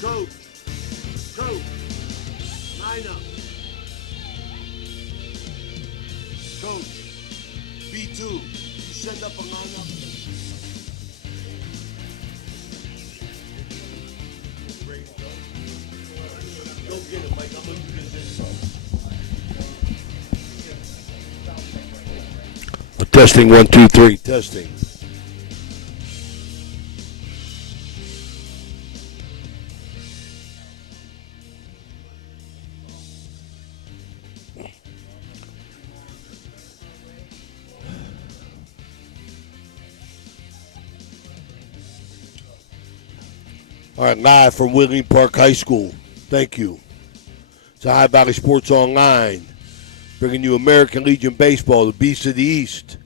Coach. Coach. Line up. Coach. B2. You send up a lineup. Go get it, Mike. I'm going to do this. Testing 1, 2, 3. Testing. All right, live from Wheeling Park High School. Thank you. It's High Valley Sports Online, bringing you American Legion Baseball, the Beast of the East.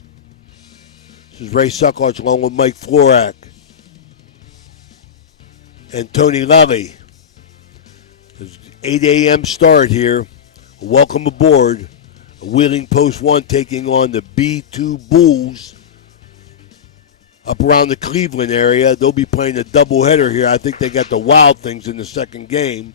This is Ray Suckarch along with Mike Florak and Tony Lally. It's 8 a.m. start here. Welcome aboard. Wheeling Post1 taking on the B2 Bulls up around the Cleveland area. They'll be playing a doubleheader here. I think they got the Wild Things in the second game.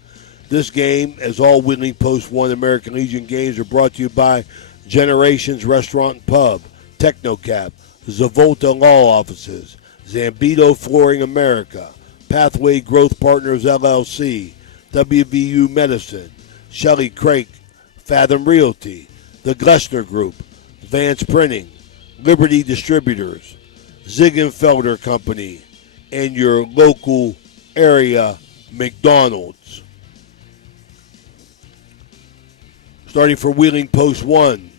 This game, as all Wheeling Post1 American Legion games, are brought to you by Generations Restaurant and Pub, Technocap, Zavolta Law Offices, Zambito Flooring America, Pathway Growth Partners LLC, WVU Medicine, Shelley Craik, Fathom Realty, the Glessner Group, Vance Printing, Liberty Distributors, Ziegenfelder Company, and your local area McDonald's. Starting for Wheeling Post1.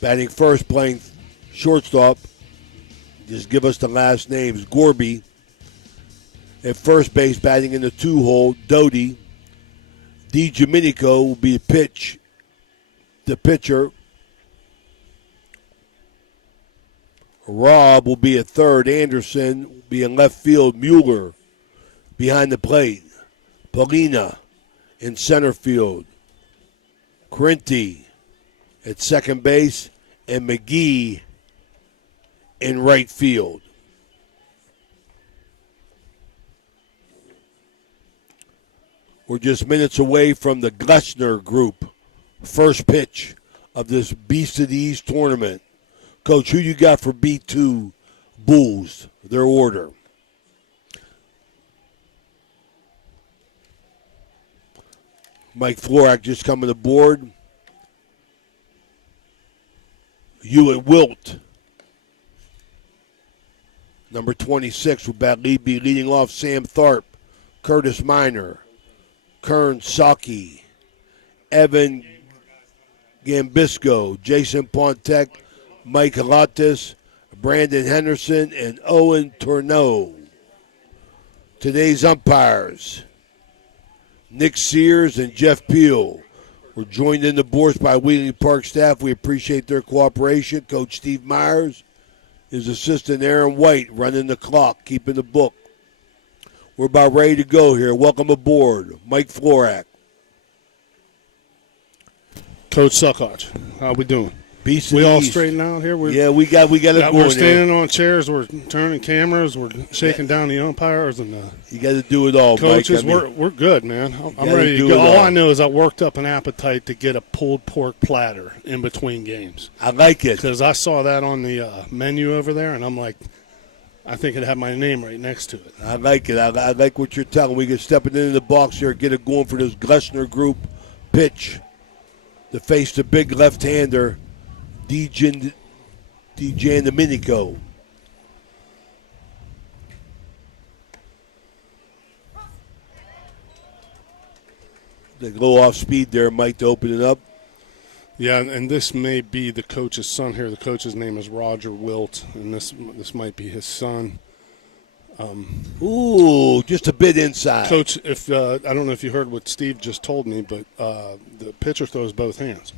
Batting first, playing shortstop. Just give us the last names. Gorby. At first base, batting in the 2-hole, Doty. DiGiomenico will be the pitcher. Robb will be at third. Anderson will be in left field. Mueller behind the plate. Polina in center field. Corinti at second base. And McGee in right field. We're just minutes away from the Glessner Group first pitch of this Beast of the East tournament. Coach, who you got for B2 Bulls, their order? Mike Florak just coming aboard. Hewitt Wilt, number 26, will be leading off. Sam Tharp, Curtis Minor, Kern Saki, Evan Gambisco, Jason Pontek, Mike Halatis, Brandon Henderson, and Owen Tourneau. Today's umpires, Nick Sears and Jeff Peel. We're joined in the boards by Wheeling Park staff. We appreciate their cooperation. Coach Steve Myers, his assistant Aaron White, running the clock, keeping the book. We're about ready to go here. Welcome aboard, Mike Florak. Coach Suckarch, how we doing? Beast we all East. Straighten out here. We got it. We're standing on chairs. We're turning cameras. We're shaking down the umpires and you got to do it all, coaches. Mike. We're good, man. I'm ready to go. All I know is I worked up an appetite to get a pulled pork platter in between games. I like it because I saw that on the menu over there, and I'm like, I think it had my name right next to it. I like it. I like what you're telling. We can step it into the box here, get it going for this Glessner Group pitch to face the big left-hander, DiGiomenico. They go off speed there, Mike, to open it up. Yeah, and this may be the coach's son here. The coach's name is Roger Wilt, and this might be his son. Ooh, just a bit inside. Coach, if I don't know if you heard what Steve just told me, but the pitcher throws both hands.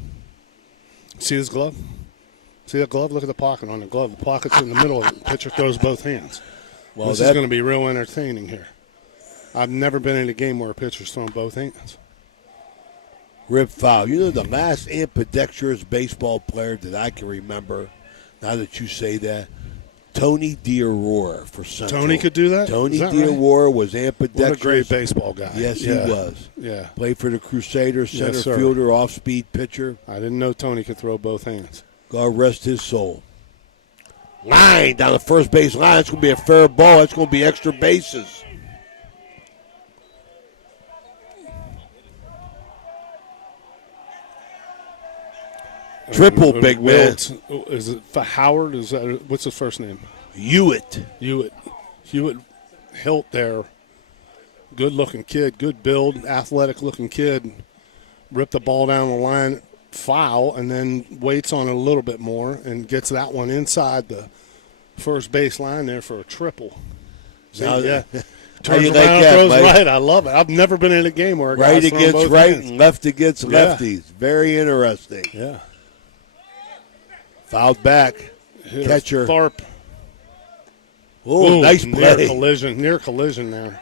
See this glove? See that glove? Look at the pocket on the glove. The pocket's in the middle of it. The pitcher throws both hands. Well, this is going to be real entertaining here. I've never been in a game where a pitcher's thrown both hands. Rip foul. You know, the last ambidextrous baseball player that I can remember, now that you say that, Tony Diarora for Central. Tony could do that? Tony Is that Diarora was ambidextrous. What a great baseball guy. Yes, he was. Yeah. Played for the Crusaders, center Yes, sir. fielder, off-speed pitcher. I didn't know Tony could throw both hands. God rest his soul. Line down the first base line. That's going to be a fair ball. That's going to be extra bases. Triple, big man. Is it for Howard? Is that what's his first name? Hewitt. Hewitt Hilt there. Good-looking kid, good build, athletic-looking kid. Ripped the ball down the line, foul, and then waits on it a little bit more and gets that one inside the first base line there for a triple. Now, Yeah. How do you Turns like around, that, throws Mike? right. I love it. I've never been in a game where a Right guy's throwing against both right hands. and left against Yeah. lefties. Very interesting. Yeah. Fouled back. Hit Catcher. Tharp. Oh, Ooh, nice near play. collision there.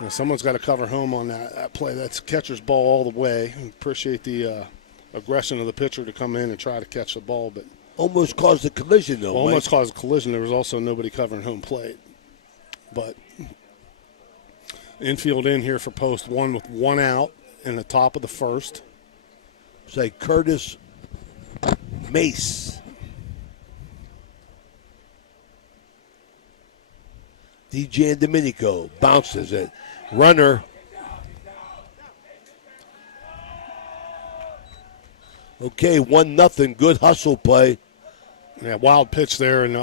Yeah, someone's got to cover home on that play. That's catcher's ball all the way. Appreciate the aggression of the pitcher to come in and try to catch the ball, but Almost caused a collision, though. almost Mike. caused a collision. There was also nobody covering home plate. But infield in here for post one with one out in the top of the first. Say Curtis Mace. DJ and Domenico bounces it. Runner. Okay, 1-0. Good hustle play. Yeah, wild pitch there, and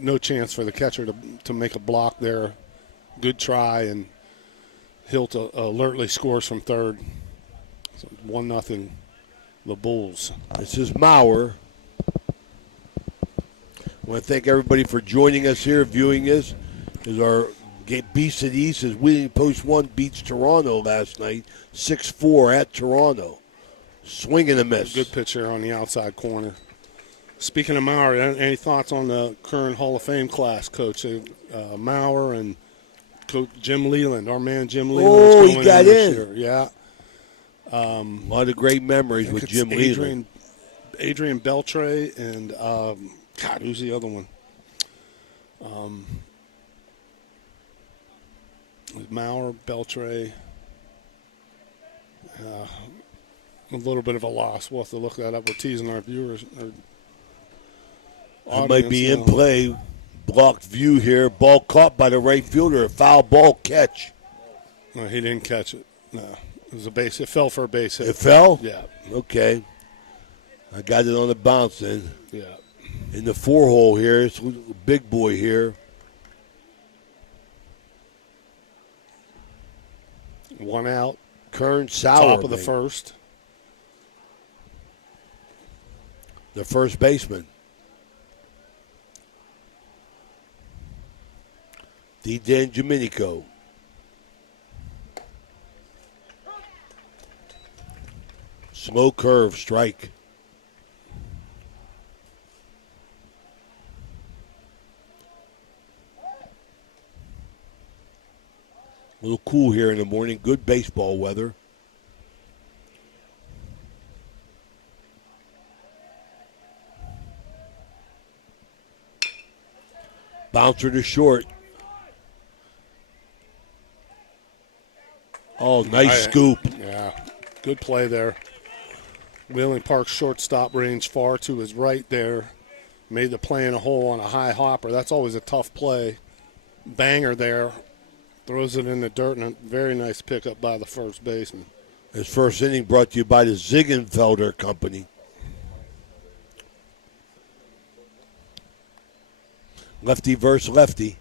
no chance for the catcher to make a block there. Good try, and Hilt alertly scores from third. So 1-0, the Bulls. This is Maurer. I want to thank everybody for joining us here, viewing us. As our Beast of the East is Wheeling Post 1 beats Toronto last night, 6-4 at Toronto. Swing and a miss. Good pitch there on the outside corner. Speaking of Maurer, any thoughts on the current Hall of Fame class, Coach? Maurer and Coach Jim Leland, our man Jim Leland. Oh, he got this in. year. Yeah. A lot of great memories with Jim Leland. Adrian Beltre and, God, who's the other one? Maurer, Beltre. A little bit of a loss. We'll have to look that up. We're teasing our viewers. It might be in play. Blocked view here. Ball caught by the right fielder. A foul ball catch. No, he didn't catch it. No. It was a base. It fell for a base hit. It fell? Yeah. Okay. I got it on the bounce then. Yeah. In the 4-hole here. It's a big boy here. One out. Kern Sauer. Top of the first. The first baseman. D. Domenico. Slow curve strike. A little cool here in the morning. Good baseball weather. Bouncer to short. Oh, nice scoop. Yeah, good play there. Wheeling Park's shortstop range far to his right there. Made the play in a hole on a high hopper. That's always a tough play. Banger there. Throws it in the dirt, and a very nice pickup by the first baseman. His first inning brought to you by the Ziegenfelder Company. Lefty versus lefty.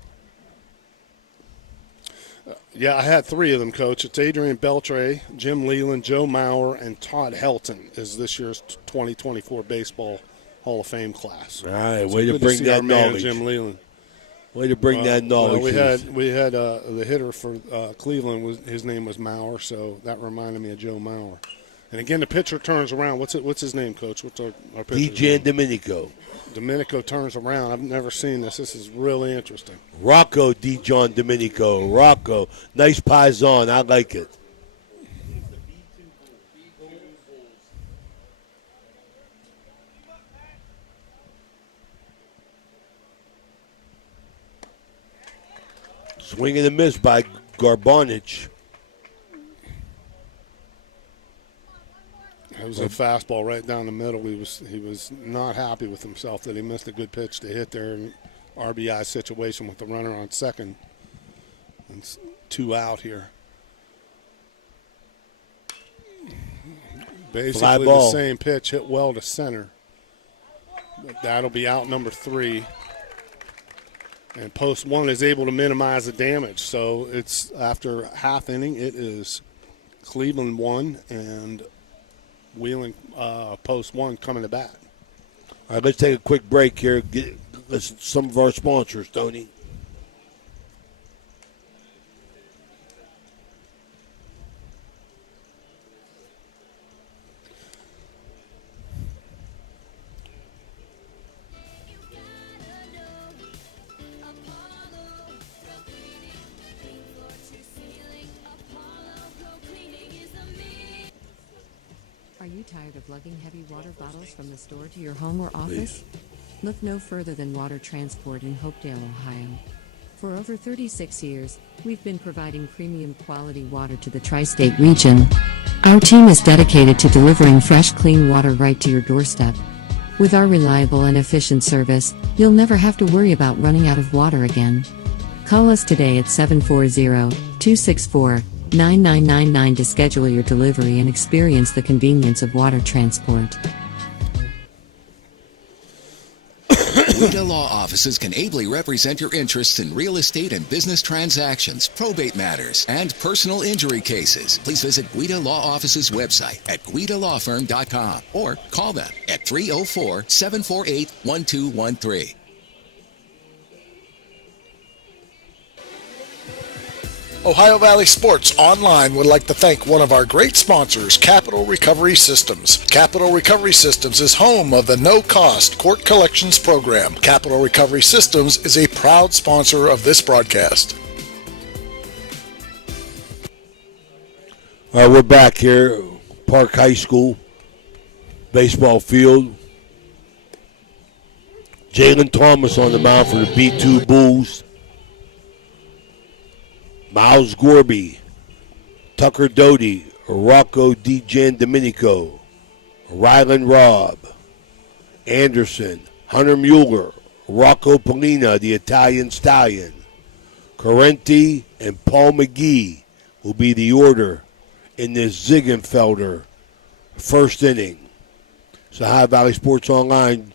Yeah, I had three of them, Coach. It's Adrian Beltre, Jim Leland, Joe Maurer, and Todd Helton is this year's 2024 Baseball Hall of Fame class. All right, So way to good bring see that our man, knowledge. Jim Leland. Way to bring that knowledge. We had the hitter for Cleveland. His name was Maurer, so that reminded me of Joe Maurer. And again, the pitcher turns around. What's his name, Coach? What's our pitcher? DJ Domenico. Domenico turns around. I've never seen this. This is really interesting. Rocco Dijon Domenico. Rocco. Nice paisan. I like it. Swing and a miss by Garbanich. It was a fastball right down the middle. He was not happy with himself that he missed a good pitch to hit there in RBI situation with the runner on second. And it's 2 out here. Basically the same pitch hit well to center. But that'll be out number 3. And Post 1 is able to minimize the damage. So it's after half inning, it is Cleveland 1 and Wheeling Post 1 coming to bat. All right, let's take a quick break here. Listen to some of our sponsors, Tony. Are you tired of lugging heavy water bottles from the store to your home or office? Look no further than Water Transport in Hopedale, Ohio. For over 36 years, we've been providing premium quality water to the tri-state region. Our team is dedicated to delivering fresh, clean water right to your doorstep. With our reliable and efficient service, you'll never have to worry about running out of water again. Call us today at 740-264-9999 to schedule your delivery and experience the convenience of water transport. Guida Law Offices can ably represent your interests in real estate and business transactions, probate matters, and personal injury cases. Please visit Guida Law Offices' website at guidalawfirm.com or call them at 304-748-1213. Ohio Valley Sports Online would like to thank one of our great sponsors, Capital Recovery Systems. Capital Recovery Systems is home of the no-cost court collections program. Capital Recovery Systems is a proud sponsor of this broadcast. All right, we're back here, Park High School, baseball field. Jalen Thomas on the mound for the B2 Bulls. Miles Gorby, Tucker Doty, Rocco DiGiandomenico, Rylan Robb, Anderson, Hunter Mueller, Rocco Polina, the Italian Stallion, Correnti, and Paul McGee will be the order in this Ziegenfelder first inning. So Ohio Valley Sports Online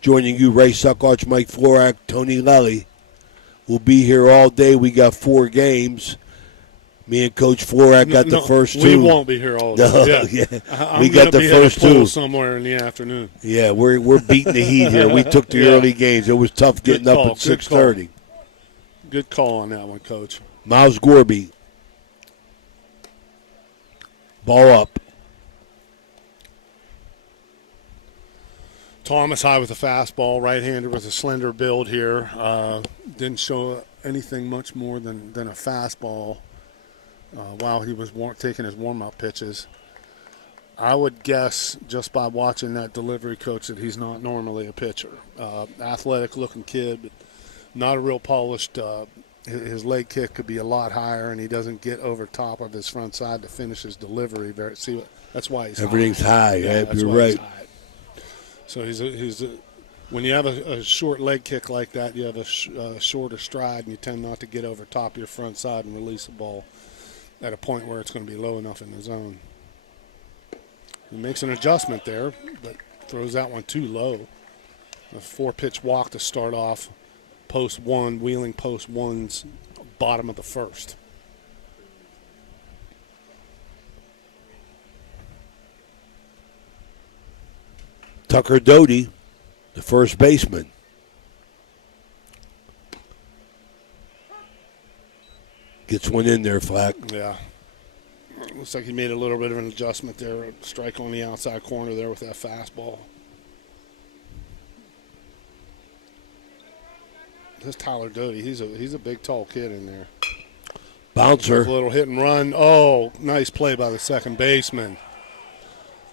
joining you, Ray Suckarch, Mike Florak, Tony Lelly. We'll be here all day. We got 4 games. Me and Coach Florak got the first 2. We won't be here all day. Yeah. We got the first 2 somewhere in the afternoon. Yeah, we're beating the heat here. We took the early games. It was tough getting up at 6:30. Good call on that one, Coach. Miles Gorby. Ball up. Thomas high with a fastball, right-hander with a slender build here. Didn't show anything much more than a fastball while he was taking his warm-up pitches. I would guess just by watching that delivery, Coach, that he's not normally a pitcher. Athletic-looking kid, but not a real polished. His leg kick could be a lot higher, and he doesn't get over top of his front side to finish his delivery. That's why he's everything's high. Yeah, that's you're why right. he's high. So when you have a short leg kick like that, you have a shorter stride, and you tend not to get over top of your front side and release the ball at a point where it's going to be low enough in the zone. He makes an adjustment there, but throws that one too low. A 4-pitch walk to start off Post 1, Wheeling Post 1's bottom of the first. Tucker Doty, the first baseman. Gets one in there, Flack. Yeah. Looks like he made a little bit of an adjustment there. Strike on the outside corner there with that fastball. This Tyler Doty, he's a big, tall kid in there. Bouncer. A little hit and run. Oh, nice play by the second baseman.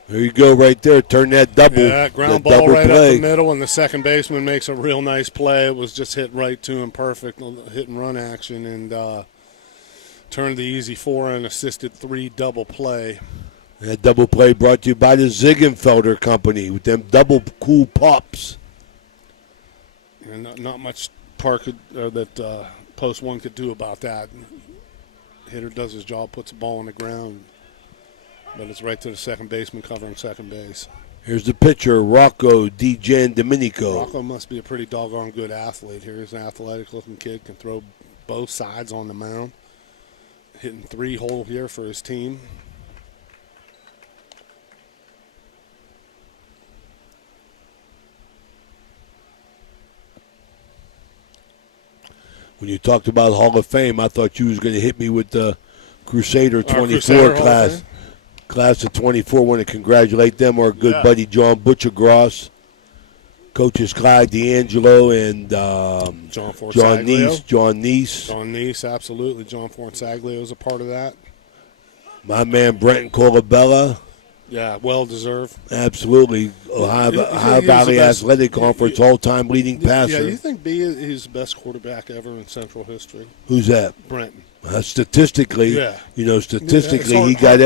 There you go, right there. Turn that double. Yeah, ground that ball double right play. up the middle, and the second baseman makes a real nice play. It was just hit right to him, perfect hit and run action, and turned the easy 4 and assisted 3 double play. That double play brought to you by the Ziegenfelder Company with them double cool pops. And not much that Post 1 could do about that. Hitter does his job, puts the ball on the ground, but it's right to the second baseman covering second base. Here's the pitcher, Rocco Domenico. Rocco must be a pretty doggone good athlete. Here's an athletic-looking kid, can throw both sides on the mound. Hitting 3-hole here for his team. When you talked about Hall of Fame, I thought you was going to hit me with the Crusader 24 Crusader class. Class of 24. Want to congratulate them. Our good buddy John Butchergross, coaches Clyde D'Angelo, and John Neese. John Neese, absolutely. John Fornsaglio is a part of that. My man Brenton Colabella. Yeah, well deserved. Absolutely. Ohio Valley Athletic Conference all-time leading passer. Yeah, you think B is the best quarterback ever in Central history? Who's that? Brenton. Statistically, statistically, he got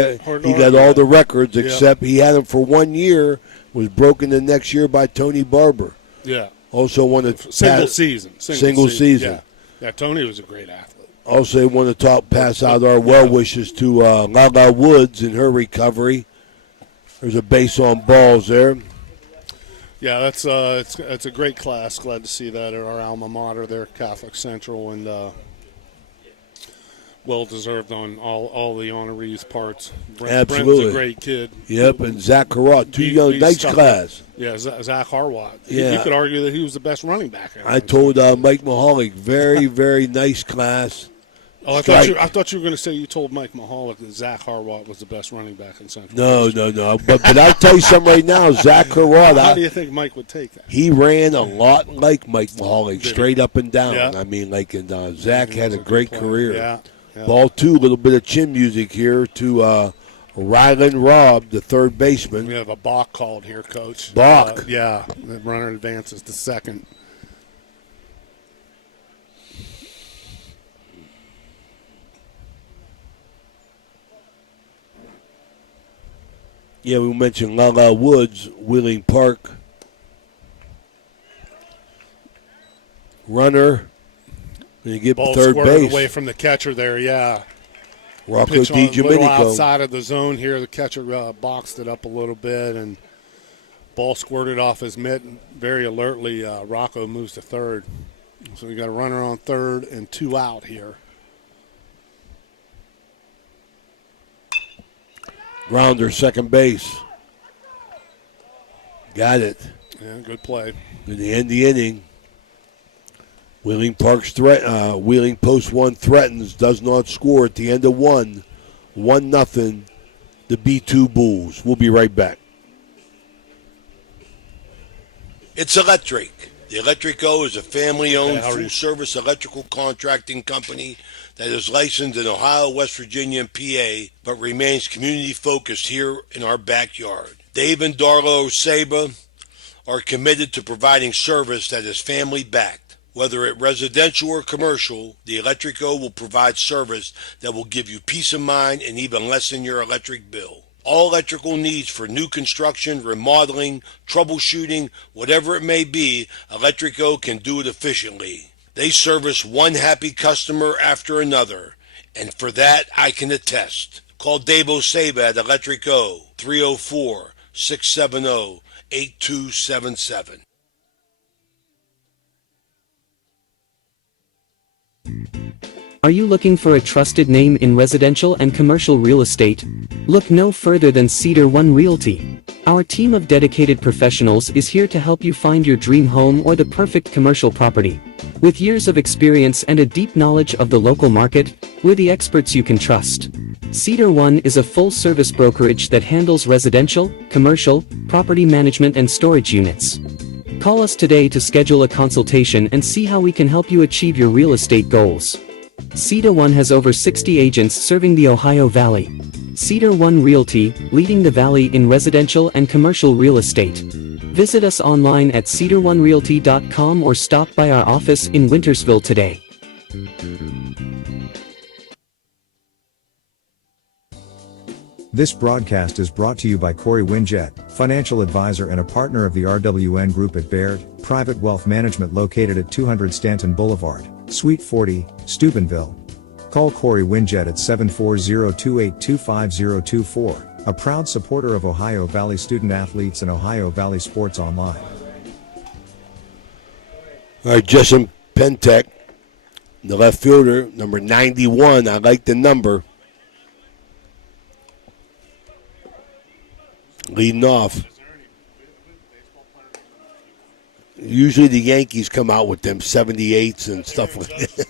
all the records except he had him for 1 year. Was broken the next year by Tony Barber. Yeah. Also won a single season. Single season. Yeah, Tony was a great athlete. Also, he wanted to pass out our well wishes to Lala Woods in her recovery. There's a base on balls there. Yeah, that's it's a great class. Glad to see that at our alma mater there, Catholic Central, and well deserved on all the honorees parts. Absolutely, Brent's a great kid. Yep, and Zach Harwat, two young, nice class. Yeah, Zach Harwat. Yeah. You could argue that he was the best running back. I told Mike Mahalik, very, very nice class. Oh, I thought you were going to say you told Mike Mahalik that Zach Harwat was the best running back in Central. No. But I'll tell you something right now, Zach Harwat. How do you think Mike would take that? He ran a lot like Mike Mahalik, straight up and down. Yeah. I mean, Zach had a great career. Yeah. Ball 2, a little bit of chin music here to Ryland Robb, the third baseman. We have a balk called here, Coach. Balk. Yeah, the runner advances to second. Yeah, we mentioned Lala Woods, Wheeling Park. Runner. When you get Ball third base. away from the catcher there, yeah. Rocco Pitch on a little DiGiomenico. outside of the zone here. The catcher boxed it up a little bit, and ball squirted off his mitt. Very alertly, Rocco moves to third. So we got a runner on third and 2 out here. Grounder, second base. Got it. Yeah, good play. In the end of the inning, Wheeling Post 1 threatens, does not score at the end of 1-0, the B2 Bulls. We'll be right back. It's electric. The Electrico is a family-owned, full-service electrical contracting company that is licensed in Ohio, West Virginia, and PA, but remains community-focused here in our backyard. Dave and Darla Oseba are committed to providing service that is family-backed. Whether it residential or commercial, the Electrico will provide service that will give you peace of mind and even lessen your electric bill. All electrical needs for new construction, remodeling, troubleshooting, whatever it may be, Electrico can do it efficiently. They service one happy customer after another, and for that I can attest. Call Dave Oseba at Electrico, 304-670-8277. Are you looking for a trusted name in residential and commercial real estate? Look no further than Cedar One Realty. Our team of dedicated professionals is here to help you find your dream home or the perfect commercial property. With years of experience and a deep knowledge of the local market, we're the experts you can trust. Cedar One is a full-service brokerage that handles residential, commercial, property management and storage units. Call us today to schedule a consultation and see how we can help you achieve your real estate goals. Cedar One has over 60 agents serving the Ohio Valley. Cedar One Realty, leading the valley in residential and commercial real estate. Visit us online at cedaronerealty.com or stop by our office in Wintersville today. This broadcast is brought to you by Corey Winjet, financial advisor and a partner of the RWN Group at Baird, private wealth management located at 200 Stanton Boulevard, Suite 40, Steubenville. Call Corey Winjet at 740-282-5024, a proud supporter of Ohio Valley student athletes and Ohio Valley Sports Online. All right, Justin Pentek, the left fielder, number 91. I like the number. Leading off. Usually the Yankees come out with them 78s and stuff like that.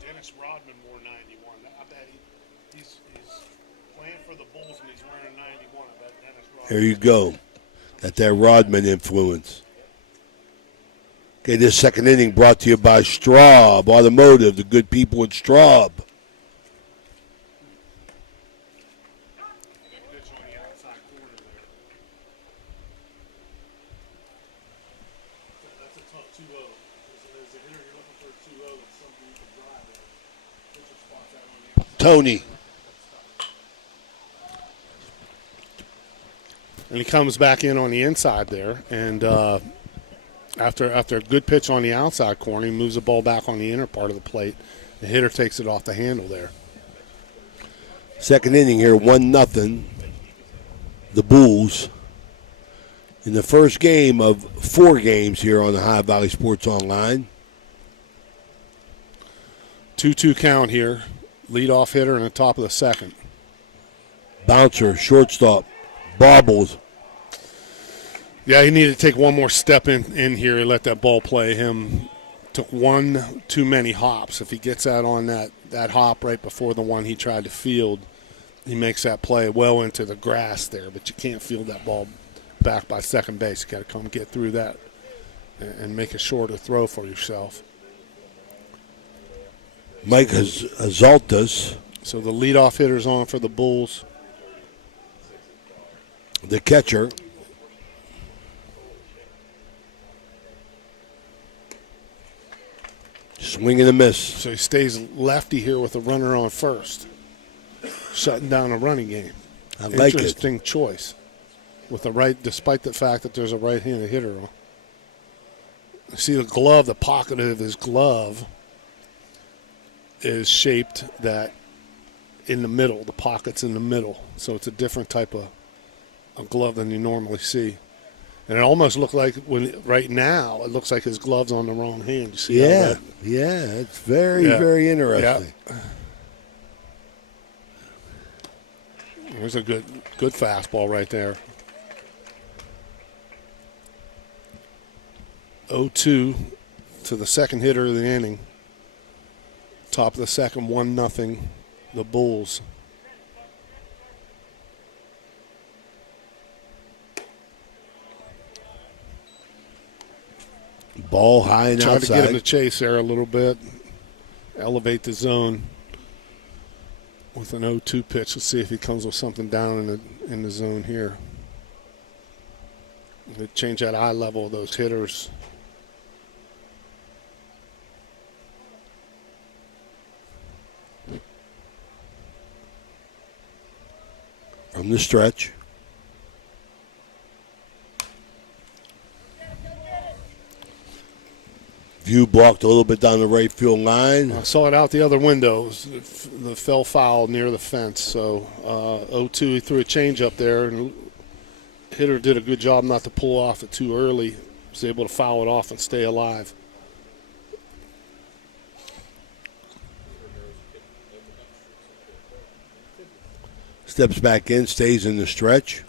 Dennis Rodman wore 91. I bet he's playing for the Bulls and he's wearing 91. I bet Dennis Rodman. There you go. Got that Rodman influence. Okay, this second inning brought to you by Straub Automotive, the good people at Straub. Tony. And he comes back in on the inside there, and after a good pitch on the outside corner, he moves the ball back on the inner part of the plate. The hitter takes it off the handle there. Second inning here, 1-0. The Bulls. In the first game of 4 games here on the Ohio Valley Sports Online. 2-2 count here. Leadoff hitter in the top of the second. Bouncer, shortstop, bobbles. Yeah, he needed to take one more step in here and let that ball play. Him took one too many hops. If he gets out on that hop right before the one he tried to field, he makes that play well into the grass there. But you can't field that ball back by second base. You got to come get through that and make a shorter throw for yourself. Mike Azaltas. So the leadoff hitter's on for the Bulls. The catcher. Swing and a miss. So he stays lefty here with a runner on first, shutting down a running game. I like it. Interesting choice with the right, despite the fact that there's a right-handed hitter on. You see the glove, the pocket of his glove is shaped that in the middle, the pocket's in the middle. So it's a different type of a glove than you normally see. And it almost looked like right now, it looks like his glove's on the wrong hand. You see Yeah, it's very, very interesting. Yeah. There's a good fastball right there. 0-2 to the second hitter of the inning. Top of the second, 1-0, the Bulls. Ball high and Try outside. to get him to chase there a little bit. Elevate the zone with an 0-2 pitch. Let's see if he comes with something down in the zone here. They change that eye level of those hitters. From the stretch. View blocked a little bit down the right field line. I saw it out the other window. It was the fell foul near the fence. So 0-2, he threw a change up there, and hitter did a good job not to pull off it too early. Was able to foul it off and stay alive. Steps back in, stays in the stretch.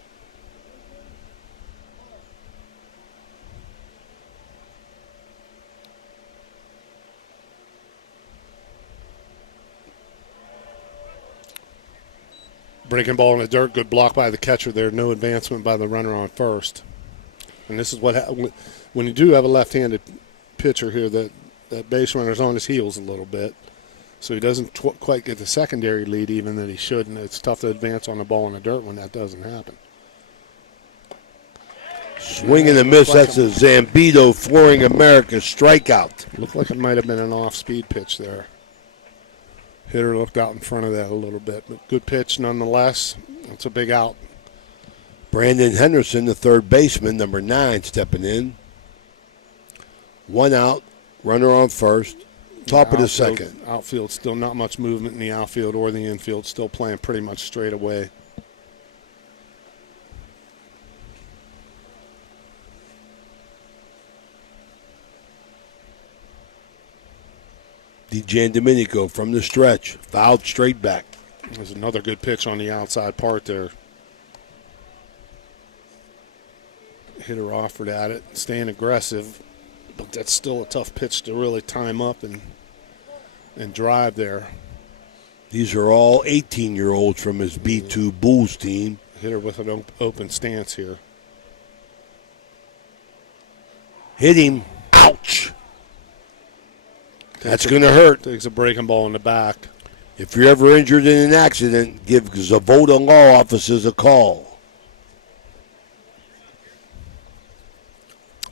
Breaking ball in the dirt, good block by the catcher there. No advancement by the runner on first. And this is what when you do have a left-handed pitcher here, that that base runner's on his heels a little bit. So he doesn't quite get the secondary lead even that he should, and it's tough to advance on the ball in the dirt when that doesn't happen. Swing and a miss. That's a Zambito Flooring America strikeout. Looked like it might have been an off-speed pitch there. Hitter looked out in front of that a little bit, but good pitch nonetheless. It's a big out. Brandon Henderson, the third baseman, number 9, stepping in. 1 out, runner on first, top of the second. Outfield, still not much movement in the outfield or the infield, still playing pretty much straight away. DeJan Domenico from the stretch, fouled straight back. There's another good pitch on the outside part there. Hitter offered at it, staying aggressive, but that's still a tough pitch to really time up and drive there. These are all 18-year-olds from his B2 Bulls team. Hitter with an open stance here. Hit him. Ouch. That's going to hurt. Takes a breaking ball in the back. If you're ever injured in an accident, give Zavoda Law Offices a call.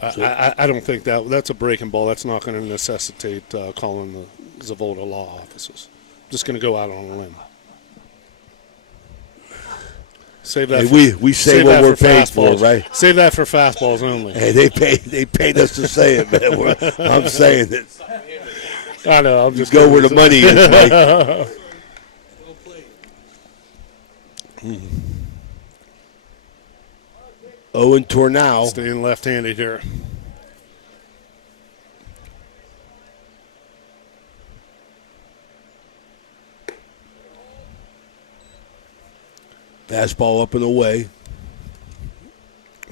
I don't think that's a breaking ball. That's not going to necessitate calling the Zavoda Law Offices. I'm just going to go out on a limb. Save that. Hey, we say what we're paid for, right? Save that for fastballs only. Hey, they paid us to say it, man. I'm saying it. I know. I'm just go where the money is, Mike. Owen Tornau. Staying left-handed here. Fastball up and away.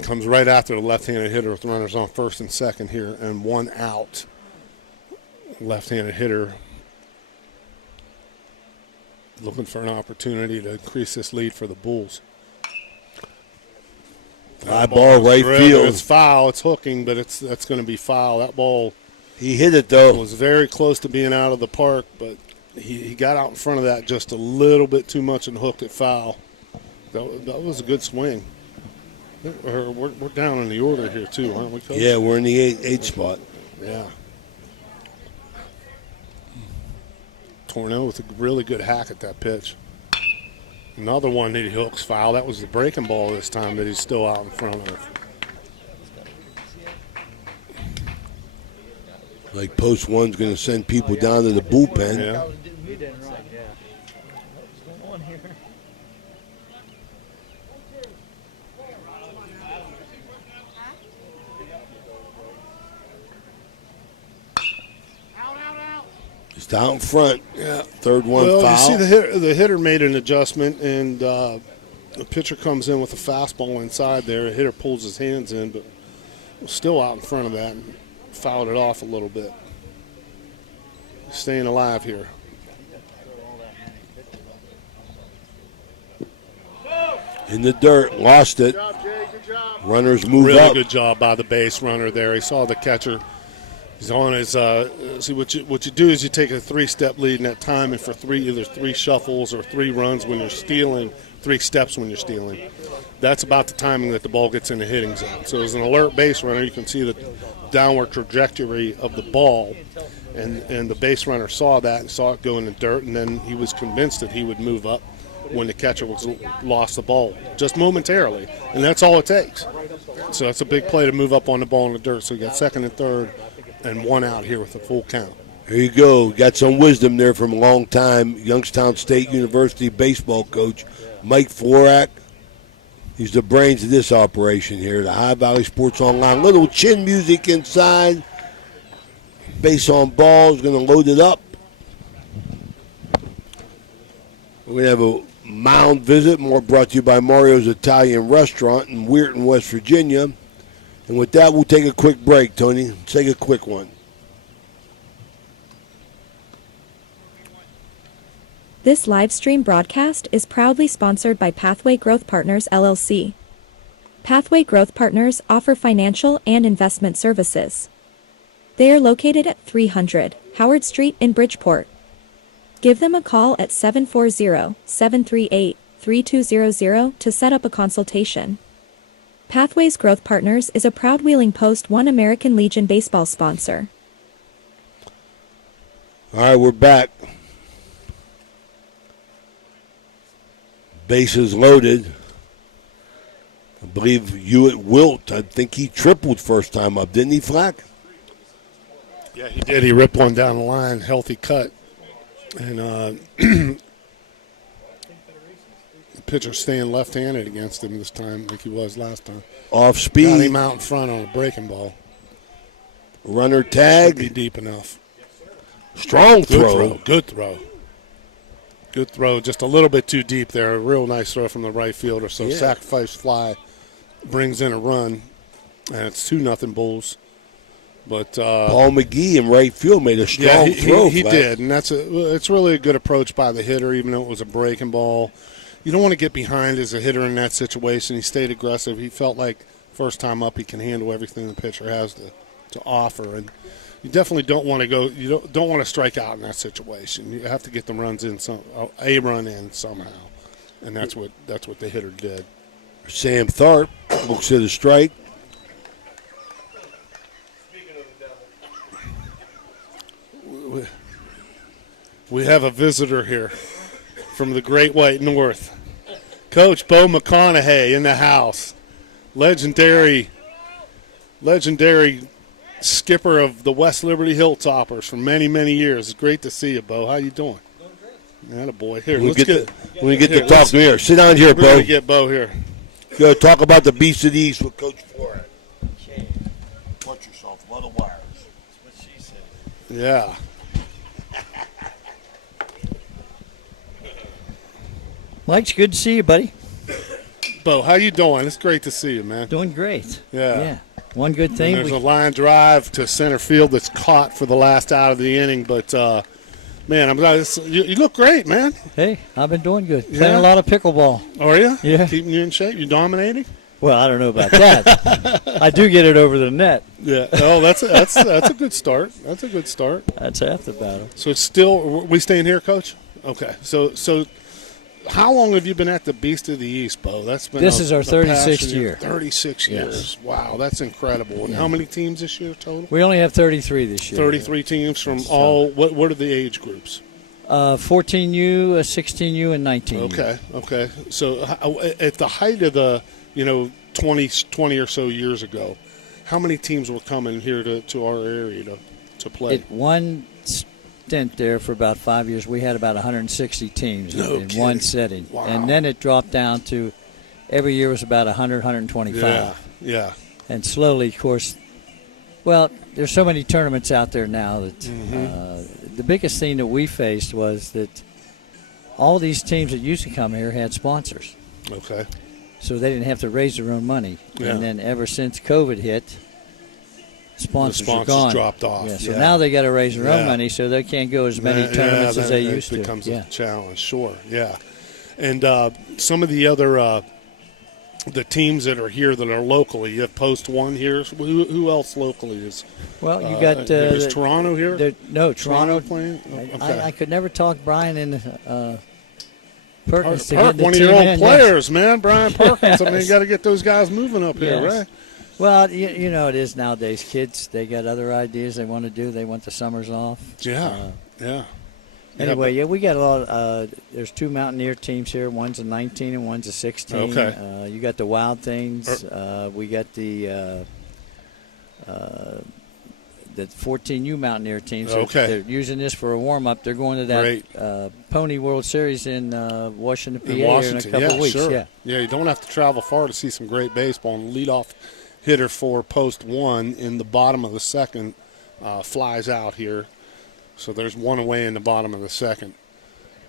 Comes right after the left-handed hitter with runners on first and second here, and 1 out. Left-handed hitter looking for an opportunity to increase this lead for the Bulls. High ball right field. It's foul. It's hooking, but that's going to be foul. That ball. He hit it though. Was very close to being out of the park, but he got out in front of that just a little bit too much and hooked it foul. That was a good swing. We're down in the order here too, aren't we, Coach? Yeah, we're in the 8 spot. Yeah. Tornau with a really good hack at that pitch. Another one that he hooks foul. That was the breaking ball this time that he's still out in front of. Like Post1's going to send people down to the bullpen. Yeah. Just out in front. Yeah. Third one well, foul. You see the hitter made an adjustment, and the pitcher comes in with a fastball inside there. The hitter pulls his hands in, but was still out in front of that and fouled it off a little bit. Staying alive here. In the dirt, lost it. Runners move really up. Good job by the base runner there. He saw the catcher. He's on his. See what you do is you take a 3-step lead in that time, and for either three shuffles or 3 runs when you're stealing, 3 steps when you're stealing. That's about the timing that the ball gets in the hitting zone. So as an alert base runner, you can see the downward trajectory of the ball, and the base runner saw that and saw it go in the dirt, and then he was convinced that he would move up when the catcher lost the ball, just momentarily, and that's all it takes. So it's a big play to move up on the ball in the dirt. So you got second and third, and 1 out here with a full count. There you go. Got some wisdom there from a long-time Youngstown State University baseball coach, Mike Florak. He's the brains of this operation here, the High Valley Sports Online. Little chin music inside. Base on ball is going to load it up. We're going to have a mound visit, more brought to you by Mario's Italian Restaurant in Weirton, West Virginia. And with that, we'll take a quick break, Tony. Let's take a quick one. This live stream broadcast is proudly sponsored by Pathway Growth Partners, LLC. Pathway Growth Partners offer financial and investment services. They are located at 300 Howard Street in Bridgeport. Give them a call at 740-738-3200 to set up a consultation. Pathways Growth Partners is a proud Wheeling Post 1 American Legion baseball sponsor. All right, we're back. Bases loaded. I believe Hewitt Wilt, I think he tripled first time up, didn't he, Flack? Yeah, he did. He ripped one down the line, healthy cut. And the pitcher staying left-handed against him this time like he was last time. Off Got speed. him out in front on a breaking ball. Runner Should be tag. deep enough. Strong Good throw. throw. Good throw. Good throw. Just a little bit too deep there. A real nice throw from the right fielder. So Yeah. sacrifice fly brings in a run. And it's 2-0 Bulls. But Paul McGee in right field made a strong throw. he Flack. did, and it's really a good approach by the hitter, even though it was a breaking ball. You don't want to get behind as a hitter in that situation. He stayed aggressive. He felt like first time up he can handle everything the pitcher has to offer, and you definitely don't want to go. You don't want to strike out in that situation. You have to get the runs in, a run in somehow, and that's what the hitter did. Sam Tharp looks at a strike. We have a visitor here from the Great White North. Coach Bo McConaughey in the house. Legendary skipper of the West Liberty Hilltoppers for many, many years. It's great to see you, Bo. How you doing? Atta boy. Here, We let's get to here, talk let's- to him here. Sit down here, We're going Bo. to get Bo here. Go talk about the Beast of the East with Coach Flores. Watch yourself. A lot of wires. That's what she said. Yeah. Mike's good to see you, buddy. Bo, how you doing? It's great to see you, man. Doing great. Yeah. One good And thing. there's a line drive to center field that's caught for the last out of the inning, but man, you look great, man. Hey, I've been doing good. Yeah? Playing a lot of pickleball. Are you? Yeah. Keeping you in shape? You dominating? Well, I don't know about that. I do get it over the net. Yeah. Oh, that's a good start. That's a good start. That's half the battle. So it's still we staying here, Coach? Okay. So how long have you been at the Beast of the East, Bo? That's been This is our 36th passion. year. 36 years. Wow, that's incredible. And how many teams this year total? We only have 33 this year. 33 teams from all. What are the age groups? 14U, 16U, and 19U. Okay. So at the height of the 20 or so years ago, how many teams were coming here to our area to play? At one stint there for about 5 years, we had about 160 teams in kidding. one setting. Wow. And then it dropped down to every year was about 100, 125. Yeah. And slowly, of course, well, there's so many tournaments out there now that the biggest thing that we faced was that all these teams that used to come here had sponsors. Okay. So they didn't have to raise their own money. Yeah. And then ever since COVID hit, sponsors are sponsors gone. dropped off, Yeah, so yeah. now they got to raise their own Yeah. money, so they can't go as many tournaments as they used to. It becomes Yeah. a challenge, sure. Yeah. And some of the other the teams that are here that are locally, you have Post1 here. Who else locally is? Well, you got is Toronto here? No, Toronto. playing. Oh, okay. I could never talk Brian into Perkins to get the one of team your own in. players, man, Brian Perkins. I mean, you got to get those guys moving up here, Yes. right? Well, you know it is nowadays. Kids, they got other ideas they want to do. They want the summers off. Yeah, yeah. Anyway, yeah, we got a lot. There's two Mountaineer teams here. One's a 19 and one's a 16. Okay. You got the Wild Things. We got the 14U Mountaineer teams. Okay. They're using this for a warm up. They're going to that Pony World Series in Washington, PA, In here Washington, in a couple of weeks. sure. Yeah. You don't have to travel far to see some great baseball. And the leadoff hitter for Post1 in the bottom of the second flies out here. So there's one away in the bottom of the second.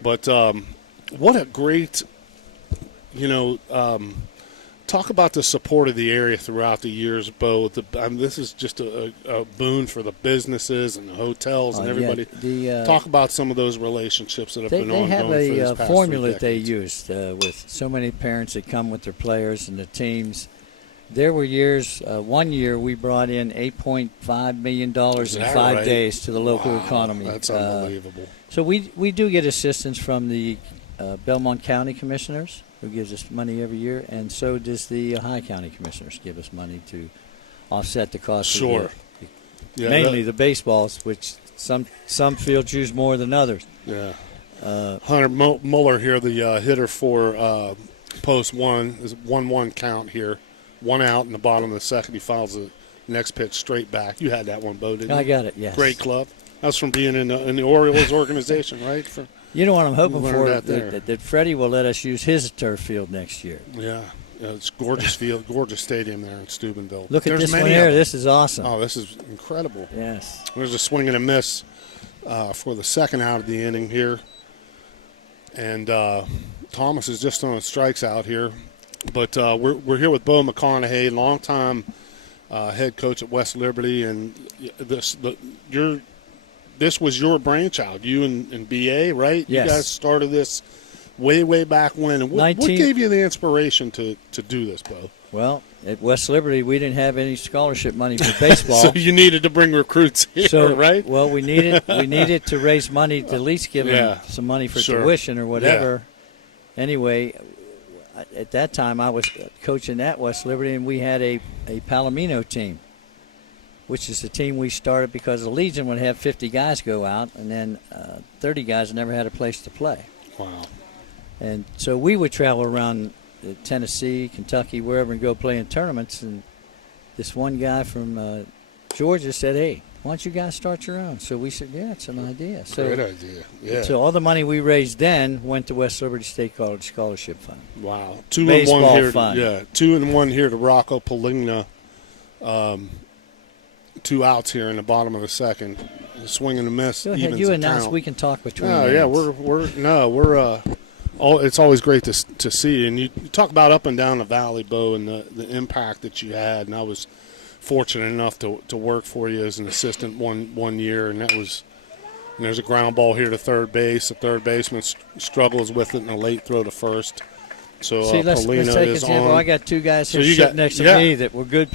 But what a great, talk about the support of the area throughout the years, Bo. This is just a boon for the businesses and the hotels and everybody. Talk about some of those relationships that have been ongoing for They this have past a formula 3 that they decades. use with so many parents that come with their players and the teams. There were years. One year we brought in $8.5 million in 5 days to the local economy. That's unbelievable. So we do get assistance from the Belmont County Commissioners, who gives us money every year, and so does the Ohio County Commissioners give us money to offset the cost. Sure. Of mainly the baseballs, which some fields use more than others. Yeah. Hunter Muller here, the hitter for Post1, is 1-1 count here. 1 out in the bottom of the second. He fouls the next pitch straight back. You had that one, Bo, didn't you? I got it, yes. Great club. That's from being in the Orioles organization, right? You know what I'm hoping for? That Freddie will let us use his turf field next year. Yeah. It's gorgeous field, gorgeous stadium there in Steubenville. Look at this one here. This is awesome. Oh, this is incredible. Yes. There's a swing and a miss for the second out of the inning here. And Thomas is just on strikes out here. But we're here with Bo McConaughey, longtime head coach at West Liberty, and this was your brainchild. You and BA, right? Yes. You guys started this way back when. And what gave you the inspiration to do this, Bo? Well, at West Liberty, we didn't have any scholarship money for baseball. So you needed to bring recruits here, right? Well, we needed to raise money to at least give them some money for tuition or whatever. Yeah. Anyway, at that time, I was coaching at West Liberty, and we had a Palomino team, which is the team we started because the Legion would have 50 guys go out, and then 30 guys never had a place to play. Wow. And so we would travel around Tennessee, Kentucky, wherever, and go play in tournaments. And this one guy from Georgia said, "Hey, why don't you guys start your own?" So we said, "Yeah, it's an idea." So, great idea. Yeah. So all the money we raised then went to West Liberty State College Scholarship Fund. Wow. Baseball 2-1 here. fund. 2-1 here to Rocco Poligna. 2 outs here in the bottom of the second. Swing and a miss. Go ahead. You announce. We can talk between. Oh yeah, we're. It's always great to see, and you talk about up and down the valley, Bo, and the impact that you had. And I was fortunate enough to work for you as an assistant one year, and that was. And there's a ground ball here to third base. The third baseman struggles with it in a late throw to first. So see, let's take an example. I got 2 guys here sitting next to me that were good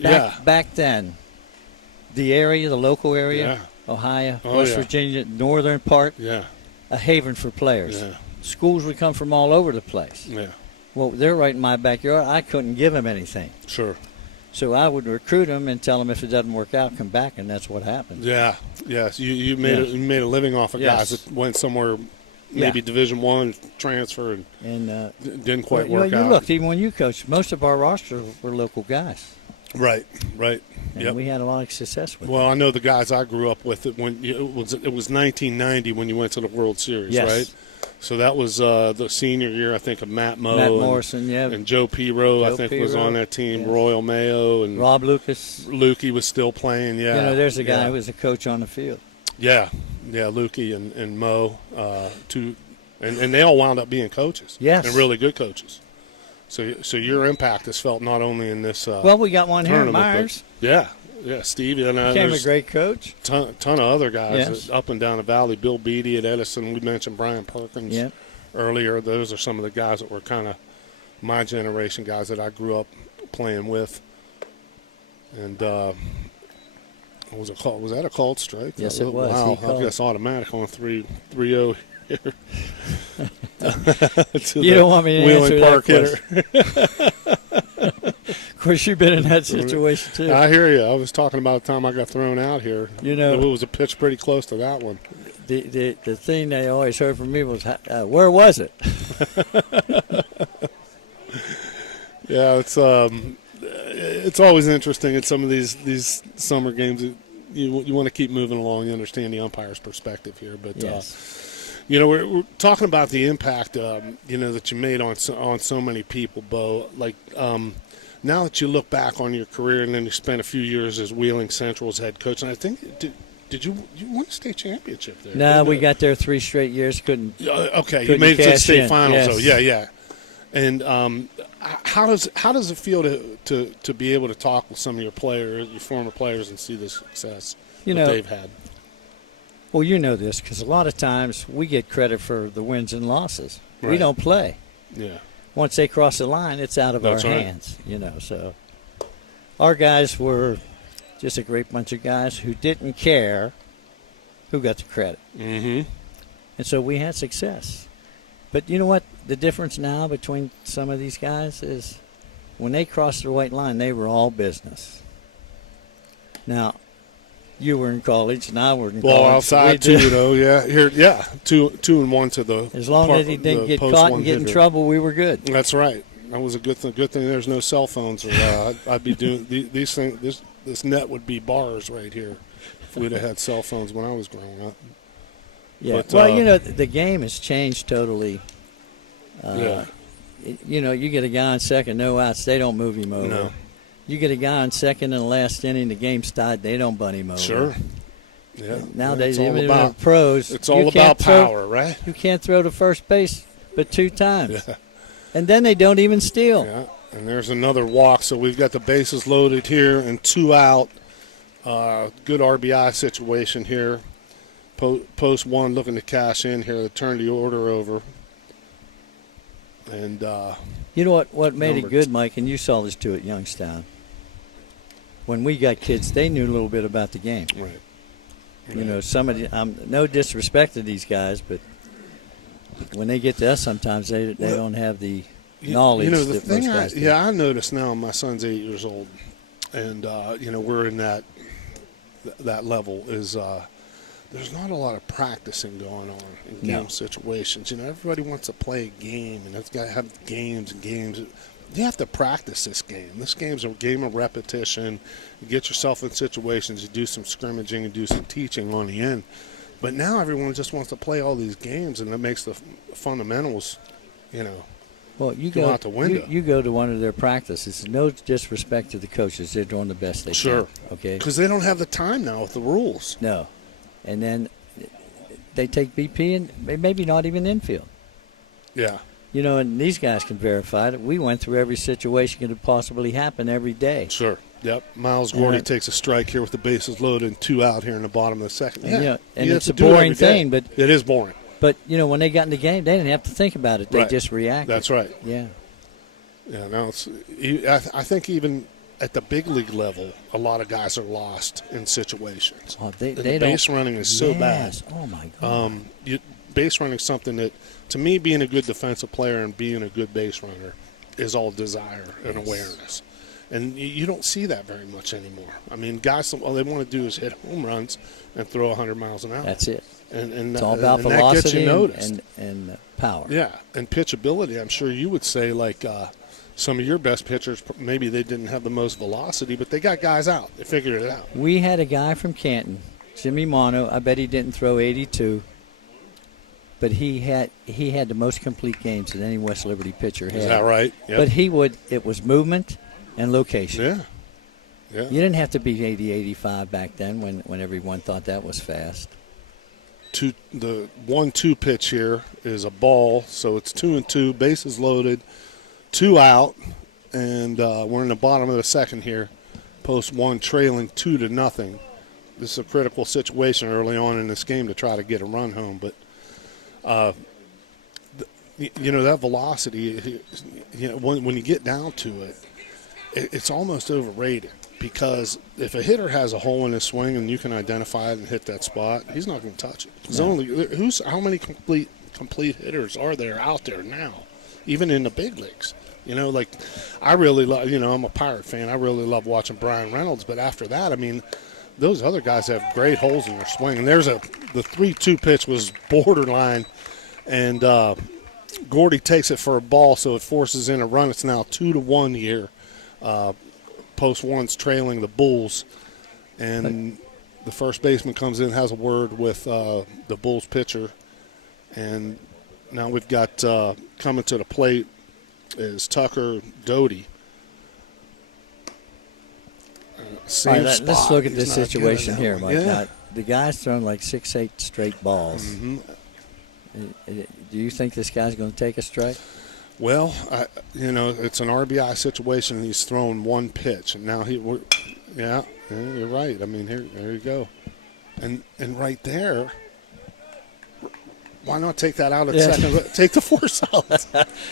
back then. The area, the local area, Ohio, West Virginia, northern part, a haven for players. Yeah. Schools would come from all over the place. Yeah. Well, they're right in my backyard. I couldn't give them anything. Sure. So I would recruit them and tell them if it doesn't work out, come back, and that's what happened. Yeah. Yes. You made a living off of guys that went somewhere, maybe Division I, transfer, and didn't quite work out. You looked, even when you coached, most of our roster were local guys. Right. And we had a lot of success with Well, I know the guys I grew up with. It was 1990 when you went to the World Series, right? So that was the senior year, I think, of Matt Morrison, and Joe Pirro, I think, was on that team. Royal Mayo and Rob Lucas. Lukey was still playing. Yeah, there's a guy who was a coach on the field. Yeah, Lukey and Mo, and they all wound up being coaches. Yes, and really good coaches. So your impact is felt not only in this. Well, we got one here in Myers. Yeah, Steve. And became a great coach. Ton of other guys up and down the valley. Bill Beatty at Edison. We mentioned Brian Perkins earlier. Those are some of the guys that were kind of my generation guys that I grew up playing with. And was that a called strike? Yes, it was. Wow, I guess automatic on 3-0 here. You don't want me to answer that question. Of course, you've been in that situation, too. I hear you. I was talking about the time I got thrown out here. It was a pitch pretty close to that one. The thing they always heard from me was, where was it? Yeah, it's always interesting at some of these summer games. You want to keep moving along. You understand the umpire's perspective here. But, we're talking about the impact, that you made on so many people, Bo. Like, now that you look back on your career and then you spent a few years as Wheeling Central's head coach, and I think, did you win a state championship there? No, we got there 3 straight years. Couldn't. Okay, you made it to the state finals, though. Yeah. And how does it feel to be able to talk with some of your former players, and see the success that they've had? Well, you know this because a lot of times we get credit for the wins and losses. Right. We don't play. Yeah. once they cross the line, it's out of That's our right. hands, So our guys were just a great bunch of guys who didn't care who got the credit. Mm-hmm. And so we had success. But you know what? The difference now between some of these guys is when they crossed the white line, they were all business. Now, you were in college, and I were in college. Well, outside too, though. Yeah, here, 2-1 to the. As long as he didn't get caught and get in trouble, we were good. That's right. That was a good thing. Good thing there's no cell phones. Or I'd be doing these things. This net would be bars right here if we'd have had cell phones when I was growing up. Yeah. But, well, the game has changed totally. Yeah. You get a guy on second, no outs, they don't move him over. No. You get a guy on second in the last inning, the game's tied, they don't bunt him over. Sure. Yeah. Nowadays, It's all even in about- the pros, It's all you about can't throw- power, right? You can't throw to first base but 2 times. Yeah. And then they don't even steal. Yeah. And there's another walk, so we've got the bases loaded here and 2 out. Good RBI situation here. Post 1 looking to cash in here to turn the order over. And You know what made it Number good, Mike, and you saw this too at Youngstown. When we got kids, they knew a little bit about the game. right. Somebody. No disrespect to these guys, but when they get to us, sometimes they don't have the knowledge the that thing most guys do. I notice now. My son's 8 years old, and we're in that level. Is there's not a lot of practicing going on in game situations. Everybody wants to play a game, and it's got to have games and games. You have to practice this game. This game's a game of repetition. You get yourself in situations, you do some scrimmaging, and do some teaching on the end. But now everyone just wants to play all these games, and it makes the fundamentals, Well, you go out the window. You go to one of their practices. No disrespect to the coaches; they're doing the best they Sure. can. Okay. Because they don't have the time now with the rules. No, and then they take BP and maybe not even infield. Yeah. And these guys can verify that we went through every situation that could possibly happen every day. Sure. Yep. Miles Gordy takes a strike here with the bases loaded and 2 out here in the bottom of the second. And, Yeah. and You have it's to a do it boring every day. thing, but it is boring. But when they got in the game, they didn't have to think about it. They Right. just reacted. That's right. Yeah. Yeah. Now I think even at the big league level, a lot of guys are lost in situations. Oh, And the base running is so bad. Yes. Oh my God. Base running is something that, to me, being a good defensive player and being a good base runner is all desire and awareness. And you don't see that very much anymore. I mean, guys, all they want to do is hit home runs and throw 100 miles an hour. That's it. And It's all about and that velocity gets you noticed. and power. Yeah, and pitchability. I'm sure you would say, like, some of your best pitchers, maybe they didn't have the most velocity, but they got guys out. They figured it out. We had a guy from Canton, Jimmy Mono. I bet he didn't throw 82. But he had the most complete games that any West Liberty pitcher had. Is that right? Yep. But it was movement and location. Yeah. Yeah. You didn't have to be 80, 85 back then when everyone thought that was fast. The 1-2 pitch here is a ball, so it's 2-2, bases loaded, 2 out, and we're in the bottom of the second here. Post 1 trailing 2-0. This is a critical situation early on in this game to try to get a run home, but that velocity, when you get down to it, it's almost overrated, because if a hitter has a hole in his swing and you can identify it and hit that spot, he's not going to touch it. How many complete hitters are there out there now, even in the big leagues? I really love, I'm a Pirate fan. I really love watching Brian Reynolds, but after that, I mean, those other guys have great holes in their swing. And the 3-2 pitch was borderline, and Gordy takes it for a ball, so it forces in a run. It's now 2-1 here. Post 1's trailing the Bulls, and the first baseman comes in, has a word with the Bulls pitcher, and now we've got coming to the plate is Tucker Doty. All right, let's look at this He's not situation good here, at that Mike. one. Yeah. Now, the guy's thrown like 6-8 straight balls. Mm-hmm. Do you think this guy's going to take a strike? Well, it's an RBI situation, and he's thrown one pitch, and now yeah, you're right. I mean, there you go, and right there, Why not take that out at Yeah. second? Take the force out.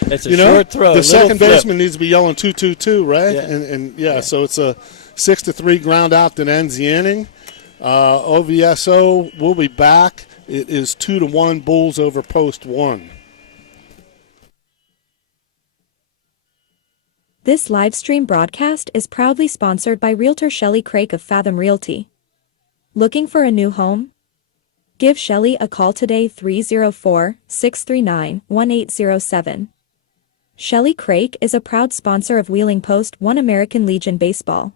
It's a short throw. The little second flip. baseman needs to be yelling 2-2-2, right? Yeah. And so it's a 6-3 ground out that ends the inning. OVSO will be back. It is 2-1 Bulls over Post 1. This live stream broadcast is proudly sponsored by Realtor Shelley Craig of Fathom Realty. Looking for a new home? Give Shelley a call today 304-639-1807. Shelley Craig is a proud sponsor of Wheeling Post-1 American Legion Baseball.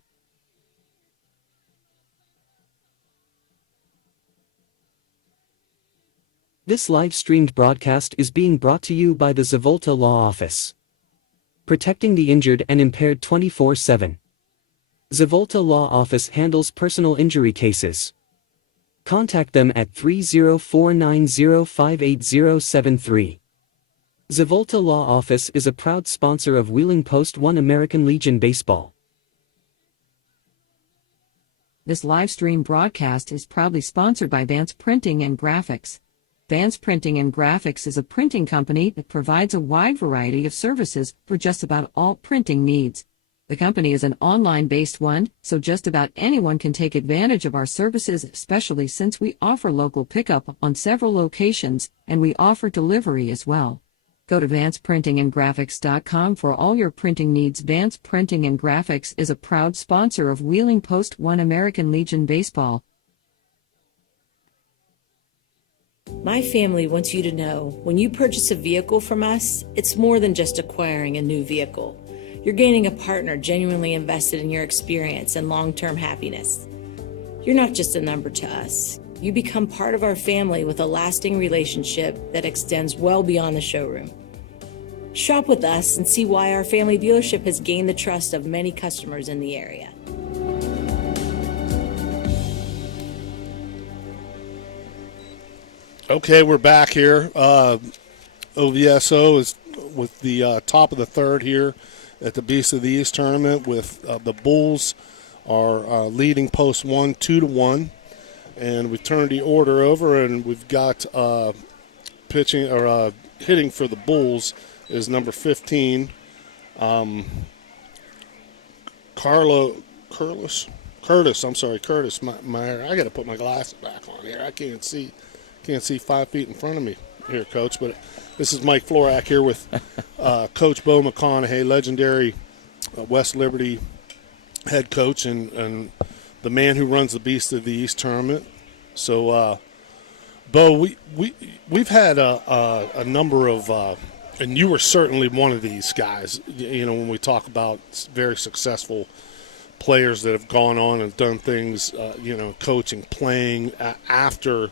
This live-streamed broadcast is being brought to you by the Zavolta Law Office. Protecting the injured and impaired 24/7. Zavolta Law Office handles personal injury cases. Contact them at 304-905-8073. Zavolta Law Office is a proud sponsor of Wheeling Post-1 American Legion Baseball. This live stream broadcast is proudly sponsored by Vance Printing and Graphics. Vance Printing and Graphics is a printing company that provides a wide variety of services for just about all printing needs. The company is an online-based one, so just about anyone can take advantage of our services, especially since we offer local pickup on several locations, and we offer delivery as well. Go to vanceprintingandgraphics.com for all your printing needs. Vance Printing and Graphics is a proud sponsor of Wheeling Post-1 American Legion Baseball. My family wants you to know, when you purchase a vehicle from us, it's more than just acquiring a new vehicle. You're gaining a partner genuinely invested in your experience and long-term happiness. You're not just a number to us. You become part of our family with a lasting relationship that extends well beyond the showroom. Shop with us and see why our family dealership has gained the trust of many customers in the area. Okay, we're back here. OVSO is with the top of the third here at the Beast of the East tournament with the Bulls are leading Post 1 2-1. And we turned the order over, and we've got pitching or hitting for the Bulls is number 15, Curtis. Meyer. I got to put my glasses back on here. I can't see 5 feet in front of me here, Coach. But this is Mike Florak here with Coach Bo McConaughey, legendary West Liberty head coach and the man who runs the Beast of the East tournament. So, Bo, we've had a number of, and you were certainly one of these guys. You know, when we talk about very successful players that have gone on and done things, coaching, playing after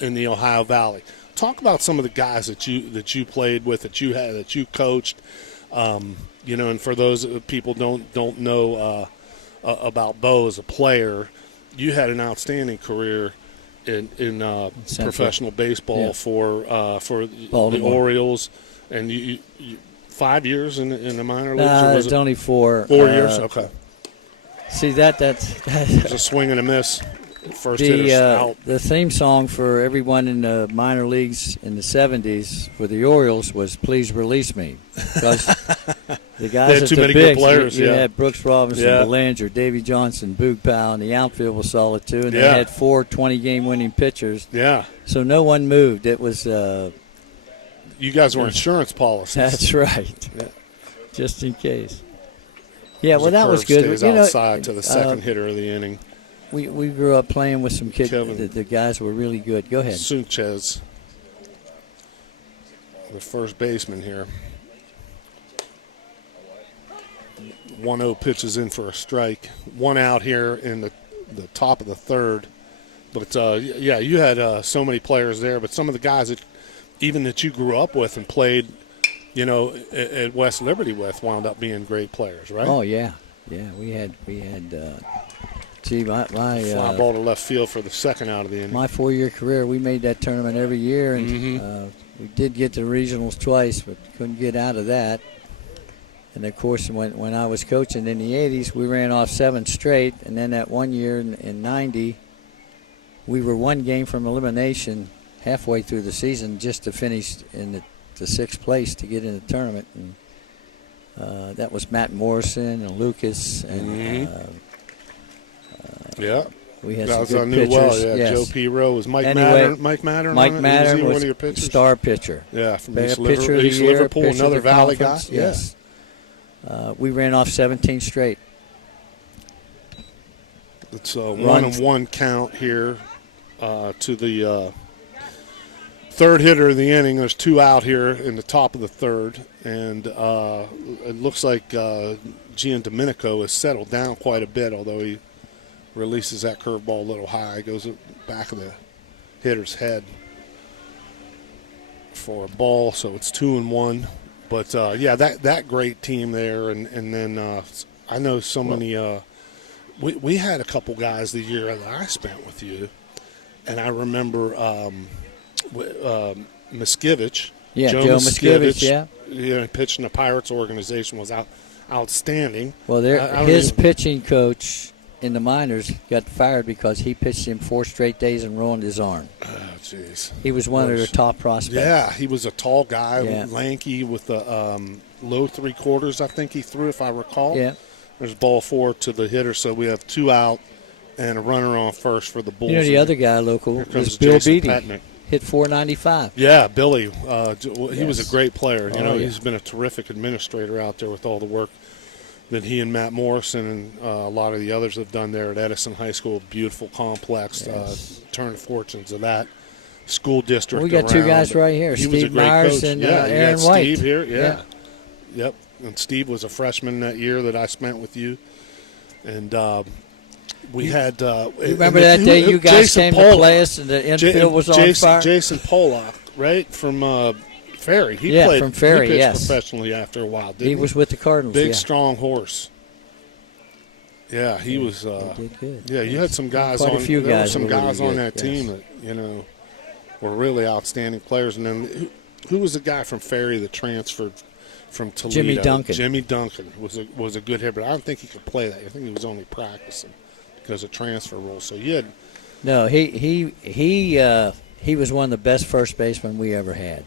in the Ohio Valley. Talk about some of the guys that you played with, that you coached. And for those people don't know about Bo as a player, you had an outstanding career in professional baseball for Baltimore. the Orioles, and you 5 years in the minor leagues. Or was It's it only 4. 4 years. Okay, See that's it was a swing and a miss. First hitters out. The theme song for everyone in the minor leagues in the 70s for the Orioles was "Please Release Me," because the guys had at too the many good bigs, players, you yeah. had Brooks Robinson, Yeah. Belanger, Davey Johnson, Boog Powell, and the outfield was solid too. And Yeah. they had 4 20-game winning pitchers, Yeah, so no one moved. It was you guys were insurance policies. that's right, Yeah. just in case. Yeah, The well, that was curve good. Stays outside to the second hitter of the inning. We grew up playing with some kids. Kevin. The guys were really good. Go ahead. Sunchez, the first baseman here. 1-0 pitches in for a strike. 1 out here in the top of the third. But, you had so many players there. But some of the guys that you grew up with and played, at West Liberty with wound up being great players, right? Oh, yeah. Yeah, we had my Fly ball to left field for the second out of the inning. my 4-year career, we made that tournament every year, and we did get to regionals twice, but couldn't get out of that. And, of course, when I was coaching in the 80s, we ran off 7 straight, and then that one year in 90, we were 1 game from elimination halfway through the season just to finish in the 6th place to get in the tournament. And that was Matt Morrison and Lucas. And Yeah. we had That some was good on New pitchers. Well. Yeah, yes. Joe Pirro was Mike Anyway, Mattern. Mike Mattern. Mike on it? Mattern he one was of your pitchers? star pitcher. Yeah, from Best East, pitcher of the East year, Liverpool, pitcher of another the Valley guy. conference. Yeah. Yes. We ran off 17 straight. It's a 1-1 count here to the third hitter of the inning. There's 2 out here in the top of the third, and it looks like Giandomenico has settled down quite a bit, although he releases that curveball a little high. Goes back of the hitter's head for a ball, so it's 2-1. But, yeah, that great team there, and then I know so many we had a couple guys the year that I spent with you, and I remember Miskiewicz. Yeah, Joe Miskiewicz, yeah. You know, pitched in the Pirates organization, was outstanding. Well, his pitching coach in the minors got fired because he pitched him 4 straight days and ruined his arm. Oh, jeez. He was one of their top prospects. Yeah, he was a tall guy, Yeah. lanky, with the low 3/4, I think he threw, if I recall. Yeah. There's ball 4 to the hitter, so we have 2 out and a runner on first for the Bulls. You know, the other guy local Here comes was Bill Jason Beatty. Patnick. Hit 495. Yeah, Billy. He was a great player. You know, yeah. he's been a terrific administrator out there with all the work that he and Matt Morrison and a lot of the others have done there at Edison High School. Beautiful complex. Turn of fortunes of that school district. Well, we got 2 guys right here, He was a Steve great Myers coach. and Yeah, you Aaron got White. Steve here, yeah. Yep. And Steve was a freshman that year that I spent with you. And we had you remember that day you guys came to play us and the infield was on fire? Jason Pollock, right, from Ferry. He Yeah, played from Ferry, he pitched yes. professionally after a while, didn't he? He was with the Cardinals, Big, yeah. strong horse. Yeah, he was. He did good. Yeah, you had some guys Quite a on. few there guys were some were really guys on good, that yes. team that were really outstanding players. And then who was the guy from Ferry that transferred from Toledo? Jimmy Duncan. Jimmy Duncan was a good hitter, but I don't think he could play that. I think he was only practicing because of transfer rules. So you had. No, he was one of the best first basemen we ever had.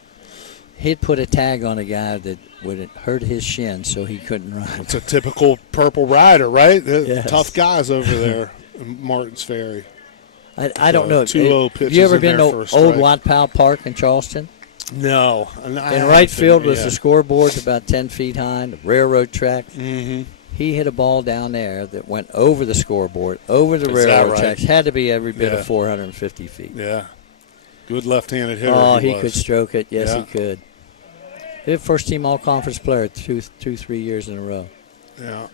He'd put a tag on a guy that would hurt his shin so he couldn't run. It's a typical Purple Rider, right? Yes. Tough guys over there in Martins Ferry. I don't know. 2-0 Have pitches you ever in been there to for a Old strike. White Powell Park in Charleston? No. In right field was the scoreboard about 10 feet high, the railroad track. Mm-hmm. He hit a ball down there that went over the scoreboard, over the Is that railroad right? tracks. Had to be every bit Yeah. of 450 feet. Yeah. Good left-handed hitter. Oh, he he was. could stroke it. Yes, Yeah. he could. He was first-team all-conference player 3 years in a row. Yeah.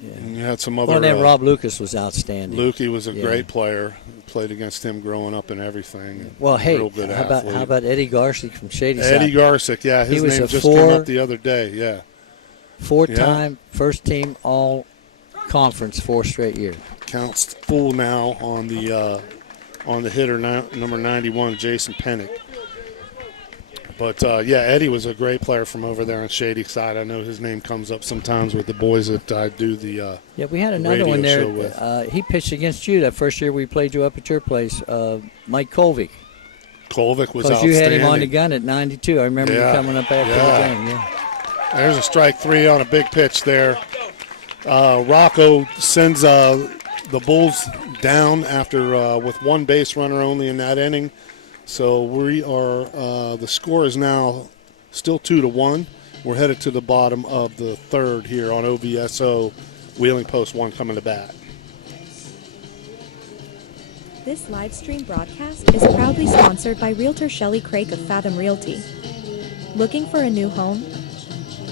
Yeah. And you had some other. Well, and then Rob Lucas was outstanding. Lukey was a Yeah. great player. Played against him growing up and everything. Well, hey, Real good how athlete. about Eddie Garcic from Shady Eddie Side? Garcic? Yeah, his He was name a just came up the other day. Yeah. 4-time first-team all-conference 4 straight years. Counts full now on the hitter number 91, Jason Pennick. But, yeah, Eddie was a great player from over there on Shady Side. I know his name comes up sometimes with the boys that I do the Yeah, we had another radio one show with. there. He pitched against you that first year we played you up at your place, Mike Colvik. Colvik was Because you had him on the outstanding. gun at 92. I remember Yeah. you coming up after Yeah. the game. Yeah. There's a strike 3 on a big pitch there. Rocco sends the Bulls down after with 1 base runner only in that inning. So we are the score is now still 2-1. We're headed to the bottom of the third here on OVSO. Wheeling Post 1 coming to bat. This live stream broadcast is proudly sponsored by Realtor Shelley Craig of Fathom Realty. Looking for a new home?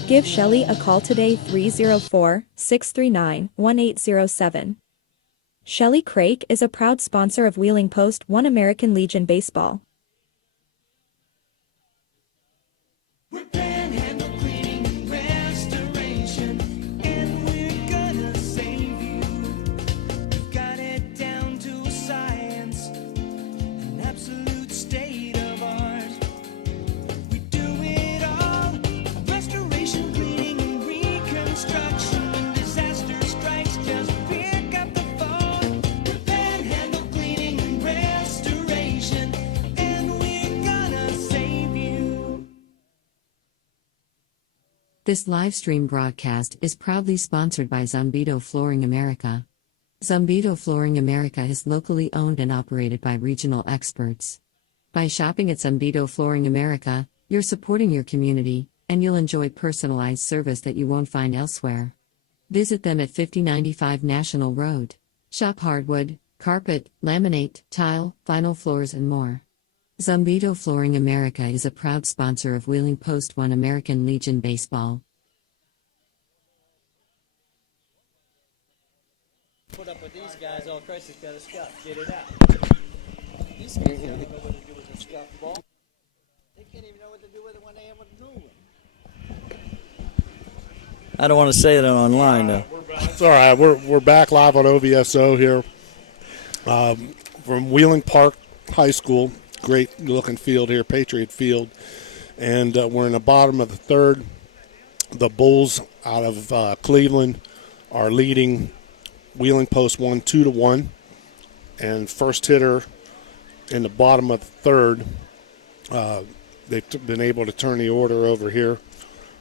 Give Shelley a call today 304-639-1807. Shelley Craig is a proud sponsor of Wheeling Post 1 American Legion Baseball. Panhandle cleaning and restoration, and we're This live stream broadcast is proudly sponsored by Zumbito Flooring America. Zumbito Flooring America is locally owned and operated by regional experts. By shopping at Zumbito Flooring America, you're supporting your community, and you'll enjoy personalized service that you won't find elsewhere. Visit them at 5095 National Road. Shop hardwood, carpet, laminate, tile, vinyl floors and more. Zumbito Flooring America is a proud sponsor of Wheeling Post1 American Legion Baseball. Put up with these guys, all Christ has got to scuff. Get it out. These guys don't know what to do with the scuff ball. They can't even know what to do with it when they have a new one. I don't want to say it online, though. It's all right. We're back live on OVSO here from Wheeling Park High School. Great looking field here, Patriot Field. And we're in the bottom of the third. The Bulls out of Cleveland are leading Wheeling Post1 2-1. And first hitter in the bottom of the third, they've been able to turn the order over here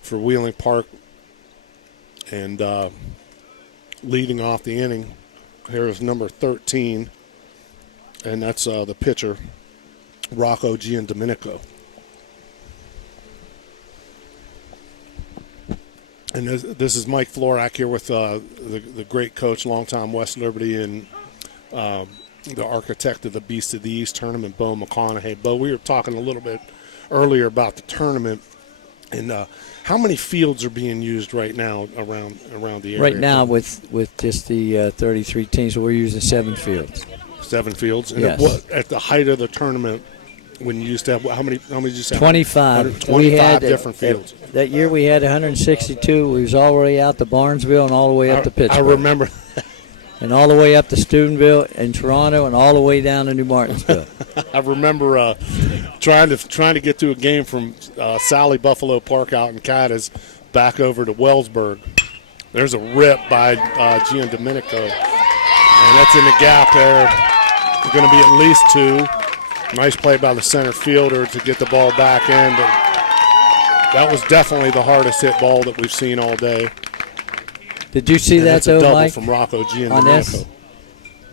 for Wheeling Park. And leading off the inning, here is number 13, and that's the pitcher, Rocco Giandomenico. And this is Mike Florak here with the great coach, longtime West Liberty, and the architect of the Beast of the East tournament, Bo McConaughey. Bo, we were talking a little bit earlier about the tournament, and how many fields are being used right now around the area? Right now, with just the 33 teams, we're using 7 fields. 7 fields. And yes. At the height of the tournament, when you used to have how many did you say? 25. 25 different fields. That year we had 162. We was all the way out to Barnesville and all the way up to Pittsburgh. I remember. And all the way up to Steubenville and Toronto and all the way down to New Martinsville. I remember trying to get to a game from Sally Buffalo Park out in Cadiz back over to Wellsburg. There's a rip by Giandomenico, and that's in the gap there. It's going to be at least 2. Nice play by the center fielder to get the ball back in. But that was definitely the hardest hit ball that we've seen all day. Did you see that, though, double Mike? From Rocco Giandomenico. On this,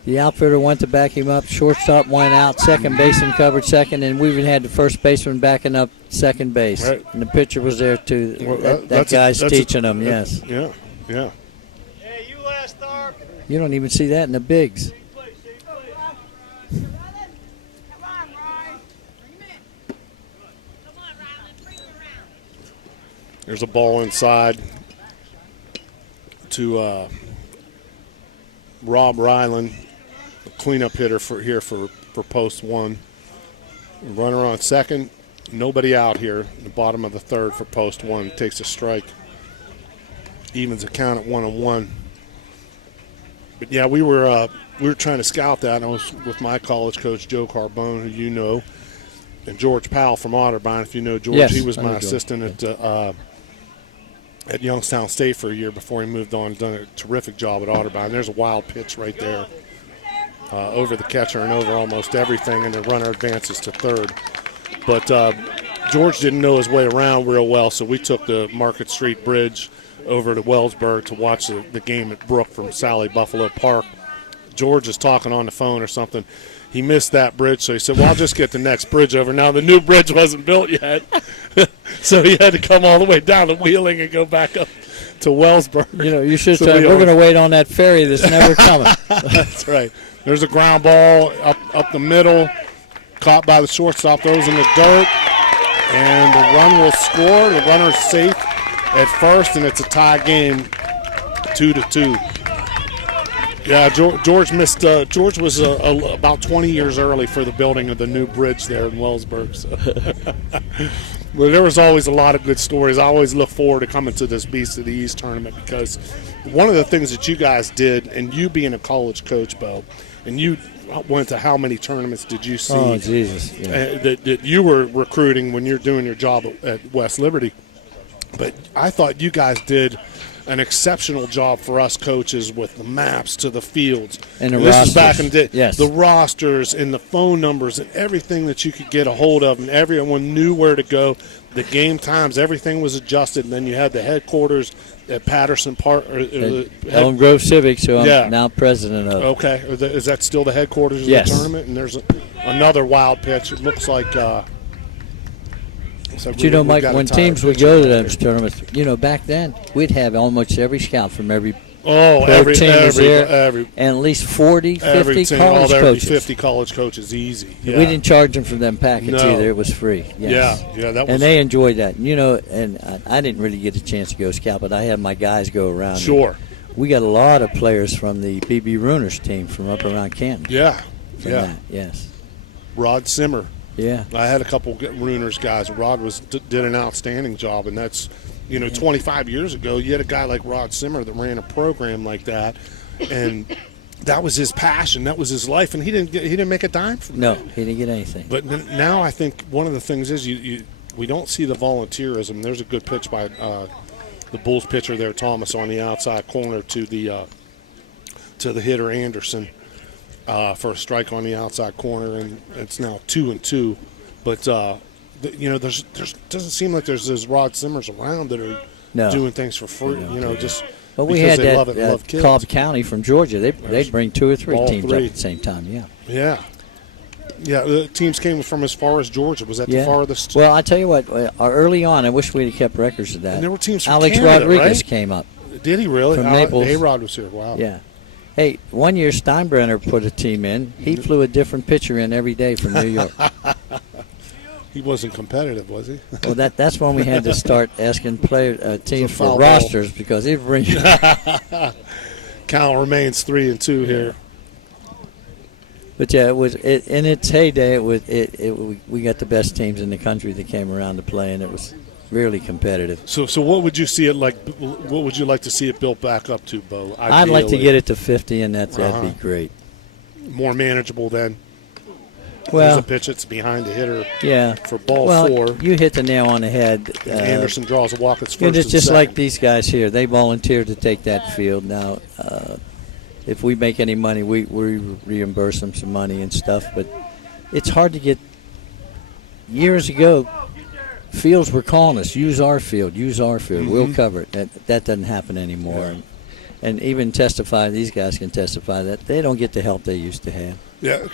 the outfielder went to back him up. Shortstop went out. Second baseman covered second, and we even had the first baseman backing up second base. Right. And the pitcher was there, too. Well, that guy's teaching them, yes. Yeah, yeah. Hey, you last start. You don't even see that in the bigs. There's a ball inside to Rob Ryland, a cleanup hitter for Post1. Runner on second, nobody out here. The bottom of the third for Post1. Takes a strike. Evens the count at 1-1. But yeah, we were trying to scout that. I was with my college coach Joe Carbone, who you know, and George Powell from Otterbein. If you know George, yes, he was my assistant at Youngstown State for a year before he moved on. Done a terrific job at Otterbein. There's a wild pitch right there over the catcher and over almost everything, and the runner advances to third. But George didn't know his way around real well, so we took the Market Street Bridge over to Wellsburg to watch the game at Brook from Sally Buffalo Park. George is talking on the phone or something. He missed that bridge, so he said, well, I'll just get the next bridge over. Now, the new bridge wasn't built yet, so he had to come all the way down to Wheeling and go back up to Wellsburg. You know, you should say, we're going to wait on that ferry that's never coming. That's right. There's a ground ball up the middle, caught by the shortstop, throws in the dirt, and the run will score. The runner's safe at first, and it's a tie game, 2-2. Yeah, George missed. George was about 20 years early for the building of the new bridge there in Wellsburg. So. But there was always a lot of good stories. I always look forward to coming to this Beast of the East tournament because one of the things that you guys did, and you being a college coach, Bo, and you went to how many tournaments did you see? Oh, Jesus. Yeah. That you were recruiting when you're doing your job at West Liberty. But I thought you guys did an exceptional job for us coaches with the maps to the fields. And the this rosters. was back in the day. Yes. The rosters and the phone numbers and everything that you could get a hold of, and everyone knew where to go. The game times, everything was adjusted, and then you had the headquarters at Patterson Park. Elm Grove Civics, who I'm Yeah. now president of. Okay, is that still the headquarters of Yes. the tournament? And there's another wild pitch. It looks like. But you know, Mike, when teams would go to those tournaments, you know, back then we'd have almost every scout from every every team was there, every and at least 40, 50 every team, college there would be coaches. 50 college coaches, easy. Yeah. We didn't charge them for them packets No. either; it was free. Yes. Yeah, that was. And they enjoyed that. You know, and I didn't really get a chance to go scout, but I had my guys go around. Sure. We got a lot of players from the BB Runers team from up around Canton. Yeah, From yeah. that, yes. Rod Simmer. Yeah. I had a couple Runers guys. Rod did an outstanding job, and that's, 25 years ago, you had a guy like Rod Simmer that ran a program like that, and that was his passion, that was his life, and he didn't make a dime from No, that. he didn't get anything. But now I think one of the things is we don't see the volunteerism. There's a good pitch by the Bulls pitcher there, Thomas, on the outside corner to the hitter Anderson. For a strike on the outside corner, and it's now 2-2. But there's doesn't seem like there's those Rod Simmers around that are doing things for free. Just But we because had they that love it and love kids. Cobb County from Georgia. They'd bring 2 or 3 All teams three. up at the same time. Yeah. Yeah. The teams came from as far as Georgia. Was that the farthest? Well, I tell you what. Early on, I wish we'd have kept records of that. And there were teams from Alex Canada, Rodriguez right? came up. Did he really? From Naples. A-Rod was here. Wow. Yeah. Hey, one year Steinbrenner put a team in. He flew a different pitcher in every day from New York. He wasn't competitive, was he? Well, that's when we had to start asking teams for foul rosters because he bring. Cal remains 3-2 here. But yeah, in its heyday. We got the best teams in the country that came around to play, and it was really competitive. So what would you see it like? What would you like to see it built back up to, Bo? I'd like to Ideally? get it to 50, and that'd be great. More manageable then. Well, There's a pitch that's behind the hitter. Yeah. For ball 4. You hit the nail on the head. Anderson draws a walk. It's first. It's and just second. like these guys here. They volunteered to take that field. Now, if we make any money, we reimburse them some money and stuff. But it's hard to get. Years ago, fields were calling us, use our field, we'll cover it. That doesn't happen anymore. Yeah. And even these guys can testify that they don't get the help they used to have. Yeah.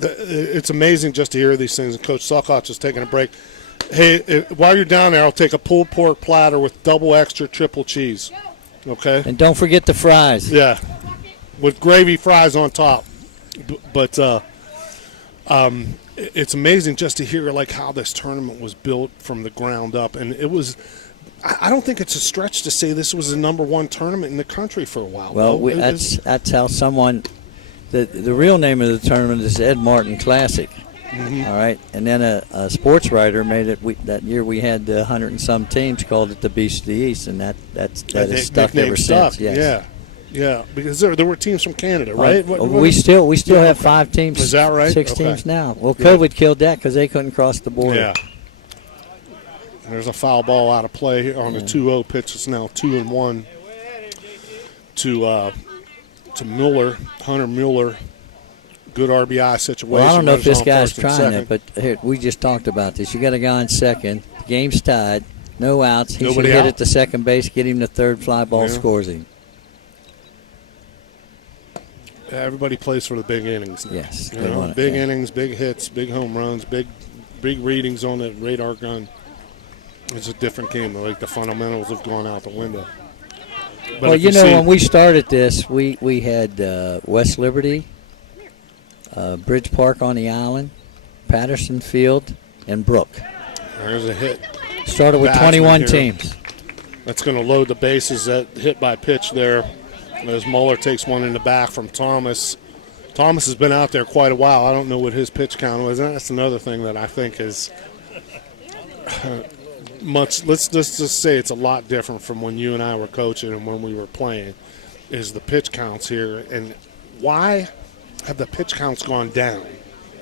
It's amazing just to hear these things. And Coach Suckots is taking a break. Hey, while you're down there, I'll take a pulled pork platter with double extra triple cheese. Okay? And don't forget the fries. Yeah. With gravy fries on top. But it's amazing just to hear like how this tournament was built from the ground up, and it was. I don't think it's a stretch to say this was the number 1 tournament in the country for a while. Well, that's how someone. The real name of the tournament is Ed Martin Classic. Mm-hmm. All right, and then a sports writer made it. That year we had 100 and some teams, called it the Beast of the East, and that has stuck ever since. Yes. Yeah, because there were teams from Canada, right? We still have 5 teams. Is that right? 6 Okay. teams now. Well, COVID killed that because they couldn't cross the border. Yeah. There's a foul ball out of play here on the 2-0 pitch. It's now 2-1 to Mueller, Hunter Mueller. Good RBI situation. Well, I don't know if this Runners on guy's first and trying second. it, but here, we just talked about this. You got a guy on second. The game's tied. No outs. He Nobody should hit out. it to second base, get him the third fly ball, Yeah. scores him. Everybody plays for the big innings now. Yes, You they know, want it, big yeah. innings, big hits, big home runs, big readings on the radar gun. It's a different game. Like the fundamentals have gone out the window. But Well, if you know, see- when we started this, we had West Liberty, Bridge Park on the island, Patterson Field, and Brook. There's a hit. Started with Batsman 21 here. teams. That's going to load the bases. That hit by pitch there as Mueller takes one in the back from Thomas. Thomas has been out there quite a while. I don't know what his pitch count was. And that's another thing that I think is much. Let's just say it's a lot different from when you and I were coaching and when we were playing. Is the pitch counts here, and why have the pitch counts gone down?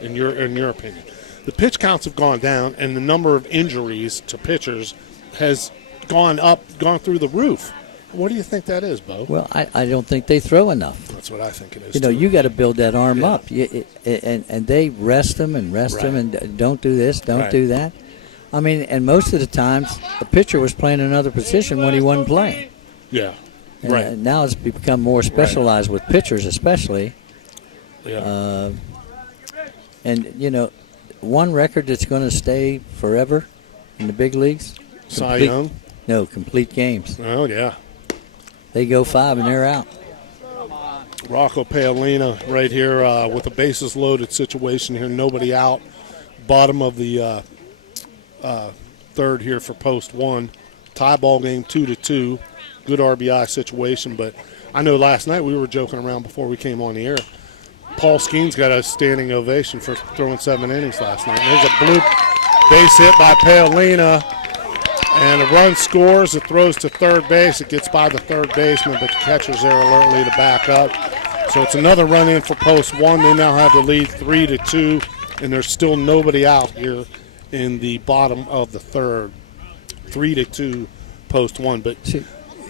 In your opinion, the pitch counts have gone down, and the number of injuries to pitchers has gone through the roof. What do you think that is, Bo? Well, I don't think they throw enough. That's what I think it is. You know, too. you got to build that arm up. And they rest them and don't do this, don't do that. I mean, and most of the times the pitcher was playing another position when he wasn't playing. Yeah. And now it's become more specialized with pitchers, especially. Yeah. And you know, one record that's going to stay forever in the big leagues. Cy Young? No, complete games. Oh yeah. They go 5 and they're out. Rocco Paolina right here with a bases loaded situation here, nobody out. Bottom of the third here for Post 1. Tie ball game 2-2. Good RBI situation, but I know last night we were joking around before we came on the air. Paul Skeen's got a standing ovation for throwing 7 innings last night. There's a blue base hit by Paolina, and a run scores. It throws to third base. It gets by the third baseman, but the catcher's there alertly to back up. So it's another run in for Post 1. They now have the lead 3-2, and there's still nobody out here in the bottom of the third. 3-2 Post 1. But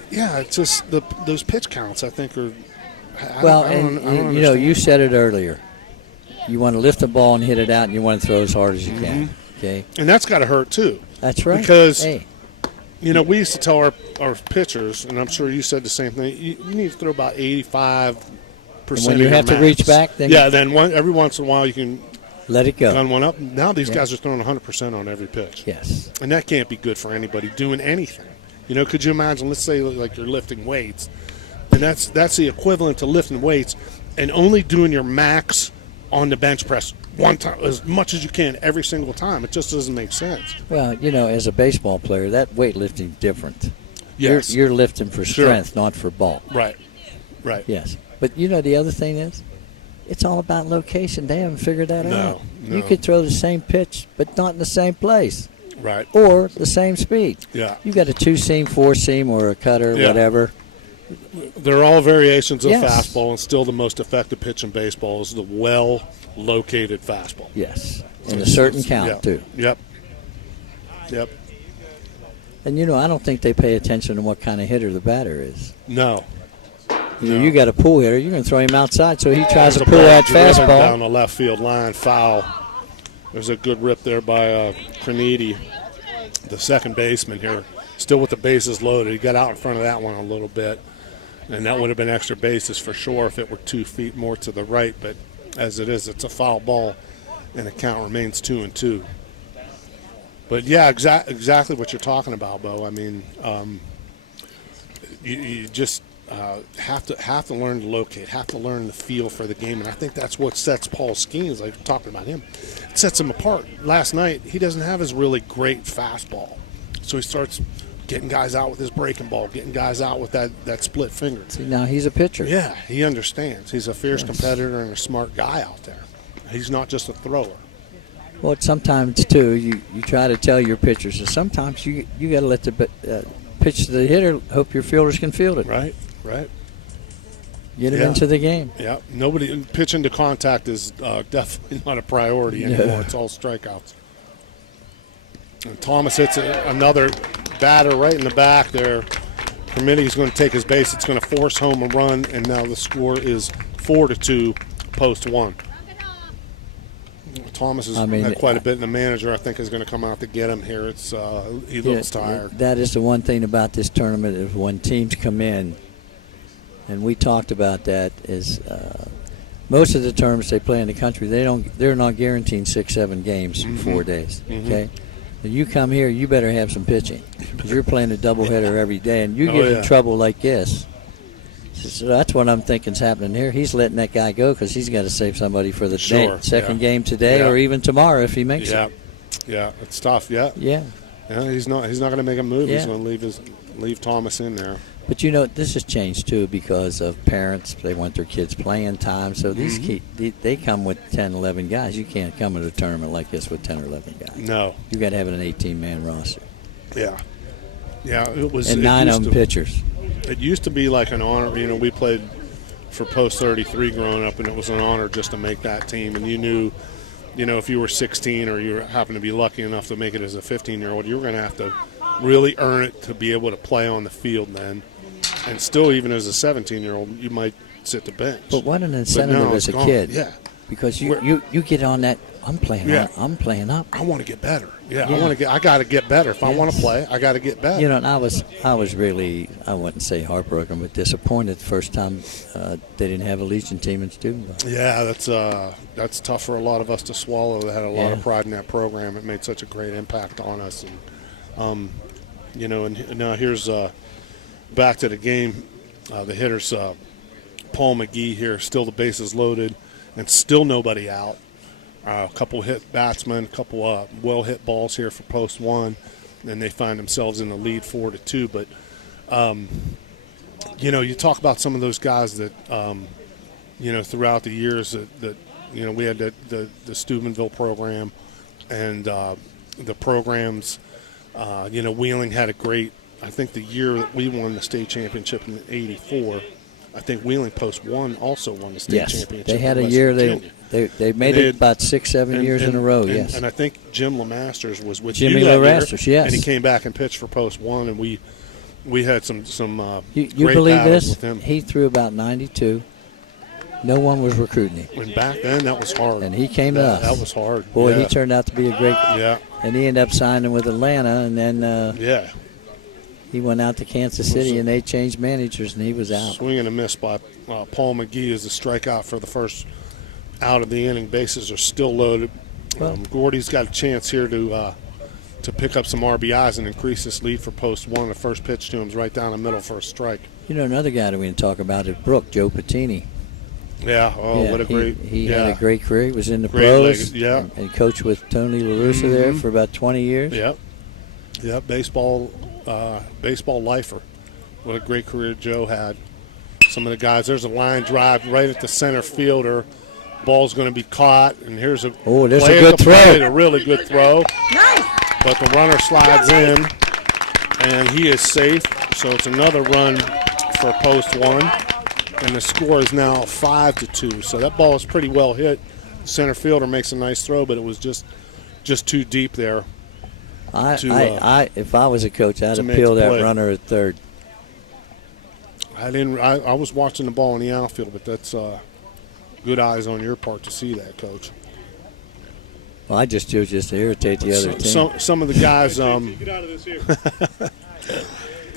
yeah, it's just those pitch counts, I think, are. You know, you said it earlier. You want to lift the ball and hit it out, and you want to throw as hard as you can. Okay, and that's got to hurt too. That's right. Because you know, we used to tell our pitchers, and I'm sure you said the same thing. You need to throw about 85%. When you have to reach back, then every once in a while you can let it go. Gun one up. Now these guys are throwing 100% on every pitch. Yes, and that can't be good for anybody doing anything. You know, could you imagine? Let's say like you're lifting weights. And that's the equivalent to lifting weights and only doing your max on the bench press one time, as much as you can every single time. It just doesn't make sense. Well, you know, as a baseball player, that weightlifting is different. Yes. You're lifting for strength, not for bulk. Right. Yes. But, you know, the other thing is, it's all about location. They haven't figured that out. No. You could throw the same pitch, but not in the same place. Right. Or the same speed. Yeah. You got a 2-seam, 4-seam, or a cutter, whatever. They're all variations of fastball, and still the most effective pitch in baseball is the well-located fastball. Yes, and a certain count, too. Yep. And, you know, I don't think they pay attention to what kind of hitter the batter is. No. You got a pull hitter, you're going to throw him outside, so he tries to pull that fastball. Down the left field line, foul. There's a good rip there by Craniti, the second baseman here. Still with the bases loaded. He got out in front of that one a little bit. And that would have been extra bases for sure if it were 2 feet more to the right. But as it is, it's a foul ball, and the count remains 2-2. But, yeah, exactly what you're talking about, Bo. I mean, you just have to learn to locate, have to learn the feel for the game. And I think that's what sets Paul Skeen, like talking about him, it sets him apart. Last night, he doesn't have his really great fastball. So he starts getting guys out with his breaking ball, getting guys out with that split finger. See, now he's a pitcher. Yeah, he understands. He's a fierce competitor and a smart guy out there. He's not just a thrower. Well, sometimes, too, you try to tell your pitchers that sometimes you got to let the pitch to the hitter, hope your fielders can field it. Right. Get him into the game. Yeah, pitching to contact is definitely not a priority anymore. It's all strikeouts. And Thomas hits another batter right in the back there. Permitti's going to take his base. It's going to force home a run, and now the score is 4-2, Post 1. Thomas has had quite a bit, and the manager, I think, is going to come out to get him here. It's he looks tired. That is the one thing about this tournament is when teams come in, and we talked about that, is most of the tournaments they play in the country, they're not guaranteeing 6-7 games in 4 days. Okay. When you come here, you better have some pitching because you're playing a doubleheader every day, and you get in trouble like this. So that's what I'm thinking is happening here. He's letting that guy go because he's got to save somebody for the second game today or even tomorrow if he makes it. Yeah, it's tough. Yeah, he's not going to make a move. He's going to leave Thomas in there. But you know, this has changed too because of parents. They want their kids playing time, so these they come with 10, 11 guys. You can't come to a tournament like this with 10 or 11 guys. No, you got to have an 18-man roster. Yeah, it was. And 9 of them pitchers. It used to be like an honor. You know, we played for Post 33 growing up, and it was an honor just to make that team. And you knew if you were 16 or you happen to be lucky enough to make it as a 15-year-old, you were going to have to really earn it to be able to play on the field then. And still, even as a 17-year-old, you might sit the bench. But what an incentive as a kid. Yeah. Because you get on that, I'm playing up. I want to get better. Yeah. I got to get better. If I want to play, I got to get better. And I was really, I wouldn't say heartbroken, but disappointed the first time they didn't have a Legion team in student ball. Yeah, that's tough for a lot of us to swallow. They had a lot of pride in that program. It made such a great impact on us. And, and now here's back to the game. The hitters, Paul McGee here, still the bases loaded, and still nobody out. A couple hit batsmen, a couple well-hit balls here for Post 1, and they find themselves in the lead 4-2. But, you talk about some of those guys that, throughout the years that we had the Steubenville program and the programs. Wheeling had a great, I think the year that we won the state championship in '84, I think Wheeling Post 1 also won the state championship. They had a year they made it about 6-7 years in a row. And I think Jim LeMasters was with Jimmy you that LeMasters, year, yes. and he came back and pitched for Post 1, and we had some you great believe battles this? with him. He threw about 92. No one was recruiting him. And back then, that was hard. And he came to us. That was hard. Boy, yeah. he turned out to be a great. Yeah. And he ended up signing with Atlanta, and then he went out to Kansas City, and they changed managers, and he was out. Swing and a miss by Paul McGee is a strikeout for the first out of the inning. Bases are still loaded. Gordy's got a chance here to pick up some RBIs and increase this lead for Post 1. The first pitch to him is right down the middle for a strike. Another guy that we didn't talk about is Brooke, Joe Patini. Yeah, what a great. He had a great career. He was in the pros. And coached with Tony LaRussa there for about 20 years. Yep, baseball lifer. What a great career Joe had. Some of the guys, there's a line drive right at the center fielder. Ball's going to be caught, and here's a there's a good throw. A really good throw. Nice. But the runner slides in, and he is safe. So it's another run for Post 1. And the score is now 5-2. So that ball is pretty well hit. The center fielder makes a nice throw, but it was just too deep there. If I was a coach, I'd appeal that runner at third. I was watching the ball in the outfield, but that's good eyes on your part to see that, Coach. Well, I just chose just to irritate the other team. Some of the guys. Get out of this here.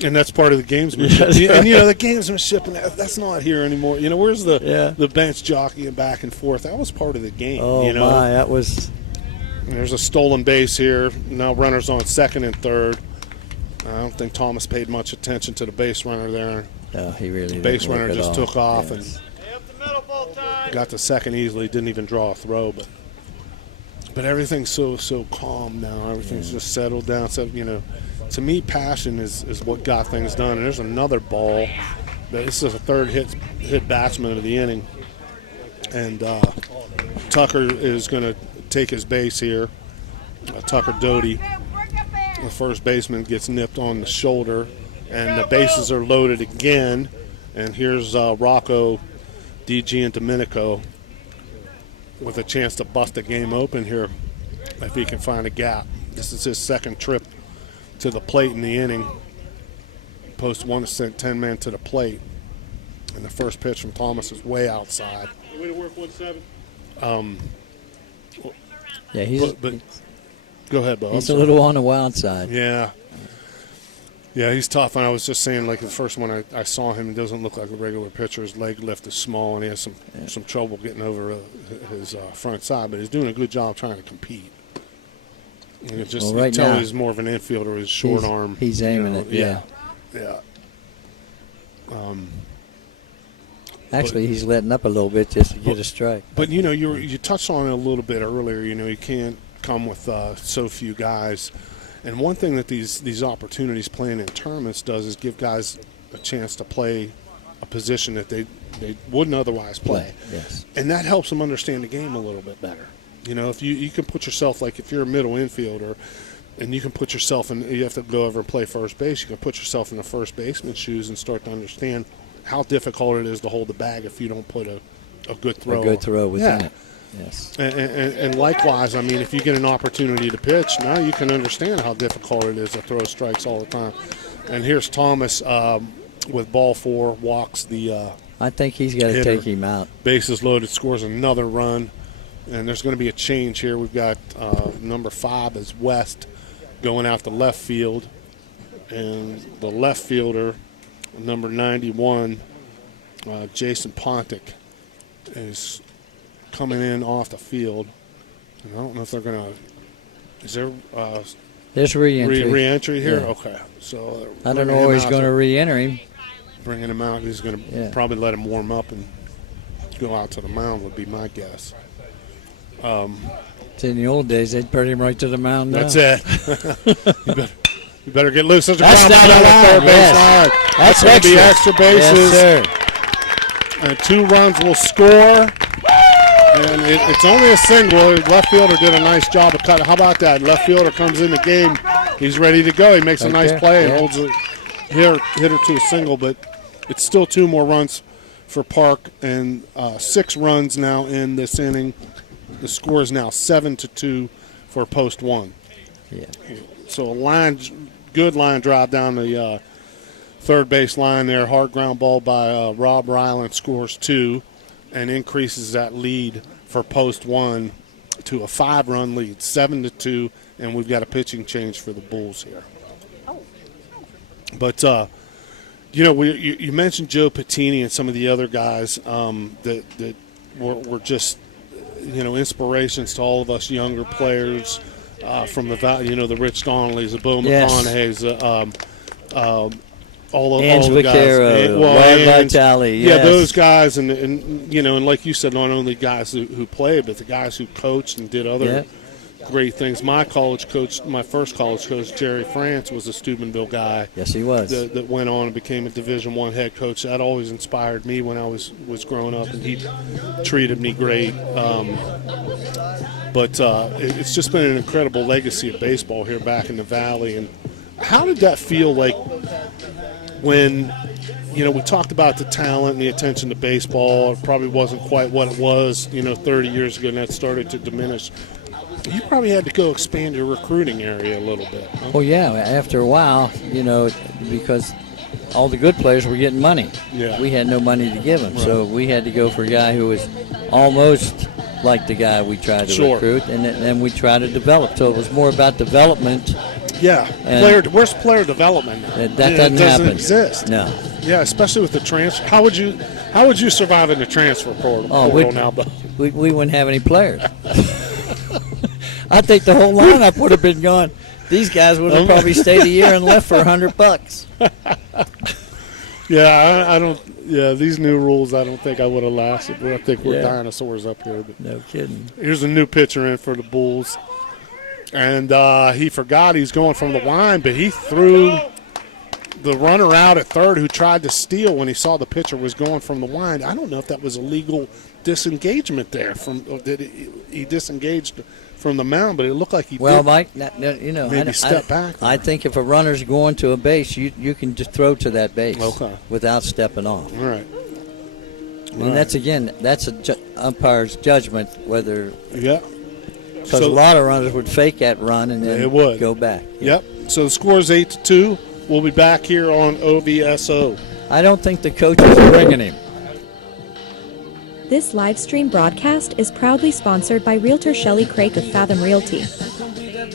And that's part of the gamesmanship. And, the gamesmanship, and that's not here anymore. Where's the bench jockeying back and forth? That was part of the game. Oh, my, that was. There's a stolen base here. Now runners on second and third. I don't think Thomas paid much attention to the base runner there. No, he really didn't. The base runner just took off Hey, up the middle, ball time. and got to second easily. Didn't even draw a throw, but everything's so calm now. Everything's just settled down. So to me, passion is what got things done. And there's another ball. This is a third hit batsman of the inning. And Tucker is going to take his base here. Tucker Doty, the first baseman, gets nipped on the shoulder. And the bases are loaded again. And here's Rocco, DG, and Domenico with a chance to bust the game open here if he can find a gap. This is his second trip to the plate in the inning. Post 1 has sent 10 men to the plate. And the first pitch from Thomas is way outside. Way to work 1-7. Yeah, he's. But go ahead, Bo. He's a little on the wild side. Yeah. Yeah, he's tough. And I was just saying, like the first one I saw him, he doesn't look like a regular pitcher. His leg lift is small, and he has some trouble getting over his front side. But he's doing a good job trying to compete. You can tell he's more of an infielder. His short arm. He's aiming it. Yeah. Actually, he's letting up a little bit just to get a strike. But you touched on it a little bit earlier. You can't come with so few guys. And one thing that these opportunities playing in tournaments does is give guys a chance to play a position that they wouldn't otherwise play. Yes. And that helps them understand the game a little bit better. If you can put yourself, like if you're a middle infielder and you can put yourself in, you have to go over and play first base, you can put yourself in the first baseman's shoes and start to understand how difficult it is to hold the bag if you don't put a good throw. A good throw within it. Yes. And likewise, I mean, if you get an opportunity to pitch, now you can understand how difficult it is to throw strikes all the time. And here's Thomas with ball 4, walks the I think he's got to hitter. take him out. Bases loaded, scores another run. And there's going to be a change here. We've got number 5 is West going out to left field. And the left fielder, number 91, Jason Pontic, is coming in off the field. And I don't know if they're going to – is there There's re-entry. re-entry here? Yeah. Okay. So I don't know if he's going to re-enter him. Bringing him out. He's going to probably let him warm up and go out to the mound would be my guess. In the old days, they'd put him right to the mound now. That's it. you better get loose. There's a That's ground down ball the on the third line, base yes. line. That's going to be extra. extra bases. Yes, sir. And 2 runs will score. And it's only a single. Left fielder did a nice job of cutting. How about that? Left fielder comes in the game. He's ready to go. He makes a Right nice there. play and Yeah. holds a hitter to a single. But it's still 2 more runs for Park and 6 runs now in this inning. The score is now 7-2 for Post 1. Yeah. So good line drive down the third base line there. Hard ground ball by Rob Ryland scores 2 and increases that lead for Post 1 to a 5-run lead, 7-2, and we've got a pitching change for the Bulls here. But you mentioned Joe Patini and some of the other guys that were just inspirations to all of us younger players from the Rich Donnellys, the Bo Yes. McConaughey's, all Ange the guys. Vaquero, Rod Ange, Vitale, yeah, yes. those guys, and like you said, not only guys who played, but the guys who coached and did other great things. My first college coach, Jerry France, was a Steubenville guy. Yes, he was. That went on and became a Division I head coach. That always inspired me when I was growing up, and he treated me great. But it's just been an incredible legacy of baseball here back in the Valley. And how did that feel like when, we talked about the talent and the attention to baseball? It probably wasn't quite what it was, 30 years ago, and that started to diminish. You probably had to go expand your recruiting area a little bit. Huh? Well, yeah, after a while, because all the good players were getting money. Yeah. We had no money to give them, so we had to go for a guy who was almost like the guy we tried to recruit, and then we tried to develop. So it was more about development. Yeah. Where's player development now? That doesn't happen. Exist. No. Yeah, especially with the transfer. How would you survive in the transfer portal now? We wouldn't have any players. I think the whole lineup would have been gone. These guys would have probably stayed a year and left for $100. Yeah, I don't. Yeah, these new rules, I don't think I would have lasted. I think we're Yeah. dinosaurs up here. But No kidding. here's a new pitcher in for the Bulls, and he forgot he's going from the line, but he threw the runner out at third who tried to steal when he saw the pitcher was going from the line. I don't know if that was a legal disengagement there. He disengaged from the mound, but it looked like he Well, did. Mike, Maybe step back. I think if a runner's going to a base, you can just throw to that base without stepping off. All right. And that's a umpire's judgment whether. Yeah. Because a lot of runners would fake that run and then go back. Yep. So the score is 8-2. We'll be back here on OVSO. I don't think the coach is bringing him. This live stream broadcast is proudly sponsored by Realtor Shelley Craig of Fathom Realty.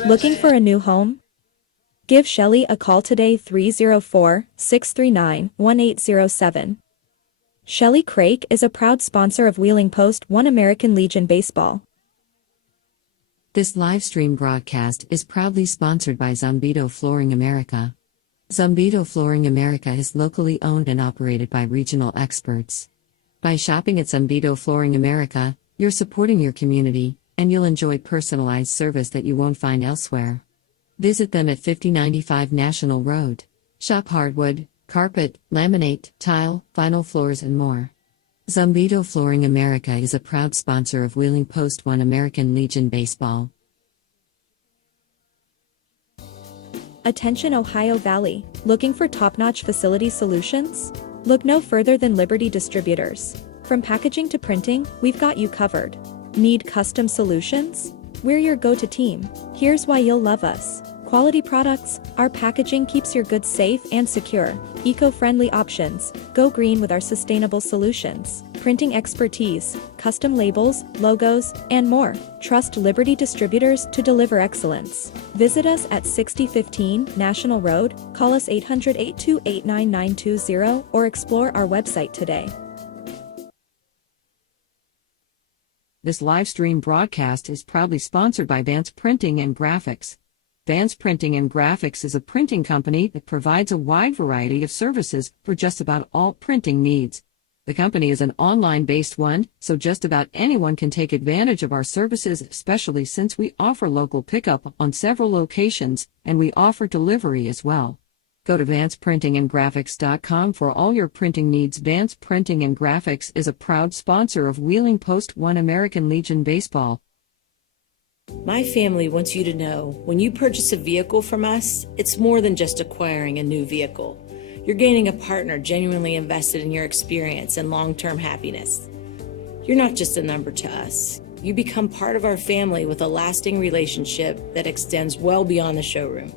Looking for a new home? Give Shelley a call today 304-639-1807. Shelley Craig is a proud sponsor of Wheeling Post-1 American Legion Baseball. This live stream broadcast is proudly sponsored by Zumbito Flooring America. Zumbito Flooring America is locally owned and operated by regional experts. By shopping at Zumbito Flooring America, you're supporting your community, and you'll enjoy personalized service that you won't find elsewhere. Visit them at 5095 National Road. Shop hardwood, carpet, laminate, tile, vinyl floors and more. Zumbito Flooring America is a proud sponsor of Wheeling Post-1 American Legion Baseball. Attention Ohio Valley, looking for top-notch facility solutions? Look no further than Liberty Distributors. From packaging to printing, we've got you covered. Need custom solutions? We're your go-to team. Here's why you'll love us. Quality products, our packaging keeps your goods safe and secure. Eco-friendly options, go green with our sustainable solutions. Printing expertise, custom labels, logos, and more. Trust Liberty Distributors to deliver excellence. Visit us at 6015 National Road, call us 800-828-9920, or explore our website today. This live stream broadcast is proudly sponsored by Vance Printing and Graphics. Vance Printing and Graphics is a printing company that provides a wide variety of services for just about all printing needs. The company is an online-based one, so just about anyone can take advantage of our services, especially since we offer local pickup on several locations, and we offer delivery as well. Go to vanceprintingandgraphics.com for all your printing needs. Vance Printing and Graphics is a proud sponsor of Wheeling Post1 American Legion Baseball. My family wants you to know when you purchase a vehicle from us, it's more than just acquiring a new vehicle. You're gaining a partner genuinely invested in your experience and long-term happiness. You're not just a number to us. You become part of our family with a lasting relationship that extends well beyond the showroom.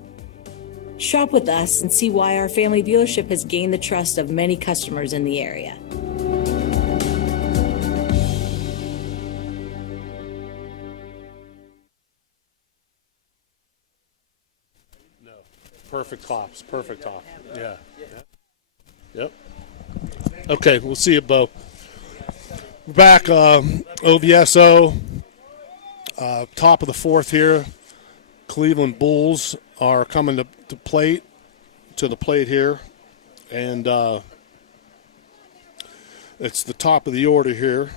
Shop with us and see why our family dealership has gained the trust of many customers in the area. Perfect tops. Perfect top. Yeah. Yep. Okay, we'll see you, Bo. We're back. OVSO. Top of the fourth here. Cleveland Bulls are coming to the plate here. And it's the top of the order here.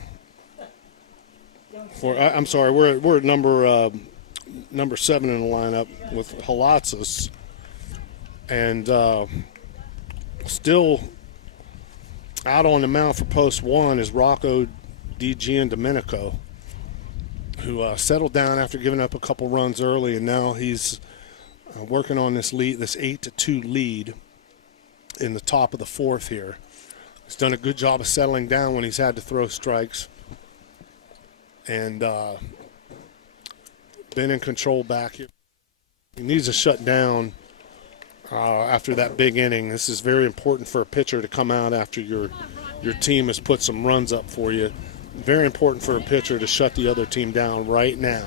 I'm sorry, we're at number 7 in the lineup with Halatzis. And still out on the mound for Post 1 is Rocco DiGiandomenico, who settled down after giving up a couple runs early, and now he's working on this 8-2 lead in the top of the fourth here. He's done a good job of settling down when he's had to throw strikes, and been in control back here. He needs to shut down after that big inning. This is very important for a pitcher to come out after your team has put some runs up for you. Very important for a pitcher to shut the other team down right now.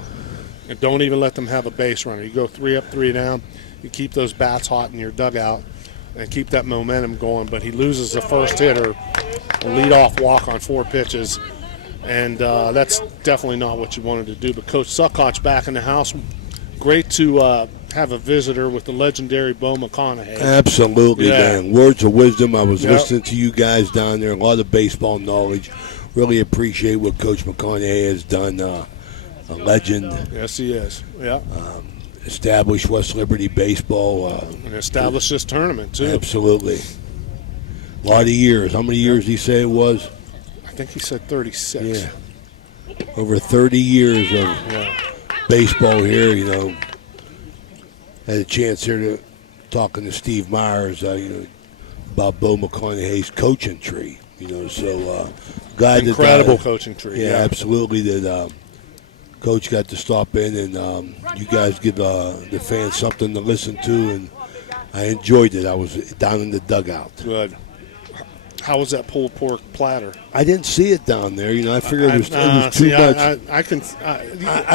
And don't even let them have a base runner. You go 3 up, 3 down. You keep those bats hot in your dugout and keep that momentum going. But he loses the first hitter, a leadoff walk on 4 pitches. And that's definitely not what you wanted to do. But Coach Suckott's back in the house. Great to have a visitor with the legendary Bo McConaughey. Absolutely, man. Words of wisdom. I was listening to you guys down there. A lot of baseball knowledge. Really appreciate what Coach McConaughey has done. A legend. Yes, he is. Yeah. Established West Liberty baseball. And established this tournament, too. Absolutely. A lot of years. How many years did he say it was? I think he said 36. Yeah. Over 30 years of baseball here, you know. Had a chance here to talking to Steve Myers, about Bo McConaughey's coaching tree. So glad incredible coaching tree. Yeah, absolutely. That Coach got to stop in, and you guys give the fans something to listen to, and I enjoyed it. I was down in the dugout. Good. How was that pulled pork platter? I didn't see it down there. I figured it was too much. I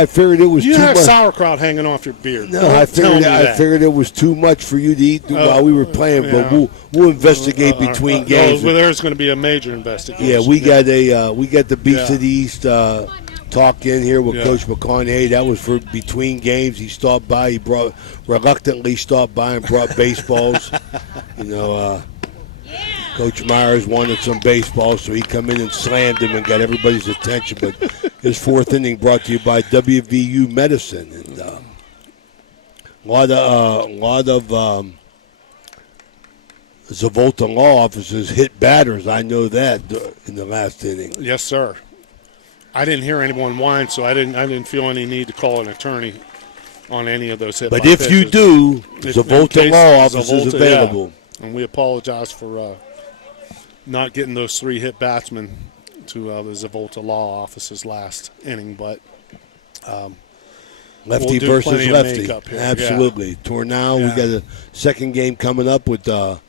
figured it was too much. You had sauerkraut hanging off your beard. No, I figured it was too much for you to eat while we were playing. But we'll investigate between games. Well, there's going to be a major investigation. Yeah, we got the Beast of the East talk in here with Coach McConaughey. That was for between games. He stopped by. He reluctantly stopped by and brought baseballs. Coach Myers wanted some baseball, so he come in and slammed him and got everybody's attention. But his fourth inning brought to you by WVU Medicine, and a lot of Zavolta law officers hit batters. I know that in the last inning. Yes, sir. I didn't hear anyone whine, so I didn't feel any need to call an attorney on any of those hit. But if you do, Zavolta law office is available. Yeah. And we apologize for not getting those 3 hit batsmen to the Zavolta Law Office's last inning, but Lefty we'll do versus plenty of lefty. makeup here. Absolutely. Tornau, we Yeah. got a second game coming up with the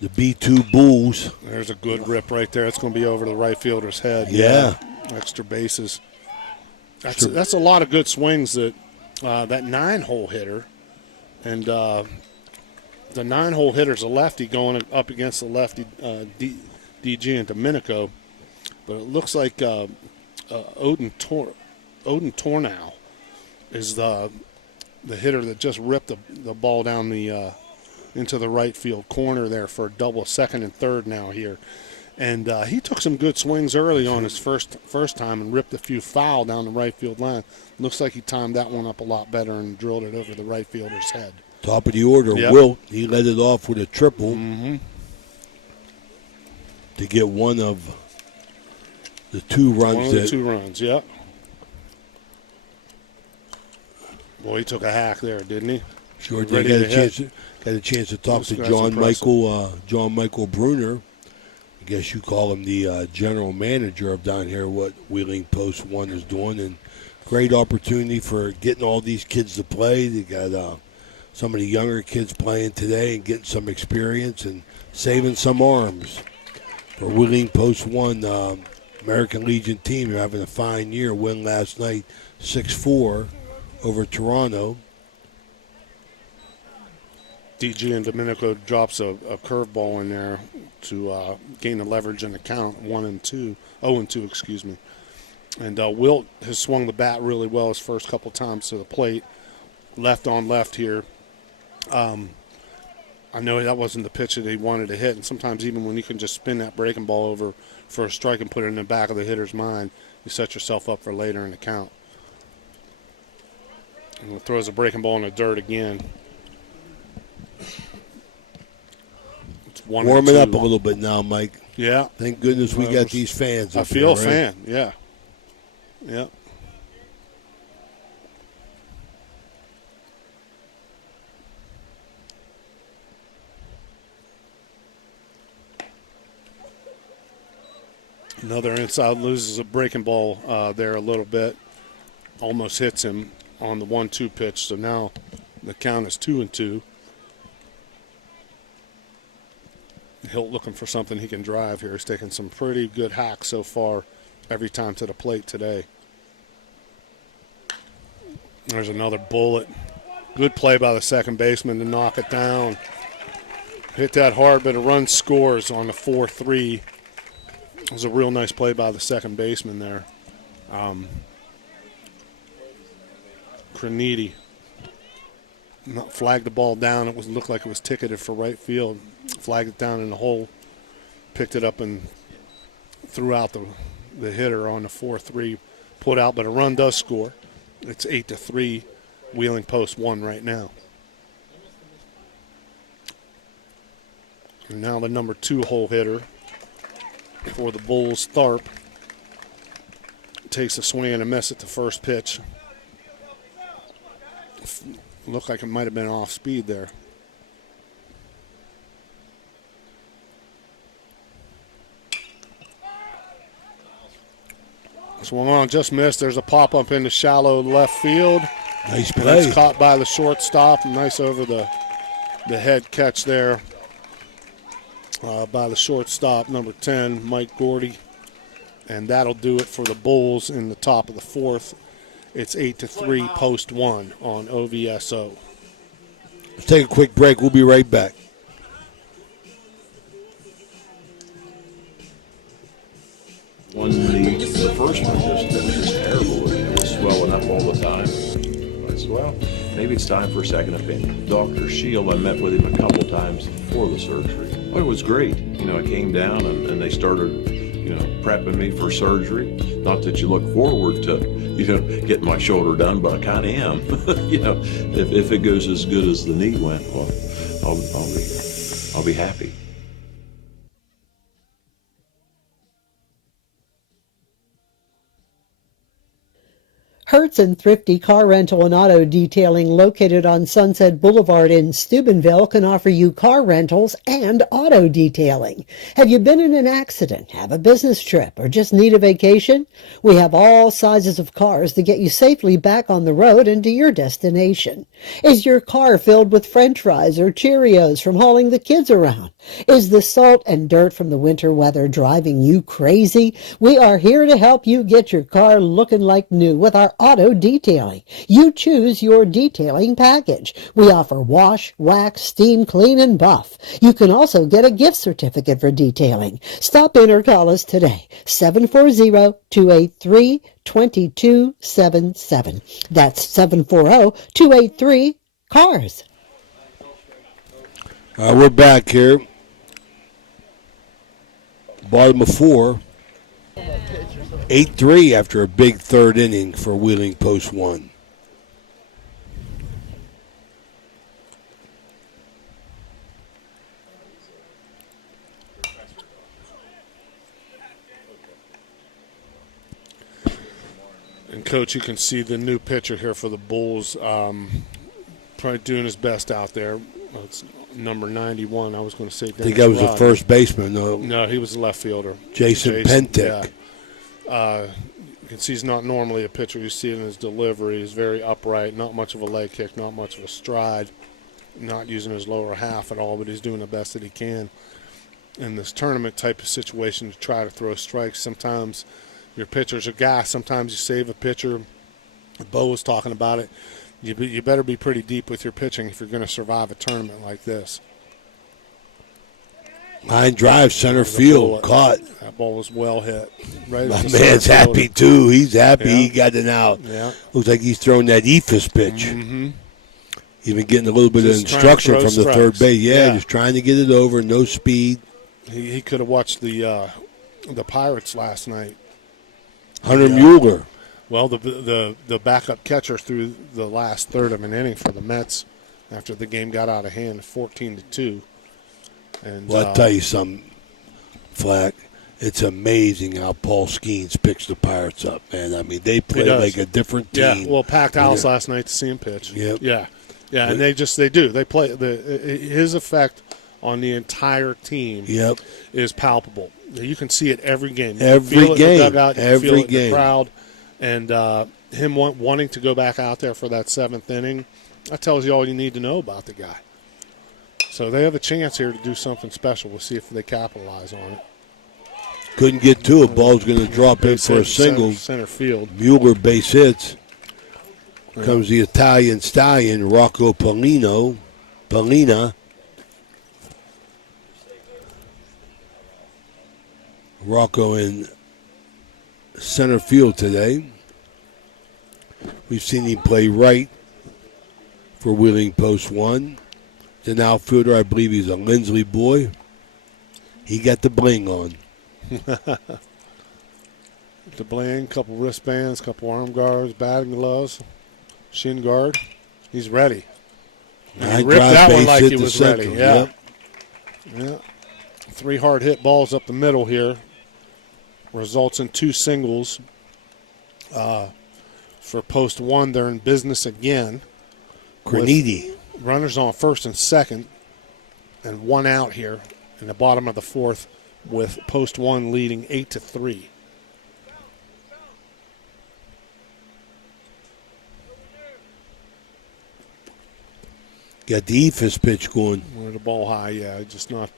B2 Bulls. There's a good rip right there. It's going to be over the right fielder's head. Yeah. Extra bases. That's a lot of good swings that 9-hole hitter. And the 9-hole hitter's a lefty going up against the lefty DG and Domenico. But it looks like Odin Tornau is the hitter that just ripped the ball down the into the right field corner there for a double, second and third now here. And he took some good swings early on his first time and ripped a few foul down the right field line. Looks like he timed that one up a lot better and drilled it over the right fielder's head. Top of the order, Yep. Wilt. He led it off with a triple Mm-hmm. to get one of the 2 runs. One of the 2 runs, yeah. Boy, he took a hack there, didn't he? Sure did. Ready Got to a chance to talk to That's John impressive. Michael Bruner. I guess you call him the general manager of down here, what Wheeling Post 1 is doing. And great opportunity for getting all these kids to play. They got some of the younger kids playing today and getting some experience and saving some arms. For Wheeling Post 1, American Legion team, they're having a fine year. Win last night 6-4 over Toronto. DG and Domenico drops a curveball in there to gain the leverage in the count, 0-2, excuse me. And Wilt has swung the bat really well his first couple times to the plate, left on left here. I know that wasn't the pitch that he wanted to hit, and sometimes even when you can just spin that breaking ball over for a strike and put it in the back of the hitter's mind, you set yourself up for later in the count. And throws a breaking ball in the dirt again. It's 1-2. Warming up a little bit now, Mike. Yeah. Thank goodness we got these fans. I up feel here, a right? fan, yeah. Yeah. Another inside, loses a breaking ball there a little bit. Almost hits him on the 1-2 pitch, so now the count is 2-2. Hilt looking for something he can drive here. He's taking some pretty good hacks so far every time to the plate today. There's another bullet. Good play by the second baseman to knock it down. Hit that hard, but a run scores on the 4-3. It was a real nice play by the second baseman there. Craniti flagged the ball down. It looked like it was ticketed for right field. Flagged it down in the hole. Picked it up and threw out the hitter on the 4-3. Put out, but a run does score. It's 8-3, Wheeling Post 1 right now. And now the number 2 hole hitter for the Bulls, Tharp, takes a swing and a miss at the first pitch. Looked like it might have been off speed there. Swung on, just missed. There's a pop-up into shallow left field. Nice play. That's caught by the shortstop. Nice over the head catch there by the shortstop, number 10, Mike Gordy. And that'll do it for the Bulls in the top of the 4th. It's 8-3, Post 1 on OVSO. Let's take a quick break. We'll be right back. The first one was just terrible. It was swelling up all the time. I said, well, maybe it's time for a second opinion. Dr. Shield, I met with him a couple times before the surgery. Well, it was great. I came down and they started, prepping me for surgery. Not that you look forward to, getting my shoulder done, but I kind of am. If it goes as good as the knee went, well, I'll be happy. Hertz and Thrifty Car Rental and Auto Detailing, located on Sunset Boulevard in Steubenville, can offer you car rentals and auto detailing. Have you been in an accident, have a business trip, or just need a vacation? We have all sizes of cars to get you safely back on the road and to your destination. Is your car filled with French fries or Cheerios from hauling the kids around? Is the salt and dirt from the winter weather driving you crazy? We are here to help you get your car looking like new with our auto detailing. You choose your detailing package. We offer wash, wax, steam, clean, and buff. You can also get a gift certificate for detailing. Stop in or call us today, 740-283-2277. That's 740-283-CARS. We're back here. Bottom of 4. 8-3 after a big third inning for Wheeling Post 1. And, Coach, you can see the new pitcher here for the Bulls, probably doing his best out there. It's number 91. I was going to say Dennis I think that was Rodman. the first baseman, though. No, he was a left fielder. Jason Pentic. Yeah. You can see he's not normally a pitcher. You see it in his delivery. He's very upright, not much of a leg kick, not much of a stride, not using his lower half at all, but he's doing the best that he can in this tournament type of situation to try to throw strikes. Sometimes your pitcher's a guy. Sometimes you save a pitcher. Bo was talking about it. You better be pretty deep with your pitching if you're going to survive a tournament like this. Line drive, center field, caught. That ball was well hit. Right. My man's happy, too. He's happy he got it out. Yeah. Looks like he's throwing that ephus pitch. Mm-hmm. Even getting a little bit Just of instruction from the third base. Yeah, just trying to get it over, no speed. He could have watched the Pirates last night. Hunter Mueller. Well, the backup catcher threw the last third of an inning for the Mets after the game got out of hand, 14-2. And Well, I'll tell you something, Flack. It's amazing how Paul Skeens picks the Pirates up, man. I mean, they play like a different team. Yeah, well, packed house last night to see him pitch. Yep. Yeah, and they do. They play his effect on the entire team. Yep. Is palpable. You can see it every game. Every you feel it game. In the dugout, you Every feel it game. in the crowd, and him wanting to go back out there for that seventh inning. That tells you all you need to know about the guy. So they have a chance here to do something special. We'll see if they capitalize on it. Couldn't get to it. Ball's going to drop in Base for a hit, single. center field. Mueller base hits. Comes the Italian stallion, Rocco Polina. Rocco in center field today. We've seen him play right for Wheeling Post 1. He's an outfielder. I believe he's a Lindsley boy. He got the bling on. The bling, couple wristbands, couple arm guards, batting gloves, shin guard. He's ready. And he ripped that one like he was ready. Yeah. Yeah. 3 hard hit balls up the middle here. Results in 2 singles. For Post 1, they're in business again. Graniti. Runners on first and second, and 1 out here in the bottom of the 4th, with Post 1 leading 8-3. Got the ephus pitch going. Where the ball high, yeah, just not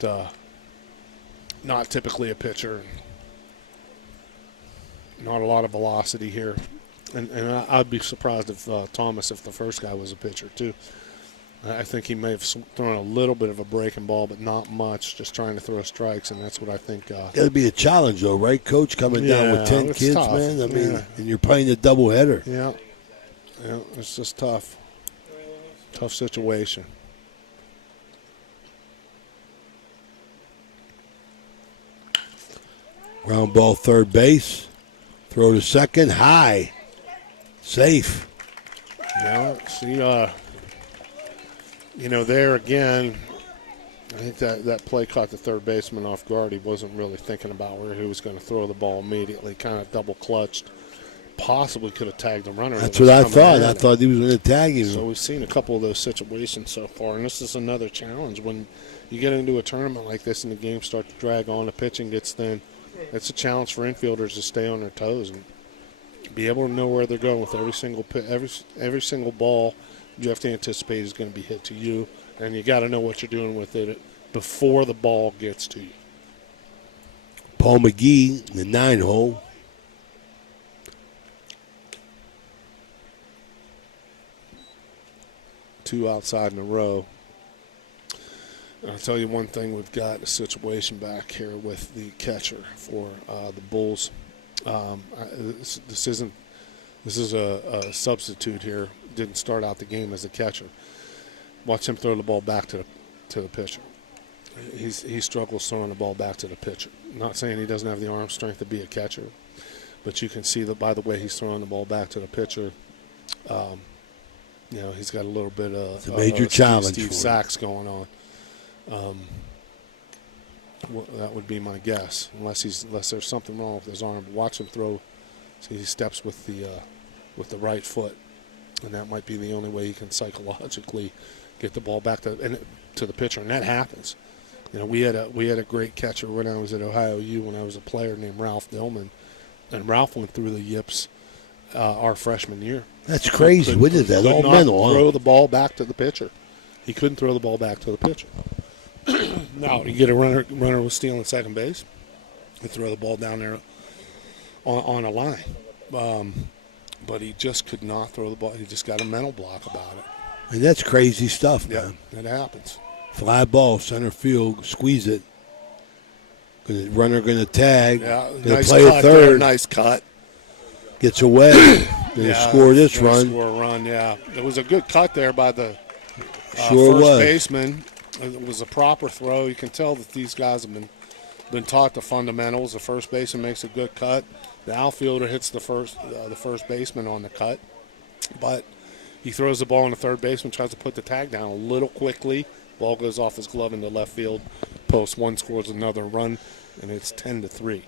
typically a pitcher. Not a lot of velocity here, and I'd be surprised if Thomas, if the first guy was a pitcher too. I think he may have thrown a little bit of a breaking ball, but not much, just trying to throw strikes, and that's what I think. Got to be a challenge, though, right, Coach? Coming down with 10 kids, tough. man. I mean, and you're playing a doubleheader. Yeah, it's just tough. Tough situation. Ground ball, third base. Throw to second, high. Safe. Yeah, see, there again, I think that play caught the third baseman off guard. He wasn't really thinking about where he was going to throw the ball immediately, kind of double clutched. possibly could have tagged the runner. That's that was what I coming thought. at I him. thought he was going to tag him. So we've seen a couple of those situations so far, and this is another challenge. When you get into a tournament like this and the games start to drag on, the pitching gets thin, it's a challenge for infielders to stay on their toes and be able to know where they're going with every single ball you have to anticipate is going to be hit to you, and you got to know what you're doing with it before the ball gets to you. Paul McGee, the 9-hole. Two outside in a row. And I'll tell you one thing, we've got a situation back here with the catcher for the Bulls. This is a substitute here. Didn't start out the game as a catcher. Watch him throw the ball back to the pitcher. He struggles throwing the ball back to the pitcher. Not saying he doesn't have the arm strength to be a catcher, but you can see that by the way he's throwing the ball back to the pitcher. He's got a little bit of it's a major challenge Steve for him. Sachs going on. That would be my guess, unless there's something wrong with his arm. Watch him throw. See, he steps with the right foot, and that might be the only way he can psychologically get the ball back to the pitcher, and that happens. We had a great catcher when I was at Ohio U when I was a player named Ralph Dillman, and Ralph went through the yips our freshman year. That's crazy. What is that? All mental, throw huh? the ball back to the pitcher. He couldn't throw the ball back to the pitcher. Now you get a runner was stealing second base, and throw the ball down there on a line, but he just could not throw the ball. He just got a mental block about it. And that's crazy stuff, Yeah, man. it happens. Fly ball, center field, squeeze it. Runner going to tag. Yeah, Going to nice play cut a third. there, nice cut. Gets away. Going to score this gonna run. Score a run, yeah. It was a good cut there by the Sure first was. baseman. It was a proper throw. You can tell that these guys have been taught the fundamentals. The first baseman makes a good cut. The outfielder hits the first baseman on the cut, but he throws the ball on the third baseman, tries to put the tag down a little quickly. Ball goes off his glove into left field. Post1 scores another run, and it's 10-3.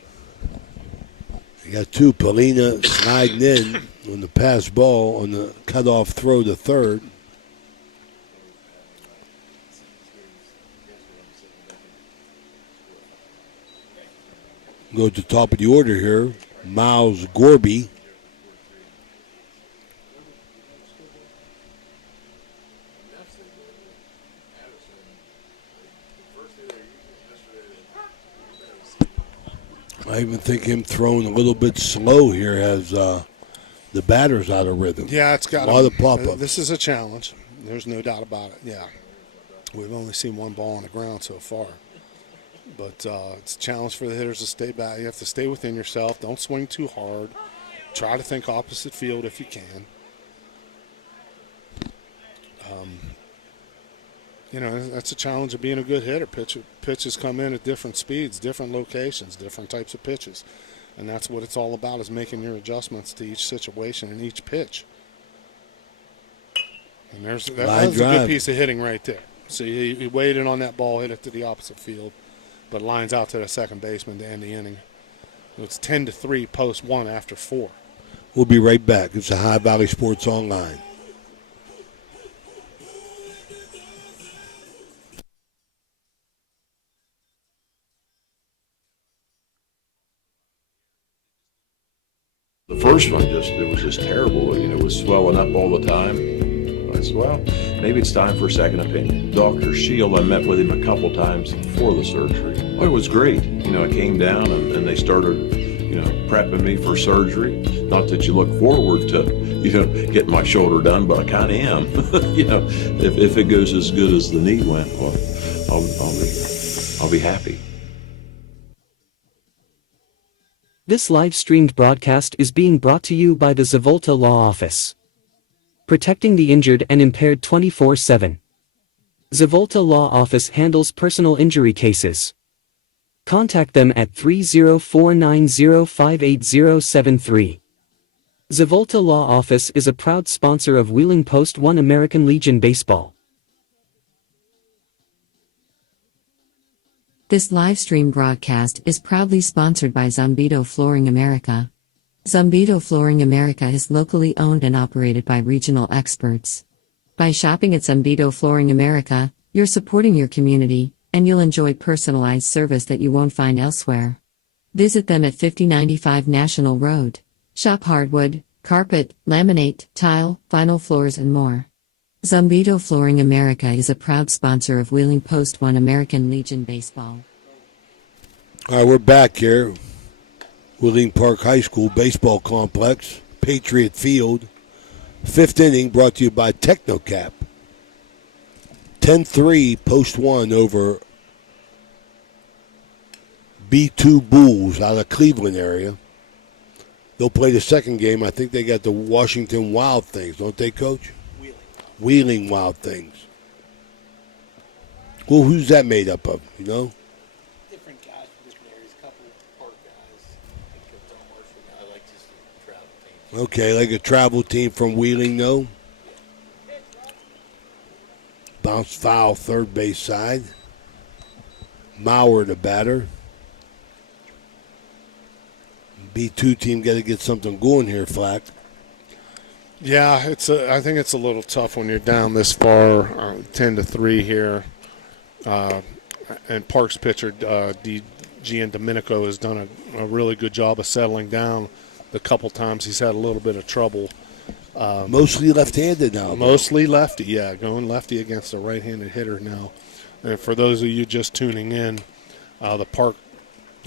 You got two. Polina sliding in on the pass ball on the cutoff throw to third. Go to the top of the order here. Miles Gorby. I even think him throwing a little bit slow here has the batter's out of rhythm. Yeah, it's got a lot of pop-ups. This is a challenge. There's no doubt about it. Yeah, we've only seen one ball on the ground so far, but it's a challenge for the hitters to stay back. You have to stay within yourself. Don't swing too hard. Try to think opposite field if you can. That's a challenge of being a good hitter. Pitches come in at different speeds, different locations, different types of pitches. And that's what it's all about, is making your adjustments to each situation and each pitch. And that was a good piece of hitting right there. See, he waited on that ball, hit it to the opposite field, but lines out to the second baseman to end the inning. It's 10-3 Post1 after 4. We'll be right back. It's the High Valley Sports Online. The first one it was just terrible. It was swelling up all the time. I said, well, maybe it's time for a second opinion. Dr. Shield, I met with him a couple times before the surgery. Well, it was great. I came down and they started, prepping me for surgery. Not that you look forward to, getting my shoulder done, but I kind of am. If it goes as good as the knee went, well, I'll be happy. This live-streamed broadcast is being brought to you by the Zavolta Law Office. Protecting the injured and impaired 24/7. Zavolta Law Office handles personal injury cases. Contact them at 304905873. Zavolta Law Office is a proud sponsor of Wheeling Post1 American Legion Baseball. This live stream broadcast is proudly sponsored by Zumbito Flooring America. Zumbido Flooring America is locally owned and operated by regional experts. By shopping at Zumbido Flooring America, you're supporting your community, and you'll enjoy personalized service that you won't find elsewhere. Visit them at 5095 National Road. Shop hardwood, carpet, laminate, tile, vinyl floors, and more. Zumbido Flooring America is a proud sponsor of Wheeling Post1 American Legion Baseball. All right, we're back here. Wheeling Park High School Baseball Complex, Patriot Field. Fifth inning brought to you by Technocap. 10-3 Post1 over B2 Bulls out of Cleveland area. They'll play the second game. I think they got the Washington Wild Things, don't they, Coach? Wheeling Wild Things. Well, who's that made up of, you know? Different guys from different areas. A couple of park guys. I think it's almost I like just a travel team. Okay, like a travel team from Wheeling, though. Bounce foul, third base side. Maurer, the batter. B2 team got to get something going here, Flack. Yeah, I think it's a little tough when you're down this far, 10-3 here. And Park's pitcher, Gian Domenico, has done a really good job of settling down. The couple times he's had a little bit of trouble. Mostly left-handed now. Mostly lefty, yeah, going lefty against a right-handed hitter now. And for those of you just tuning in, the Park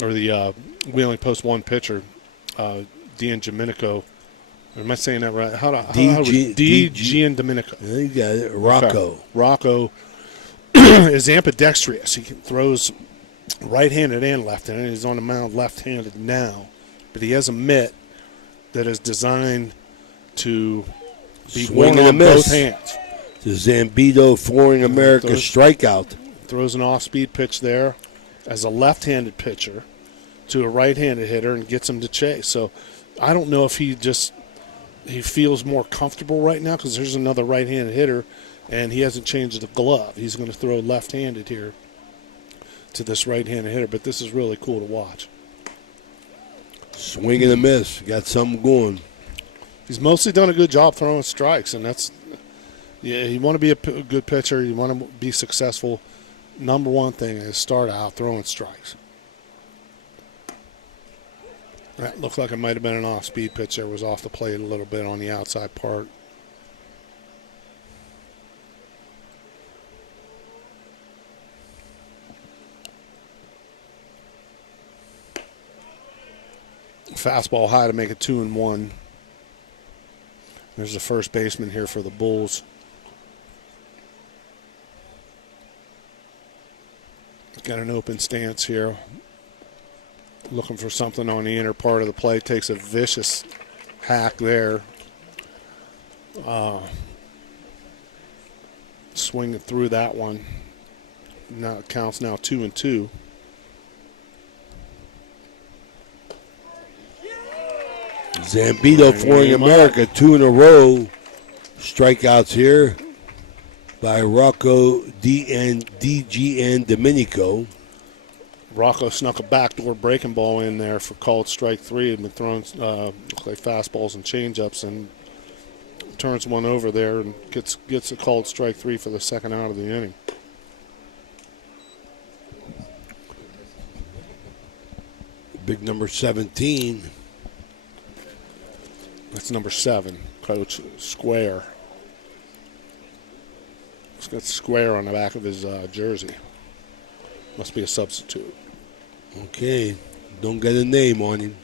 or the Wheeling Post 1 pitcher, Gian Domenico. Am I saying that right? Gian Domenico. Yeah, you got it. Rocco. Okay. Rocco is ambidextrous. He throws right-handed and left-handed. He's on the mound left-handed now. But he has a mitt that is designed to be Swing worn and a on miss. both hands. The Zambito Flooring America strikeout. Throws an off-speed pitch there as a left-handed pitcher to a right-handed hitter and gets him to chase. So I don't know if he feels more comfortable right now because there's another right-handed hitter and he hasn't changed the glove. He's going to throw left-handed here to this right-handed hitter, but this is really cool to watch. Swing and a miss. Got something going. He's mostly done a good job throwing strikes, and that's – yeah, you want to be a good pitcher. You want to be successful. Number one thing is start out throwing strikes. That looked like it might have been an off-speed pitch. There was off the plate a little bit on the outside part. Fastball high to make it 2-1. There's the first baseman here for the Bulls. Got an open stance here. Looking for something on the inner part of the plate. Takes a vicious hack there. Swinging through that one. Now it counts now 2-2. Zambito Flooring America, 2 in a row. Strikeouts here by Rocco DGN Domenico. Rocco snuck a backdoor breaking ball in there for called strike 3. Had been throwing look like fastballs and changeups and turns one over there and gets a called strike 3 for the second out of the inning. Big number 17. That's number 7, Coach Square. He's got Square on the back of his jersey. Must be a substitute. Okay, don't get a name on him.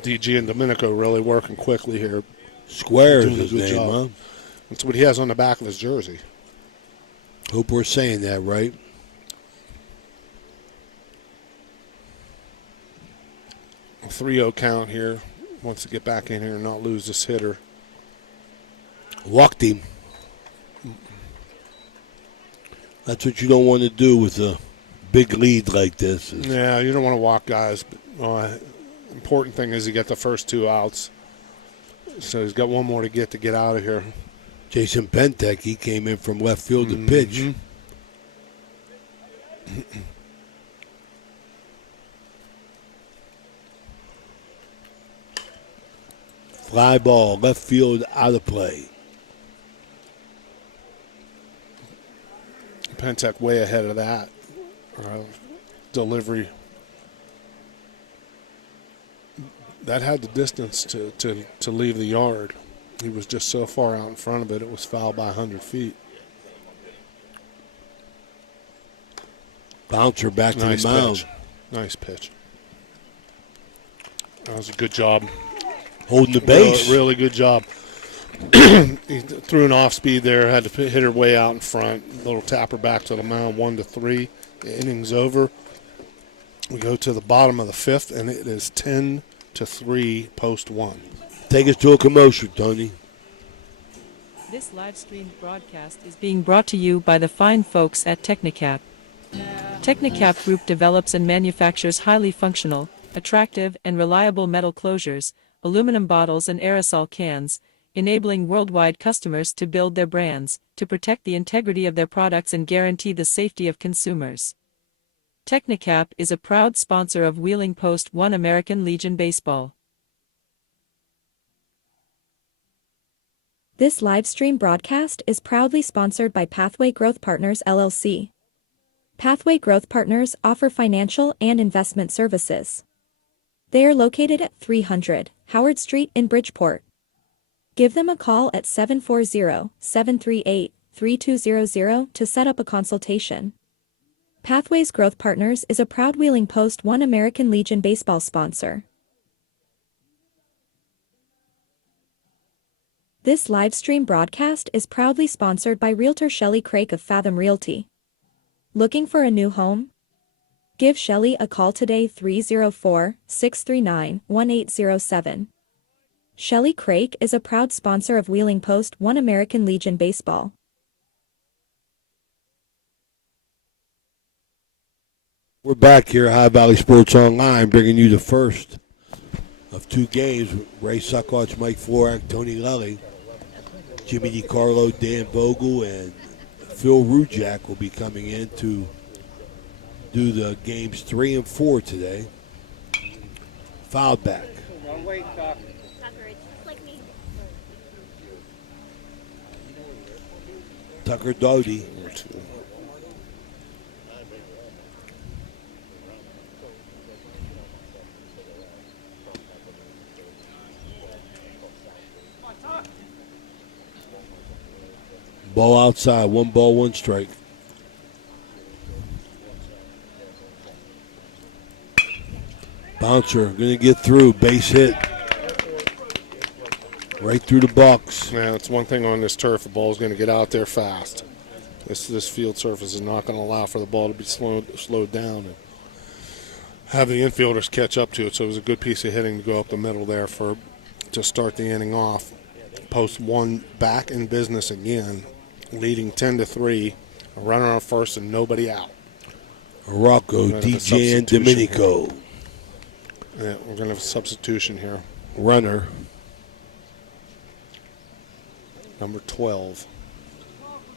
DG and Domenico really working quickly here. Square is Doing a his good name, job. huh? That's what he has on the back of his jersey. Hope we're saying that right. A 3-0 count here. Wants to get back in here and not lose this hitter. Walked him. That's what you don't want to do with a big lead like this. Yeah, you don't want to walk guys. But, important thing is you get the first 2 outs. So he's got one more to get out of here. Jason Pentek, he came in from left field to pitch. Fly ball, left field, out of play. Pentek way ahead of that delivery. That had the distance to leave the yard. He was just so far out in front of it, it was foul by 100 feet. Bouncer back to the mound. Pitch. Nice pitch. That was a good job. Holding the base. Really good job. He threw an off speed there, had to hit her way out in front. Little tapper back to the mound, 1-3. The inning's over. We go to the bottom of the fifth, and it is 10-3 Post 1. Take us to a commercial, Tony. This live streamed broadcast is being brought to you by the fine folks at Technicap. Technicap Group develops and manufactures highly functional, attractive, and reliable metal closures, aluminum bottles, and aerosol cans, enabling worldwide customers to build their brands, to protect the integrity of their products and guarantee the safety of consumers. Technicap is a proud sponsor of Wheeling Post 1 American Legion Baseball. This live stream broadcast is proudly sponsored by Pathway Growth Partners LLC. Pathway Growth Partners offer financial and investment services. They are located at 300 Howard Street in Bridgeport. Give them a call at 740-738-3200 to set up a consultation. Pathways Growth Partners is a proud Wheeling Post 1 American Legion baseball sponsor. This live stream broadcast is proudly sponsored by Realtor Shelley Craik of Fathom Realty. Looking for a new home? Give Shelley a call today, 304-639-1807. Shelley Craik is a proud sponsor of Wheeling Post 1 American Legion Baseball. We're back here at High Valley Sports Online, bringing you the first of two games. Ray Suckots, Mike Florak, Tony Lelly, Jimmy DiCarlo, Dan Vogel, and Phil Rujak will be coming in to do the games 3 and 4 today. Foul back. Wrong way, Tucker. Tucker Doty. Ball outside, 1 ball, 1 strike. Bouncer, going to get through, base hit. Right through the box. Yeah, that's one thing on this turf. The ball's going to get out there fast. This field surface is not going to allow for the ball to be slowed down and have the infielders catch up to it. So it was a good piece of hitting to go up the middle there to start the inning off. Post 1 back in business again, leading 10-3. A runner on first and nobody out. Rocco, DJ, and Domenico. Yeah, we're going to have a substitution here. Runner. Number 12.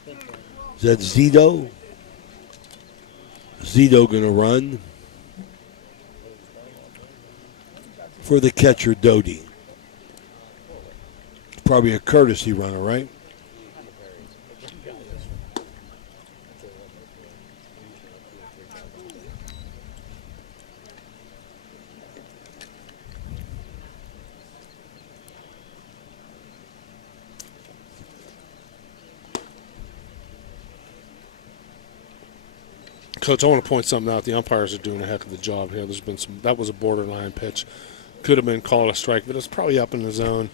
Is that Zito? Zito going to run for the catcher, Doty. Probably a courtesy runner, right? Coach, I want to point something out. The umpires are doing a heck of a job here. There's been that was a borderline pitch. Could have been called a strike, but it's probably up in the zone.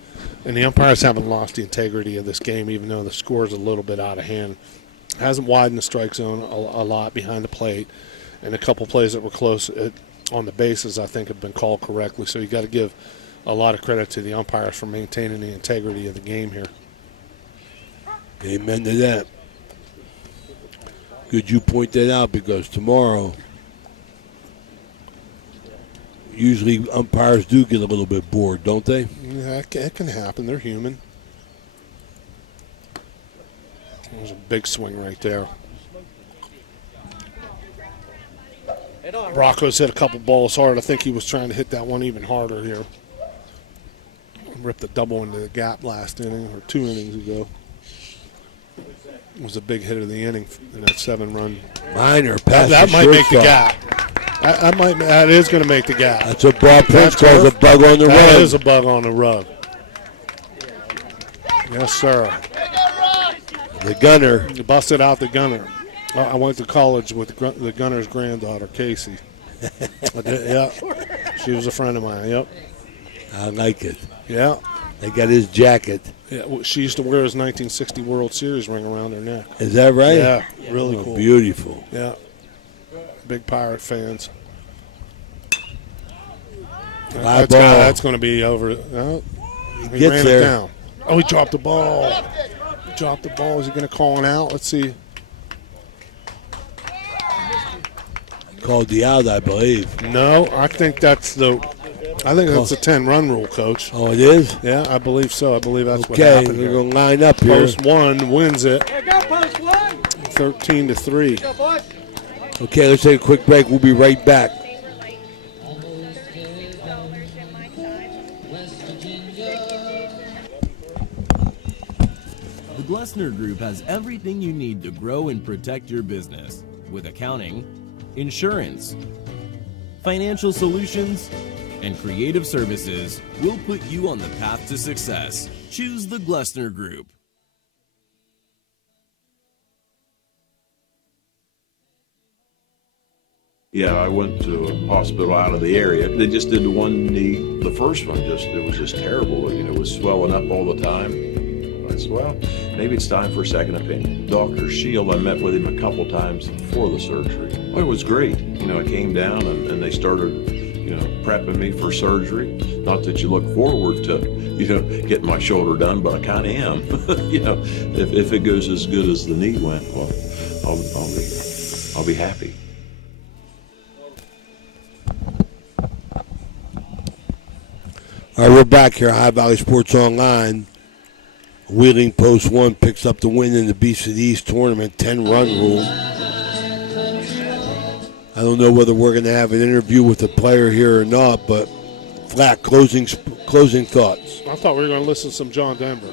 And the umpires haven't lost the integrity of this game, even though the score is a little bit out of hand. Hasn't widened the strike zone a lot behind the plate. And a couple plays that were close on the bases, I think, have been called correctly. So you got to give a lot of credit to the umpires for maintaining the integrity of the game here. Amen to that. Good you point that out, because tomorrow usually umpires do get a little bit bored, don't they? Yeah, it can happen. They're human. There's a big swing right there. Broncos hit a couple balls hard. I think he was trying to hit that one even harder here. Ripped a double into the gap last inning, or 2 innings ago. It was a big hit of the inning in that 7-run. Minor pass. That might make the gap. That is going to make the gap. That's what Bob Prince calls a bug on the rug. That is a bug on the rug. Yes, sir. The gunner. You busted out the gunner. I went to college with the gunner's granddaughter, Casey. Yeah, she was a friend of mine. Yep. I like it. Yeah. They got his jacket. Yeah, she used to wear his 1960 World Series ring around her neck. Is that right? Yeah, really cool. Beautiful. Yeah. Big Pirate fans. That's going to be over. He gets ran there. It down. Oh, he dropped the ball. He dropped the ball. Is he going to call it out? Let's see. Called the out, I believe. No, I think that's a 10-run rule, Coach. Oh, it is? Yeah, I believe so. I believe that's what Okay, happened. we're going to line up here. Post1 wins it. Hey, go Post1! 13-3. Go, boys. Okay, let's take a quick break. We'll be right back. The Glessner Group has everything you need to grow and protect your business with accounting, insurance, financial solutions, and creative services. We'll put you on the path to success. Choose the Glessner Group. Yeah, I went to a hospital out of the area. They just did the one knee. The first one it was just terrible. It was swelling up all the time. I said, well, maybe it's time for a second opinion. Dr. Shield, I met with him a couple times before the surgery. Well, it was great. I came down and they started, prepping me for surgery. Not that you look forward to, getting my shoulder done, but I kind of am. If it goes as good as the knee went, well, I'll be happy. All right, we're back here at High Valley Sports Online. Wheeling Post1 picks up the win in the Beast of the East tournament, 10-run rule. I don't know whether we're going to have an interview with a player here or not, but Flack, closing thoughts. I thought we were going to listen to some John Denver.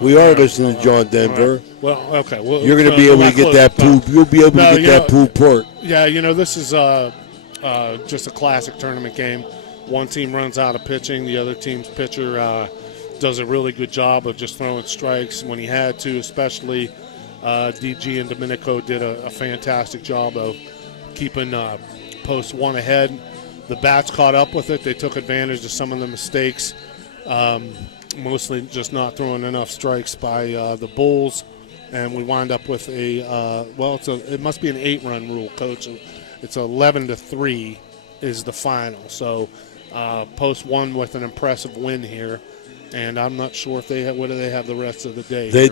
We are listening to John Denver. Right. Well, okay. Well, you're going to be able to get that pool. You'll be able to get that pool port. Yeah, this is just a classic tournament game. One team runs out of pitching. The other team's pitcher does a really good job of just throwing strikes when he had to, especially DG and Domenico did a fantastic job of keeping Post1 ahead. The bats caught up with it. They took advantage of some of the mistakes, mostly just not throwing enough strikes by the Bulls, and we wind up with it must be an 8-run rule, Coach. It's 11-3 is the final. So Post1 with an impressive win here. And I'm not sure if whether they have the rest of the day. They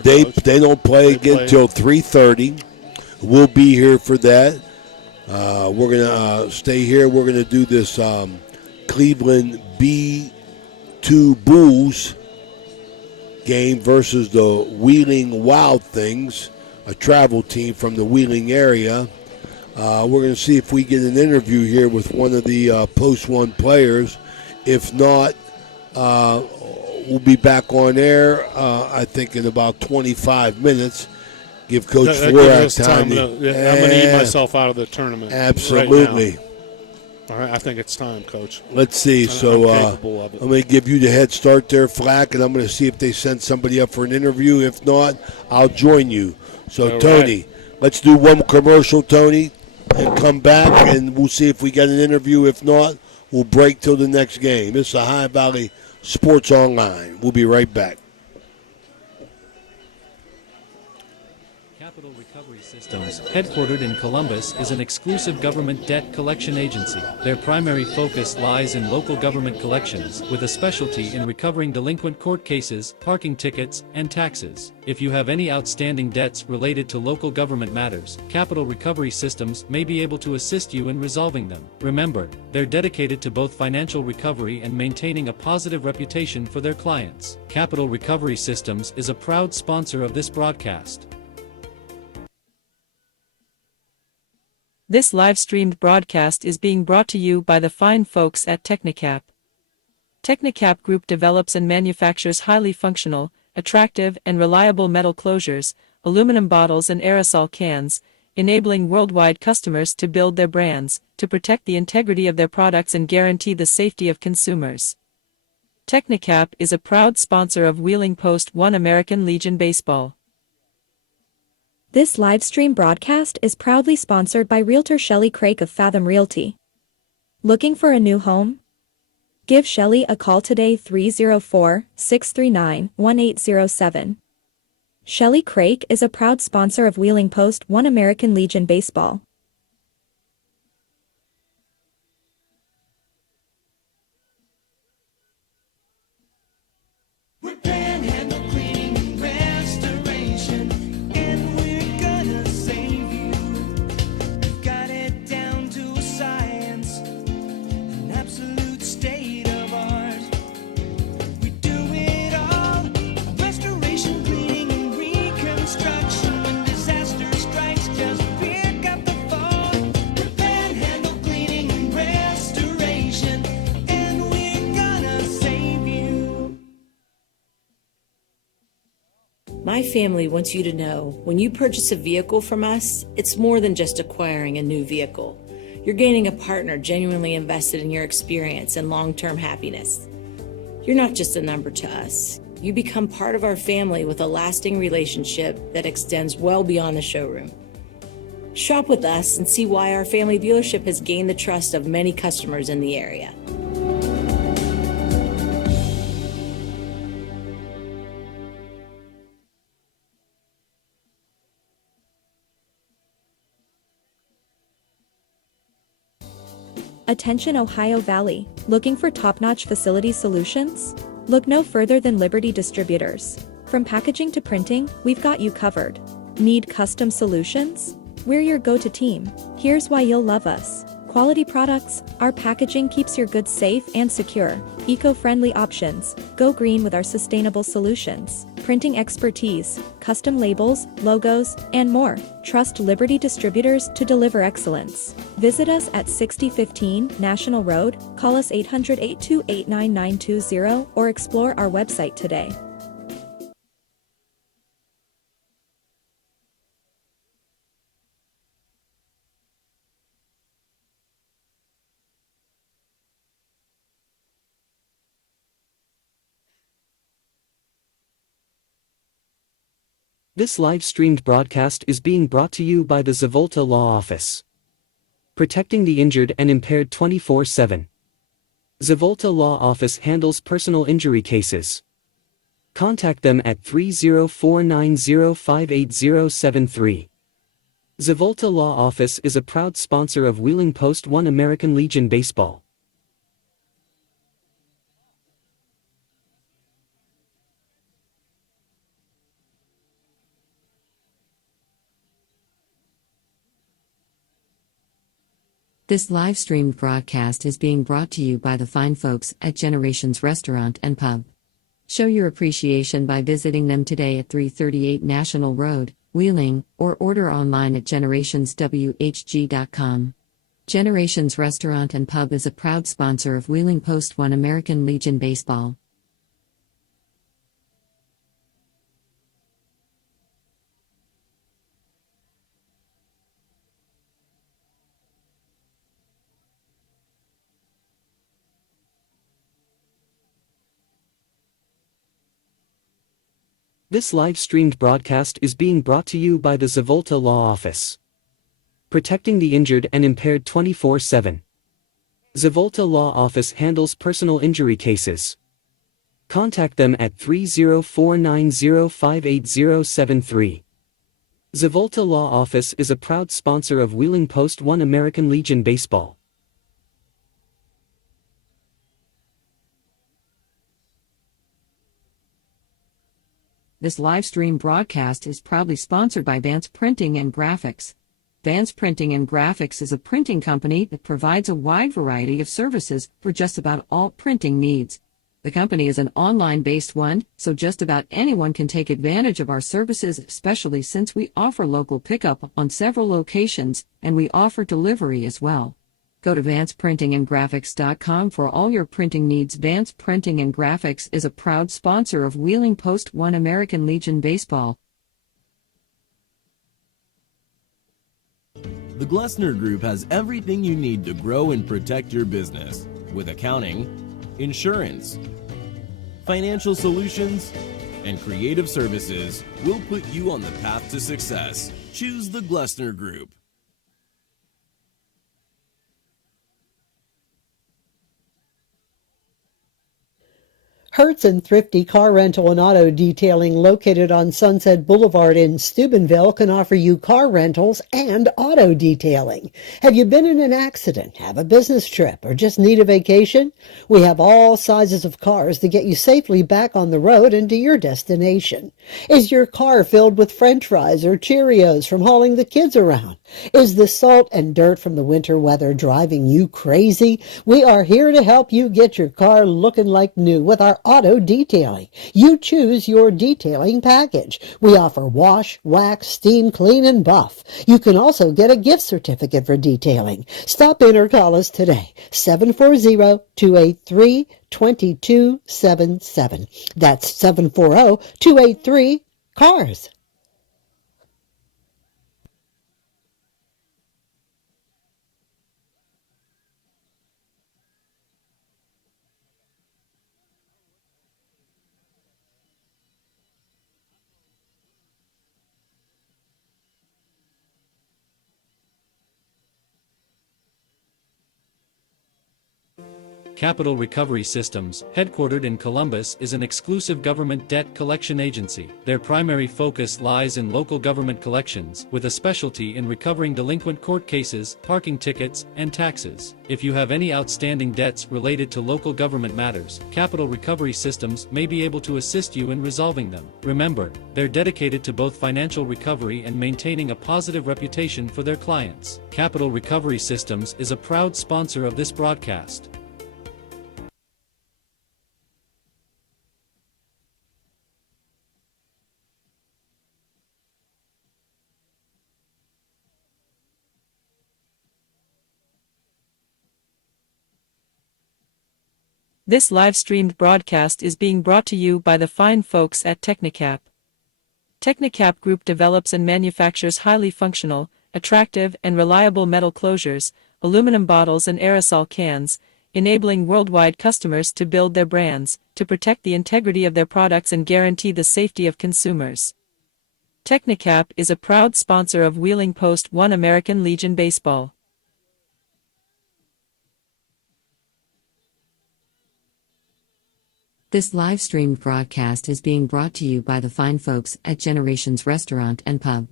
don't play again until 3:30. We'll be here for that. We're gonna stay here. We're gonna do this Cleveland B2 Bulls game versus the Wheeling Wild Things, a travel team from the Wheeling area. We're gonna see if we get an interview here with one of the Post1 players. If not, we'll be back on air, I think, in about 25 minutes. Give Coach Florak time. I'm going to eat myself out of the tournament. Absolutely. Right now. All right, I think it's time, Coach. Let's see. I'm going to give you the head start there, Flack, and I'm going to see if they send somebody up for an interview. If not, I'll join you. So, Tony, let's do one commercial, Tony, and come back, and we'll see if we get an interview. If not, we'll break till the next game. This is the High Valley Sports Online. We'll be right back. Capital Recovery Systems, headquartered in Columbus, is an exclusive government debt collection agency. Their primary focus lies in local government collections, with a specialty in recovering delinquent court cases, parking tickets, and taxes. If you have any outstanding debts related to local government matters, Capital Recovery Systems may be able to assist you in resolving them. Remember, they're dedicated to both financial recovery and maintaining a positive reputation for their clients. Capital Recovery Systems is a proud sponsor of this broadcast. This live-streamed broadcast is being brought to you by the fine folks at Technicap. Technicap Group develops and manufactures highly functional, attractive, and reliable metal closures, aluminum bottles and aerosol cans, enabling worldwide customers to build their brands, to protect the integrity of their products and guarantee the safety of consumers. Technicap is a proud sponsor of Wheeling Post1 American Legion Baseball. This live stream broadcast is proudly sponsored by Realtor Shelley Craig of Fathom Realty. Looking for a new home? Give Shelley a call today 304-639-1807. Shelley Craig is a proud sponsor of Wheeling Post1 American Legion Baseball. My family wants you to know, when you purchase a vehicle from us, it's more than just acquiring a new vehicle. You're gaining a partner genuinely invested in your experience and long-term happiness. You're not just a number to us. You become part of our family with a lasting relationship that extends well beyond the showroom. Shop with us and see why our family dealership has gained the trust of many customers in the area. Attention Ohio Valley, looking for top-notch facility solutions? Look no further than Liberty Distributors. From packaging to printing, we've got you covered. Need custom solutions? We're your go-to team. Here's why you'll love us. Quality products, our packaging keeps your goods safe and secure. Eco-friendly options, go green with our sustainable solutions. Printing expertise, custom labels, logos, and more. Trust Liberty Distributors to deliver excellence. Visit us at 6015 National Road, call us 800-828-9920, or explore our website today. This live-streamed broadcast is being brought to you by the Zavolta Law Office. Protecting the injured and impaired 24/7. Zavolta Law Office handles personal injury cases. Contact them at 304-905-8073. Zavolta Law Office is a proud sponsor of Wheeling Post1 American Legion Baseball. This live-streamed broadcast is being brought to you by the fine folks at Generations Restaurant and Pub. Show your appreciation by visiting them today at 338 National Road, Wheeling, or order online at generationswhg.com. Generations Restaurant and Pub is a proud sponsor of Wheeling Post1 American Legion Baseball. This live-streamed broadcast is being brought to you by the Zavolta Law Office. Protecting the injured and impaired 24/7. Zavolta Law Office handles personal injury cases. Contact them at 304-905-8073. Zivolta Law Office is a proud sponsor of Wheeling Post1 American Legion Baseball. This live stream broadcast is proudly sponsored by Vance Printing and Graphics. Vance Printing and Graphics is a printing company that provides a wide variety of services for just about all printing needs. The company is an online-based one, so just about anyone can take advantage of our services, especially since we offer local pickup on several locations, and we offer delivery as well. Go to vanceprintingandgraphics.com for all your printing needs. Vance Printing and Graphics is a proud sponsor of Wheeling Post1 American Legion Baseball. The Glessner Group has everything you need to grow and protect your business with accounting, insurance, financial solutions, and creative services. We'll put you on the path to success. Choose the Glessner Group. Hertz and Thrifty Car Rental and Auto Detailing, located on Sunset Boulevard in Steubenville, can offer you car rentals and auto detailing. Have you been in an accident, have a business trip, or just need a vacation? We have all sizes of cars to get you safely back on the road and to your destination. Is your car filled with French fries or Cheerios from hauling the kids around? Is the salt and dirt from the winter weather driving you crazy? We are here to help you get your car looking like new with our auto detailing. You choose your detailing package. We offer wash, wax, steam, clean, and buff. You can also get a gift certificate for detailing. Stop in or call us today, 740-283-2277. That's 740-283-CARS. Capital Recovery Systems, headquartered in Columbus, is an exclusive government debt collection agency. Their primary focus lies in local government collections, with a specialty in recovering delinquent court cases, parking tickets, and taxes. If you have any outstanding debts related to local government matters, Capital Recovery Systems may be able to assist you in resolving them. Remember, they're dedicated to both financial recovery and maintaining a positive reputation for their clients. Capital Recovery Systems is a proud sponsor of this broadcast. This live-streamed broadcast is being brought to you by the fine folks at Technicap. Technicap Group develops and manufactures highly functional, attractive, and reliable metal closures, aluminum bottles and aerosol cans, enabling worldwide customers to build their brands, to protect the integrity of their products and guarantee the safety of consumers. Technicap is a proud sponsor of Wheeling Post1 American Legion Baseball. This live-streamed broadcast is being brought to you by the fine folks at Generations Restaurant and Pub.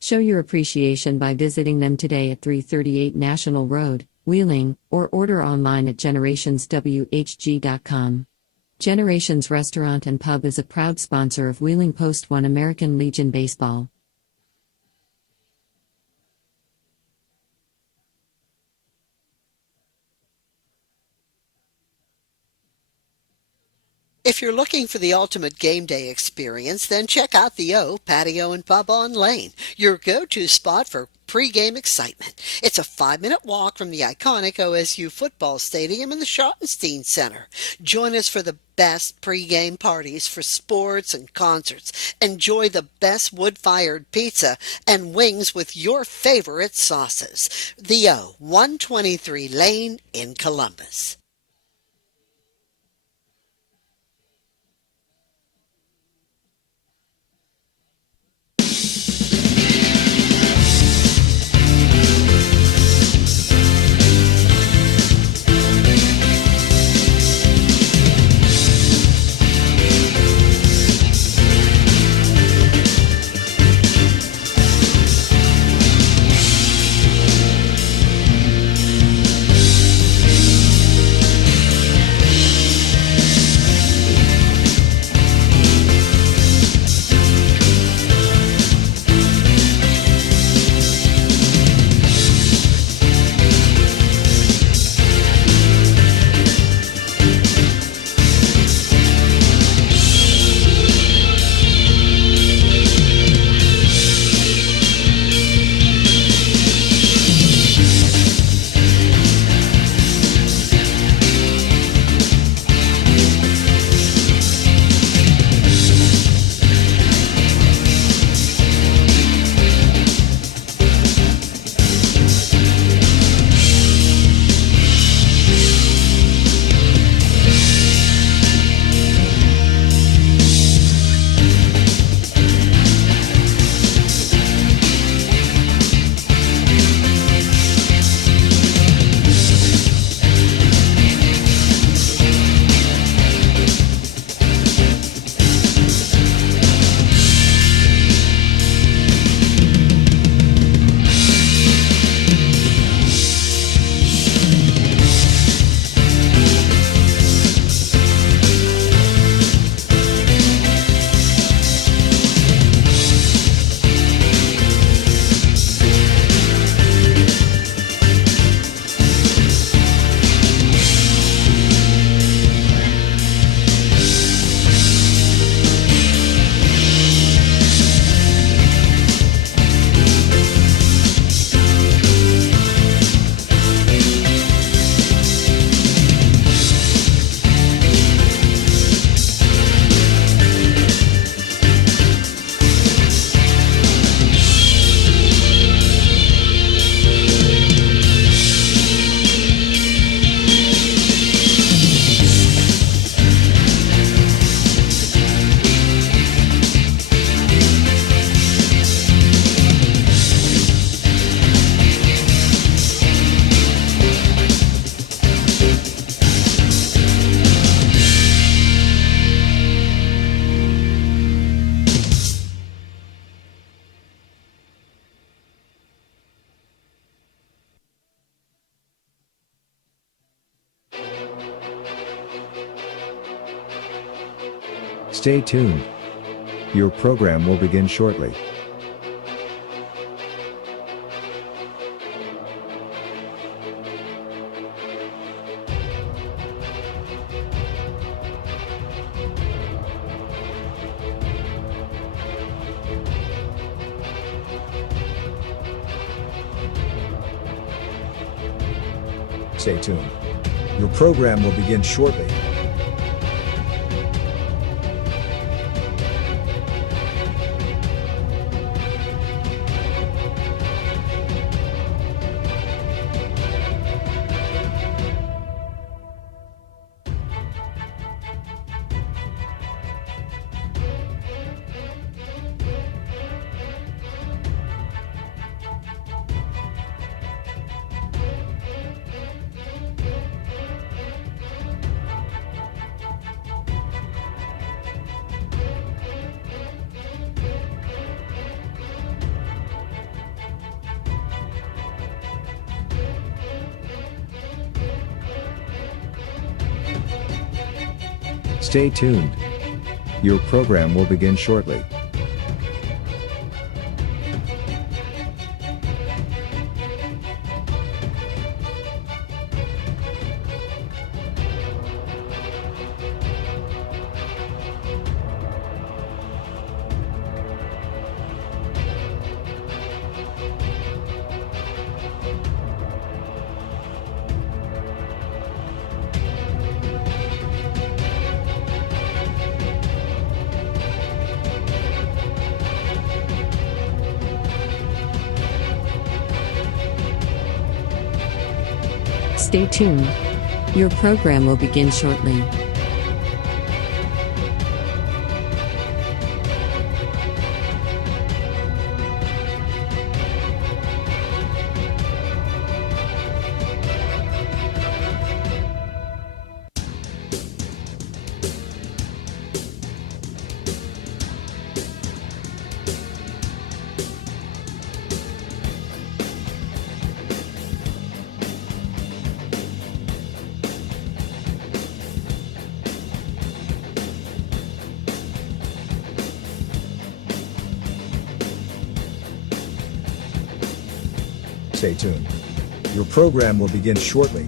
Show your appreciation by visiting them today at 338 National Road, Wheeling, or order online at generationswhg.com. Generations Restaurant and Pub is a proud sponsor of Wheeling Post1 American Legion Baseball. If you're looking for the ultimate game day experience, then check out the O Patio and Pub on Lane, your go-to spot for pre-game excitement. It's a 5-minute walk from the iconic OSU football stadium and the Schottenstein Center. Join us for the best pre-game parties for sports and concerts. Enjoy the best wood-fired pizza and wings with your favorite sauces. The O, 123 Lane in Columbus. Stay tuned. Your program will begin shortly. Stay tuned. Your program will begin shortly. Stay tuned. Your program will begin shortly. Stay tuned. Your program will begin shortly. Stay tuned. Your program will begin shortly.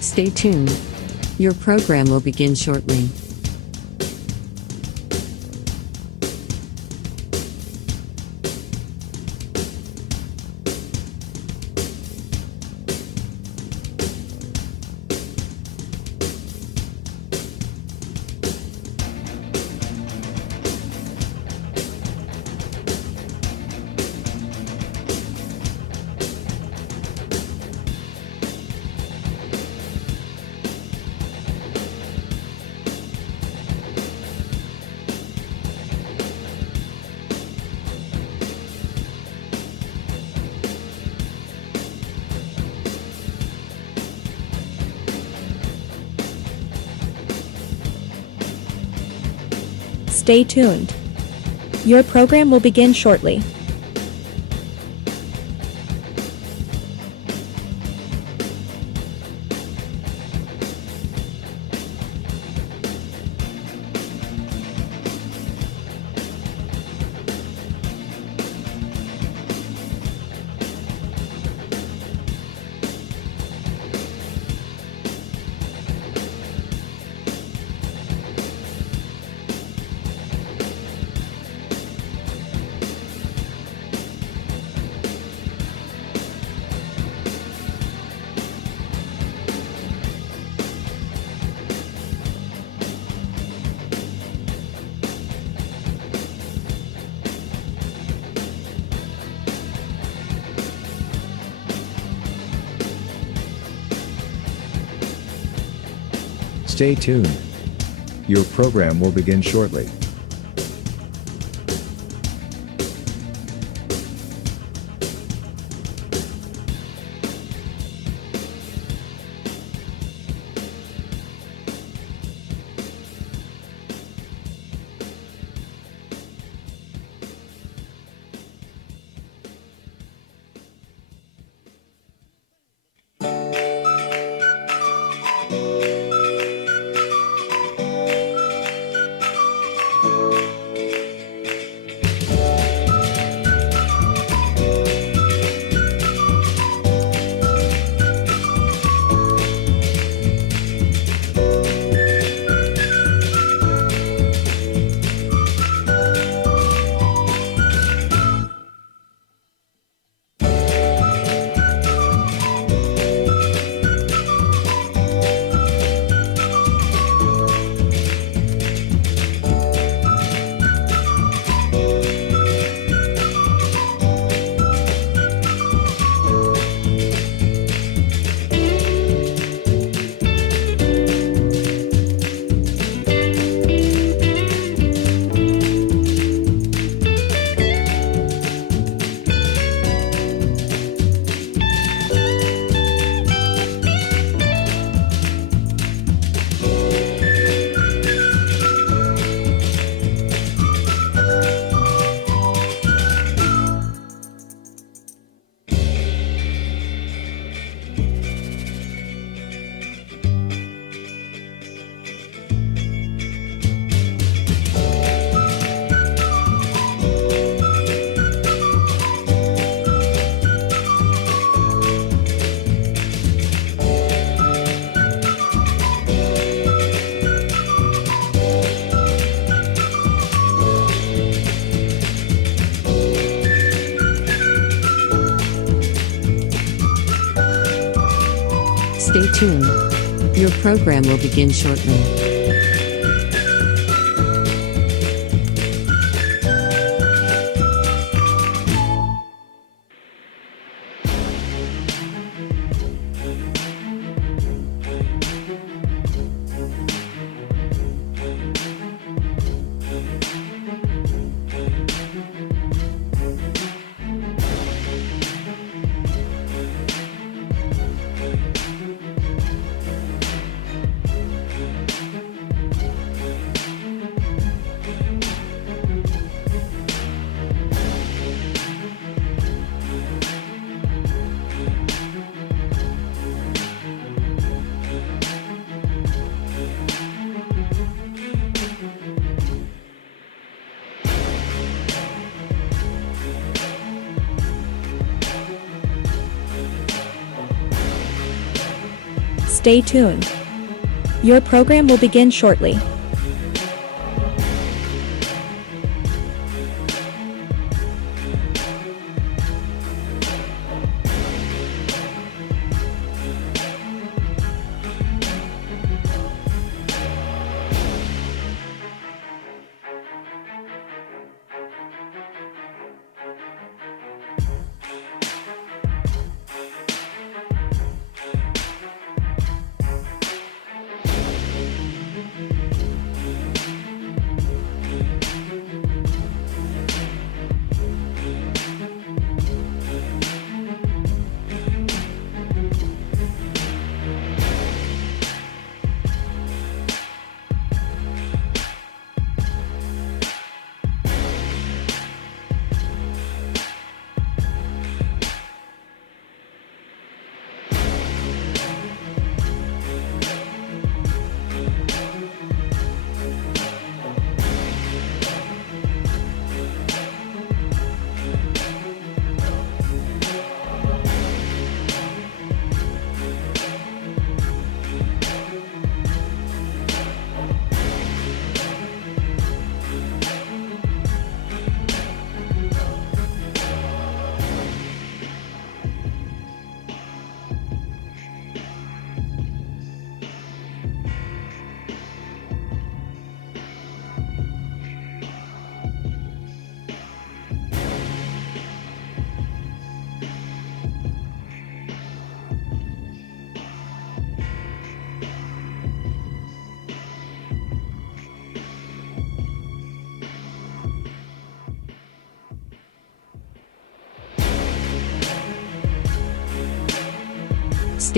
Stay tuned. Your program will begin shortly. Stay tuned. Your program will begin shortly. Stay tuned. Your program will begin shortly. Stay tuned. Your program will begin shortly. Stay tuned. Your program will begin shortly.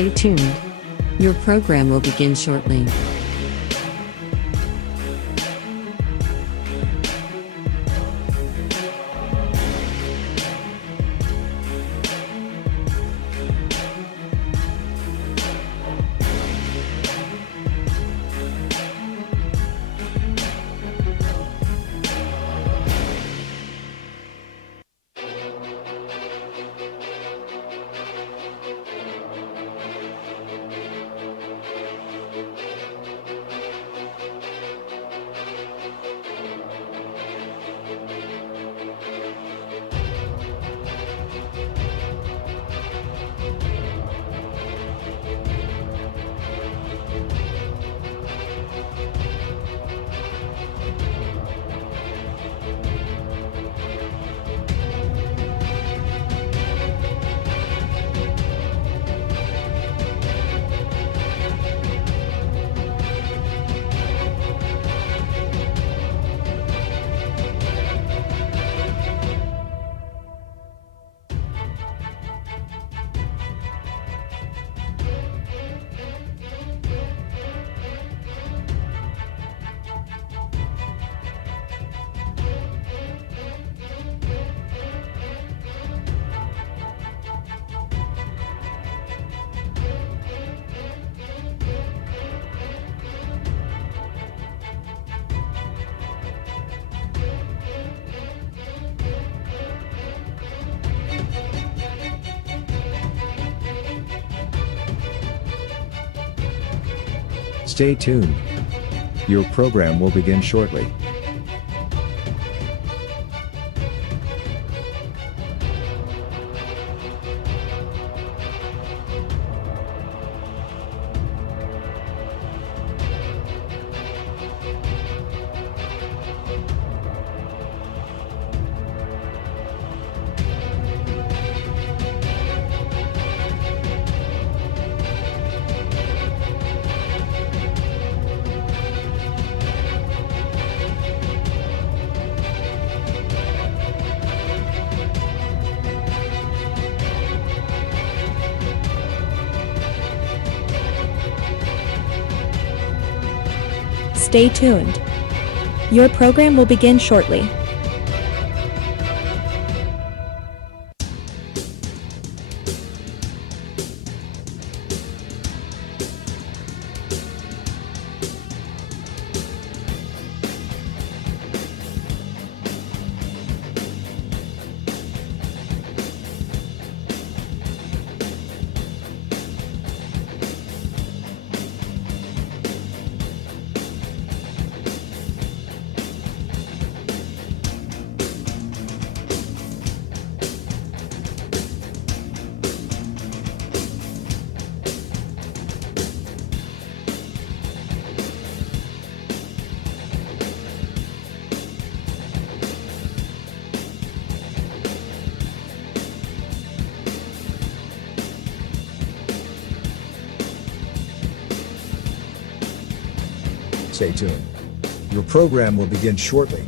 Stay tuned. Your program will begin shortly. Stay tuned. Your program will begin shortly. Stay tuned. Your program will begin shortly. Stay tuned. Your program will begin shortly.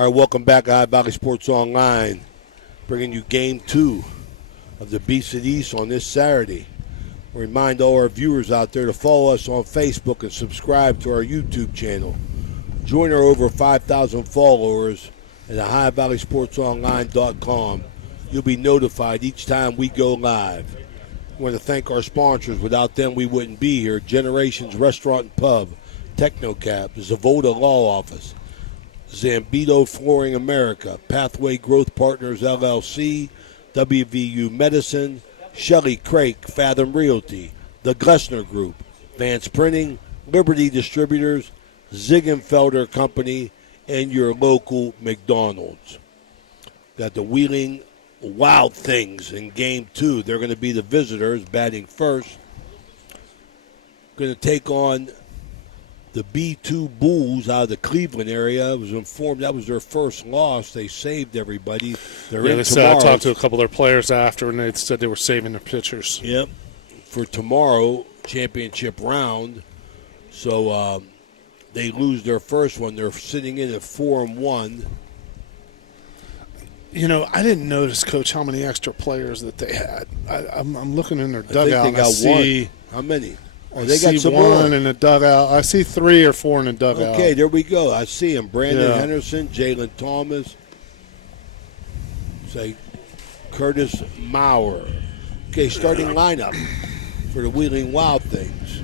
All right, welcome back to High Valley Sports Online, bringing you Game 2 of the Beast of the East on this Saturday. We remind all our viewers out there to follow us on Facebook and subscribe to our YouTube channel. Join our over 5,000 followers at highvalleysportsonline.com. You'll be notified each time we go live. I want to thank our sponsors. Without them, we wouldn't be here. Generations Restaurant and Pub, Technocap, Zavoda Law Office, Zambito Flooring America, Pathway Growth Partners LLC, WVU Medicine, Shelley Craik, Fathom Realty, the Glessner Group, Vance Printing, Liberty Distributors, Ziegenfelder Company, and your local McDonald's. Got the Wheeling Wild Things in Game 2. They're going to be the visitors, batting first. Going to take on the B2 Bulls out of the Cleveland area. I was informed that was their first loss. They saved everybody. They're in tomorrow. I talked to a couple of their players after, and they said they were saving their pitchers. Yep, for tomorrow, championship round. So they lose their first one. They're sitting in at 4-1. You know, I didn't notice, Coach, how many extra players that they had. I'm looking in their dugout. I think they got one. How many? Oh, they got some one more. in the dugout. I see 3 or 4 in the dugout. Okay, there we go. I see them. Brandon Henderson, Jalen Thomas, say Curtis Maurer. Okay, starting lineup for the Wheeling Wild Things.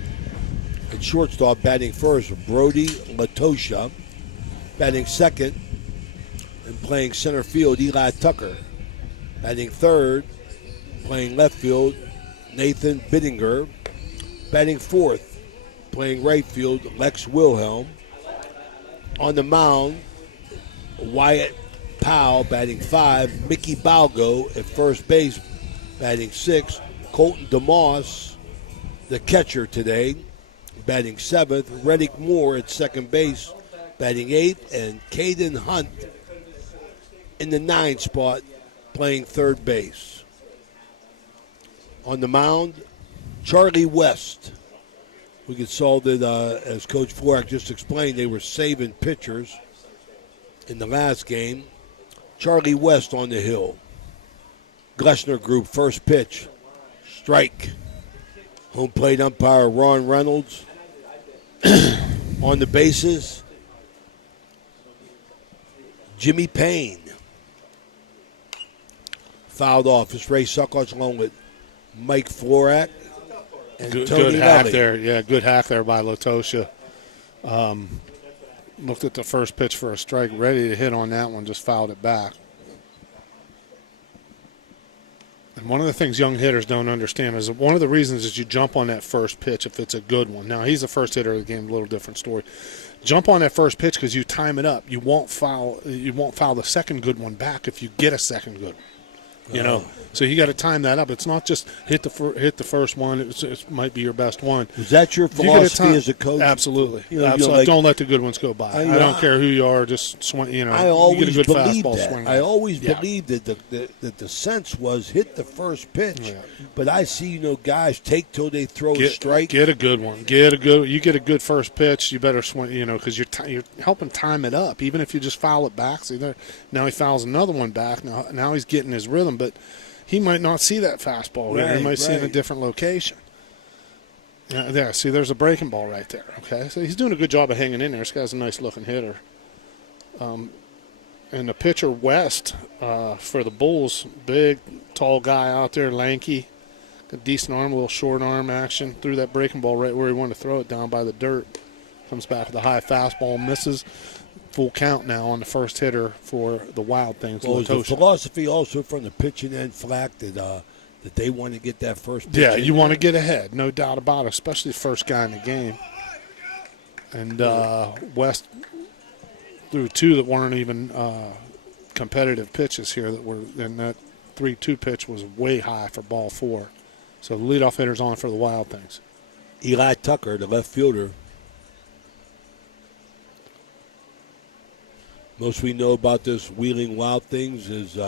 At shortstop, batting first, Brody Latosha. Batting second and playing center field, Eli Tucker. Batting third, playing left field, Nathan Bittinger. Batting fourth, playing right field, Lex Wilhelm. On the mound, Wyatt Powell batting 5, Mickey Balgo at first base batting 6, Colton DeMoss, the catcher today, batting 7th, Reddick Moore at second base batting 8th, and Caden Hunt in the 9 spot playing third base. On the mound, Charlie West. We could saw that, as Coach Florak just explained, they were saving pitchers in the last game. Charlie West on the hill. Glessner Group, first pitch. Strike. Home plate umpire Ron Reynolds. On the bases, Jimmy Payne. Fouled off. It's Ray Suckles along with Mike Florak. And good hack there. Yeah, good hack there by Latosha. Looked at the first pitch for a strike, ready to hit on that one, just fouled it back. And one of the things young hitters don't understand is one of the reasons is you jump on that first pitch if it's a good one. Now, he's the first hitter of the game, a little different story. Jump on that first pitch because you time it up. You won't foul the second good one back if you get a second good one. You know, so you got to time that up. It's not just hit the first one. It might be your best one. Is that your philosophy as a coach? Absolutely. You know, Absolutely. like, don't let the good ones go by. I don't care who you are. Just swing. You know, I always you get a good believed fastball that. swing. I always believed that the sense was hit the first pitch. Yeah. But I see guys take till they throw a strike. Get a good one. You get a good first pitch. You better swing. You know, because you're helping time it up. Even if you just foul it back. See there. Now he fouls another one back. Now he's getting his rhythm, but he might not see that fastball. Right, he might see it in a different location. There, see, there's a breaking ball right there. Okay, so he's doing a good job of hanging in there. This guy's a nice-looking hitter. And the pitcher, West, for the Bulls, big, tall guy out there, lanky, a decent arm, a little short arm action. Threw that breaking ball right where he wanted to throw it, down by the dirt. Comes back with a high fastball, misses. Full count now on the first hitter for the Wild Things. Well, is the philosophy also from the pitching end, Flack, that they want to get that first pitch? Yeah, you want to get ahead, no doubt about it, especially the first guy in the game. And West threw 2 that weren't even competitive pitches here. And that 3-2 pitch was way high for ball 4. So the leadoff hitter's on for the Wild Things. Eli Tucker, the left fielder. Most we know about this Wheeling Wild Things is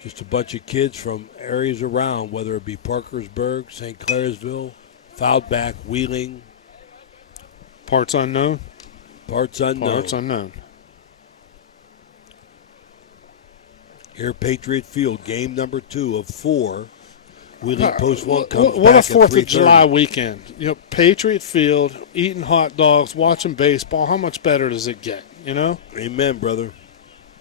just a bunch of kids from areas around, whether it be Parkersburg, St. Clairsville, Foulback, Wheeling. Parts unknown? Parts unknown. Here, Patriot Field, game number 2 of 4. Wheeling Post1 comes what back a 4th at of July weekend. You know, Patriot Field, eating hot dogs, watching baseball. How much better does it get? You know? Amen, brother.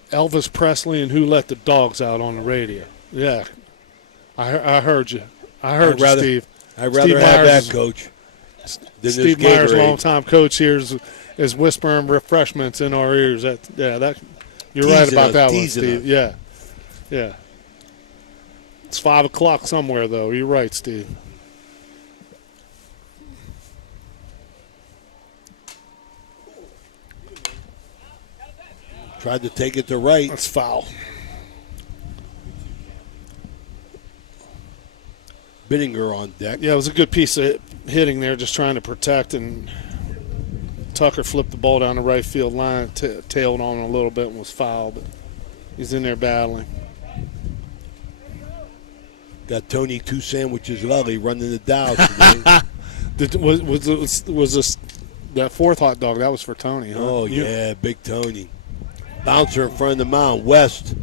Elvis Presley and Who Let the Dogs Out on the radio. Yeah. I heard you. I heard you, Steve. I'd rather have that, Coach, than Steve this Myers, Gatorade. longtime coach here, is whispering refreshments in our ears. You're right about that one, Steve. Yeah. It's 5 o'clock somewhere, though. You're right, Steve. Tried to take it to right. That's foul. Bittinger on deck. Yeah, it was a good piece of hitting there, just trying to protect, and Tucker flipped the ball down the right field line, tailed on a little bit and was fouled, but he's in there battling. Got Tony Two Sandwiches Lully running the dials today. Was this that fourth hot dog? That was for Tony, huh? Oh, yeah, big Tony. Bouncer in front of the mound. West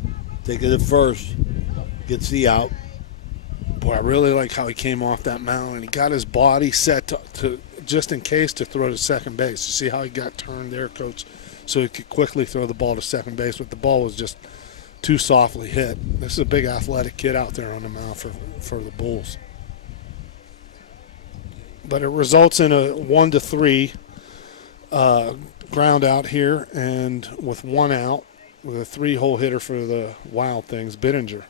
taking it first. Gets the out. Boy, I really like how he came off that mound, and he got his body set to just in case to throw to second base. You see how he got turned there, Coach, so he could quickly throw the ball to second base, but the ball was just too softly hit. This is a big athletic kid out there on the mound for the Bulls. But it results in a 1-3 ground out here, and with one out, with a 3-hole hitter for the Wild Things, Bittinger.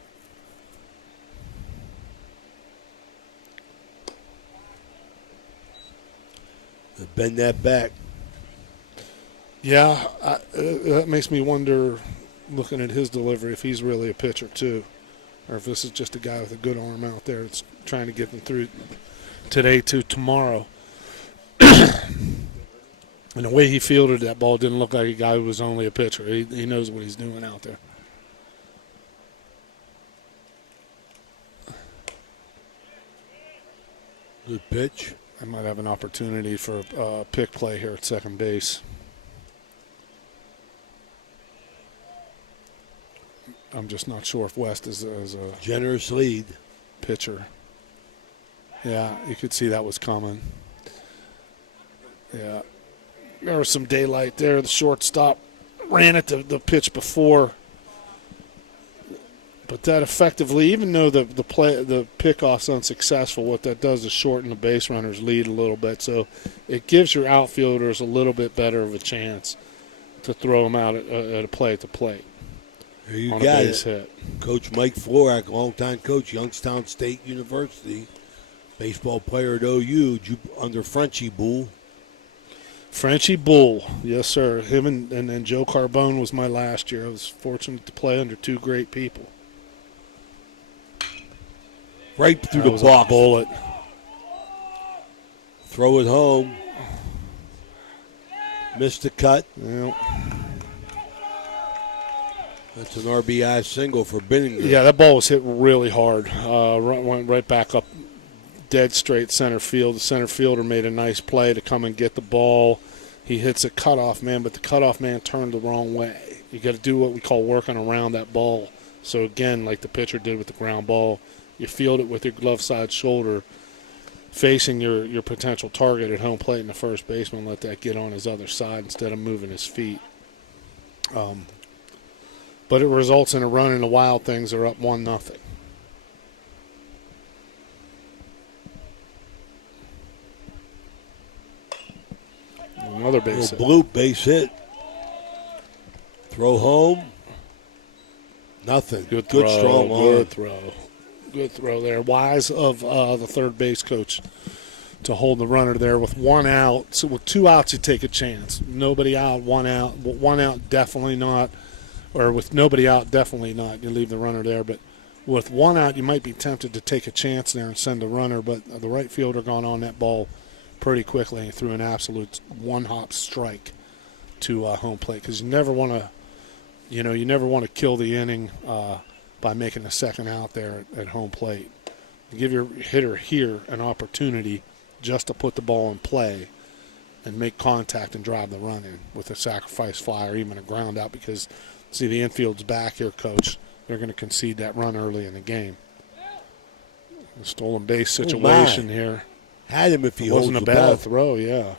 Bend that back. Yeah, that makes me wonder, looking at his delivery, if he's really a pitcher too, or if this is just a guy with a good arm out there that's trying to get them through today to tomorrow. And the way he fielded that ball didn't look like a guy who was only a pitcher. He knows what he's doing out there. Good pitch. I might have an opportunity for a pick play here at second base. I'm just not sure if West is a generous lead pitcher. Yeah, you could see that was coming. Yeah. There was some daylight there. The shortstop ran at the pitch before. But that effectively, even though the pickoff's unsuccessful, what that does is shorten the base runner's lead a little bit. So it gives your outfielders a little bit better of a chance to throw them out at a play at the plate. There you on got a base it. hit. Coach Mike Florak, longtime coach, Youngstown State University, baseball player at OU, under Frenchie Bull. Frenchie Bull, yes, sir. Him and then Joe Carbone was my last year. I was fortunate to play under two great people. Right through That the was box. a bullet. Throw it home. Missed the cut. Yep. That's an RBI single for Bittinger. Yeah, that ball was hit really hard. Went right back up dead straight center field. The center fielder made a nice play to come and get the ball. He hits a cutoff man, but the cutoff man turned the wrong way. You got to do what we call working around that ball. So, again, like the pitcher did with the ground ball, you field it with your glove side shoulder facing your potential target at home plate, and the first baseman let that get on his other side instead of moving his feet. But it results in a run, and the Wild Things are up 1-0. Another base hit. Blue base hit. Throw home. Nothing. Good strong arm. Good throw. Good throw there. Wise of the third base coach to hold the runner there with one out. So with two outs, you take a chance. Nobody out, one out. One out, definitely not. Or with nobody out, definitely not. You leave the runner there. But with one out, you might be tempted to take a chance there and send the runner. But the right fielder gone on that ball pretty quickly and threw an absolute one-hop strike to home plate, because you never want to kill the inning by making a second out there at home plate. You give your hitter here an opportunity just to put the ball in play and make contact and drive the run in with a sacrifice fly or even a ground out, because, see, the infield's back here, Coach. They're going to concede that run early in the game. A stolen base situation here. Had him if he wasn't holds a the ball. bad throw, yeah.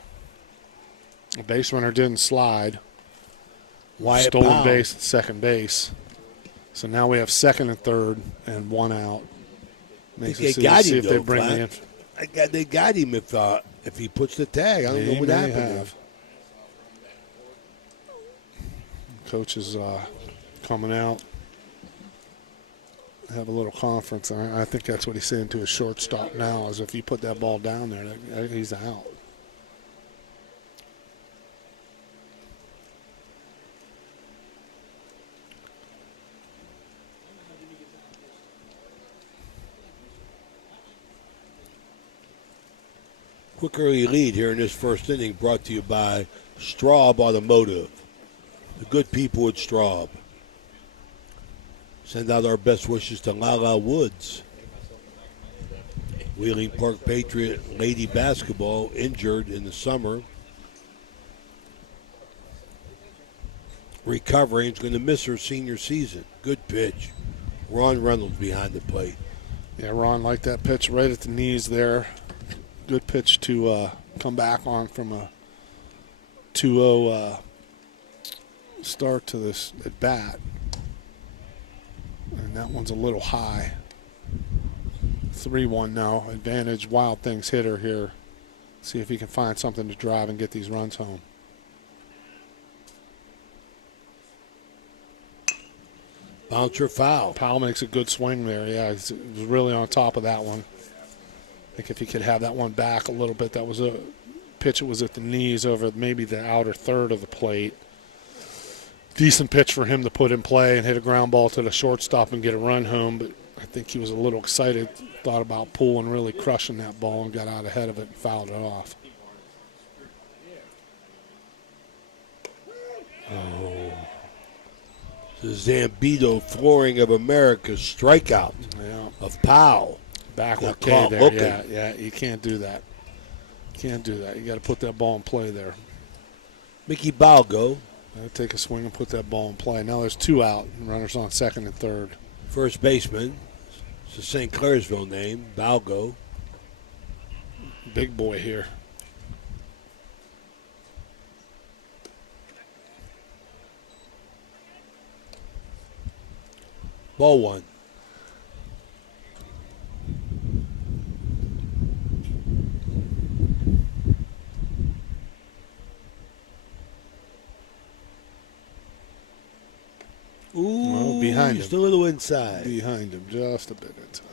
The base runner didn't slide. Wyatt Stolen Powell. base at second base. So now we have second and third and one out. I think they got him, though, bring the Flat. They got him if he puts the tag. I don't know what happened. Coach is coming out. Have a little conference. I think that's what he's saying to his shortstop now, is if you put that ball down there, he's out. Quick early lead here in this first inning brought to you by Straub Automotive. The good people at Straub. Send out our best wishes to Lala Woods. Wheeling Park Patriot Lady Basketball injured in the summer. Recovering, is going to miss her senior season. Good pitch. Ron Reynolds behind the plate. Yeah, Ron liked that pitch right at the knees there. Good pitch to come back on from a 2-0 start to this at bat. And that one's a little high. 3-1 now. Advantage Wild Things hitter here. See if he can find something to drive and get these runs home. Bouncer foul. Powell makes a good swing there. Yeah, he was really on top of that one. I think if he could have that one back a little bit, that was a pitch. It was at the knees over maybe the outer third of the plate. Decent pitch for him to put in play and hit a ground ball to the shortstop and get a run home. But I think he was a little excited, thought about pulling, really crushing that ball, and got out ahead of it and fouled it off. Oh. The Zambito Flooring of America strikeout of Powell. Backward Got K caught there. looking. Yeah, you can't do that. Can't do that. You got to put that ball in play there. Mickey Balgo. Take a swing and put that ball in play. Now there's 2 out, and runners on second and third. First baseman. It's a St. Clairsville name, Balgo. Big boy here. Ball one. Ooh, behind just him. a little inside. Behind him, just a bit inside.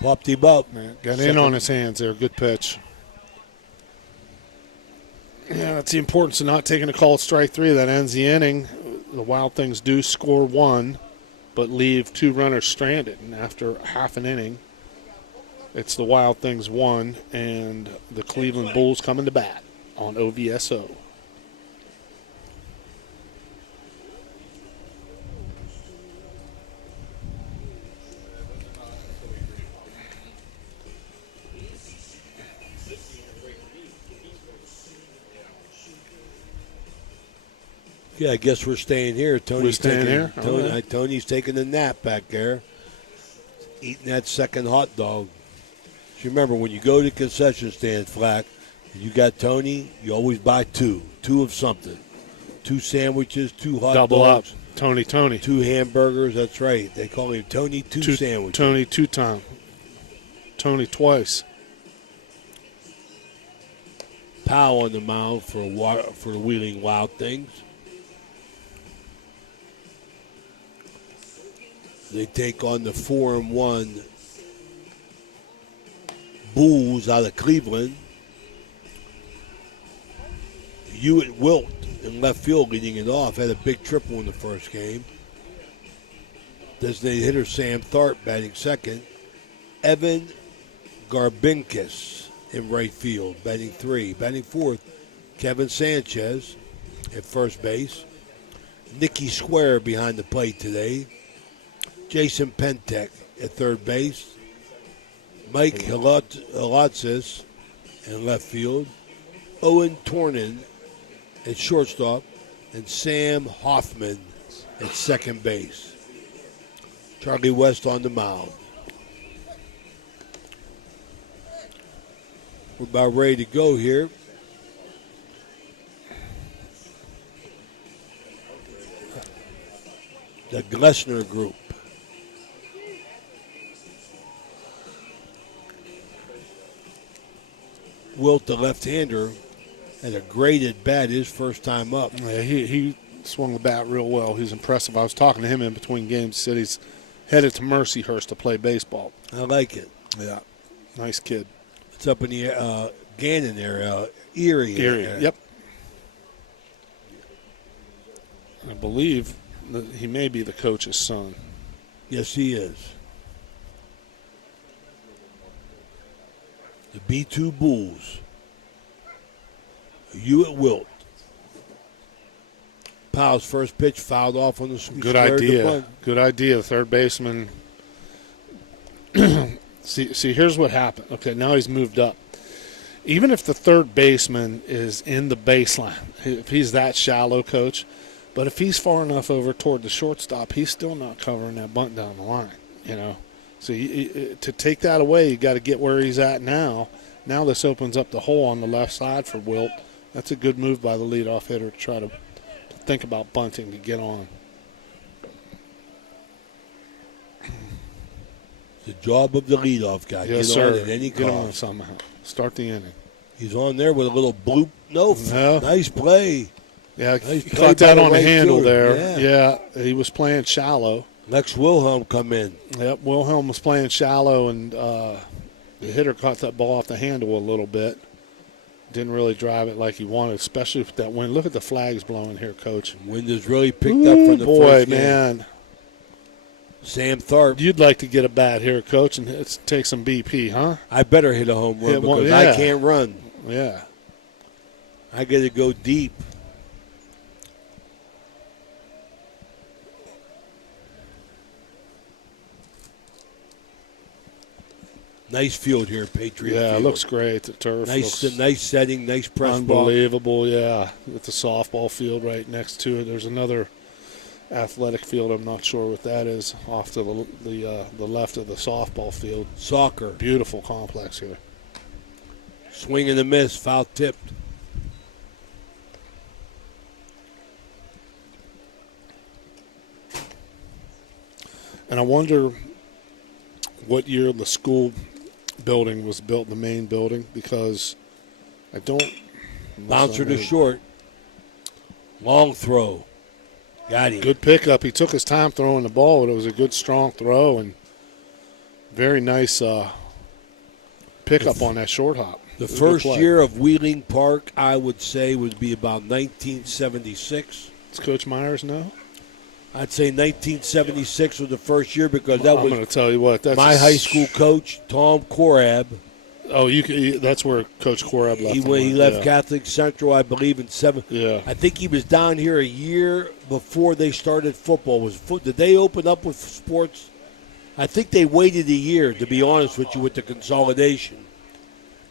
Popped him up. Got in on his hands there. Good pitch. Yeah, that's the importance of not taking a call at strike 3. That ends the inning. The Wild Things do score 1, but leave 2 runners stranded. And after half an inning, it's the Wild Things 1 and the Cleveland Bulls coming to bat on OVSO. Yeah, I guess we're staying here. Tony's staying here? Tony's taking a nap back there, eating that second hot dog. So remember, when you go to concession stand, Flack, and you got Tony, you always buy 2 of something. 2 sandwiches, 2 hot Double dogs. up. Tony. 2 hamburgers, that's right. They call him Tony two sandwiches. Tony 2 time. Tony twice. Powell on the mound for the Wheeling Wild Things. They take on the 4-1 Bulls out of Cleveland. Hewitt Wilt in left field leading it off. Had a big triple in the first game. Designated hitter Sam Tharp batting second. Evan Garbinkus in right field batting 3. Batting fourth, Kevin Sanchez at first base. Nicky Square behind the plate today. Jason Pentek at third base. Mike Hilatsis in left field. Owen Tornin at shortstop. And Sam Hoffman at second base. Charlie West on the mound. We're about ready to go here. The Glessner Group. Wilt, the left-hander, had a great at-bat his first time up. Yeah, he swung the bat real well. He's impressive. I was talking to him in between games. He said he's headed to Mercyhurst to play baseball. I like it. Yeah, nice kid. It's up in the Gannon area, Erie. area. Yep. I believe that he may be the coach's son. Yes, he is. The B2 Bulls. Hewitt Wilt. Powell's first pitch fouled off on the Good idea. Good idea. Third baseman. See, here's what happened. Okay, now he's moved up. Even if the third baseman is in the baseline, if he's that shallow, coach, but if he's far enough over toward the shortstop, he's still not covering that bunt down the line, you know. So to take that away, you got to get where he's at now. Now this opens up the hole on the left side for Wilt. That's a good move by the leadoff hitter to try to think about bunting to get on. The job of the leadoff guy. Yes, get sir. on at any Get cost. on somehow. Start the inning. He's on there with a little bloop. No. Nice play. Yeah, nice he play caught by that the on the right handle fielder. there. Yeah, he was playing shallow. Lex Wilhelm come in. Yep, Wilhelm was playing shallow, and the hitter caught that ball off the handle a little bit. Didn't really drive it like he wanted, especially with that wind. Look at the flags blowing here, Coach. Wind has really picked up from the first game. Man. Sam Tharp. You'd like to get a bat here, Coach, and take some BP, huh? I better hit a home run because I can't run. Yeah. I got to go deep. Nice field here, Patriot Yeah, Field. it looks great. The turf nice setting, nice press unbelievable, ball. Yeah. With the softball field right next to it. There's another athletic field. I'm not sure what that is off to the left of the softball field. Soccer. Beautiful complex here. Swing and a miss, foul tipped. And I wonder what year the school building was built, the main building, because I don't. Bouncer to short. Long throw. Got him. Good pickup. He took his time throwing the ball, but it was a good, strong throw and very nice pickup on that short hop. The first year of Wheeling Park, I would say, would be about 1976. Does Coach Myers know? I'd say 1976 was the first year because that was. I'm going to tell you what. That's my high school coach, Tom Korab. Oh, that's where Coach Korab left. He left Catholic Central, I believe, in 7. Yeah. I think he was down here a year before they started football. Did they open up with sports? I think they waited a year, to be honest with you, with the consolidation.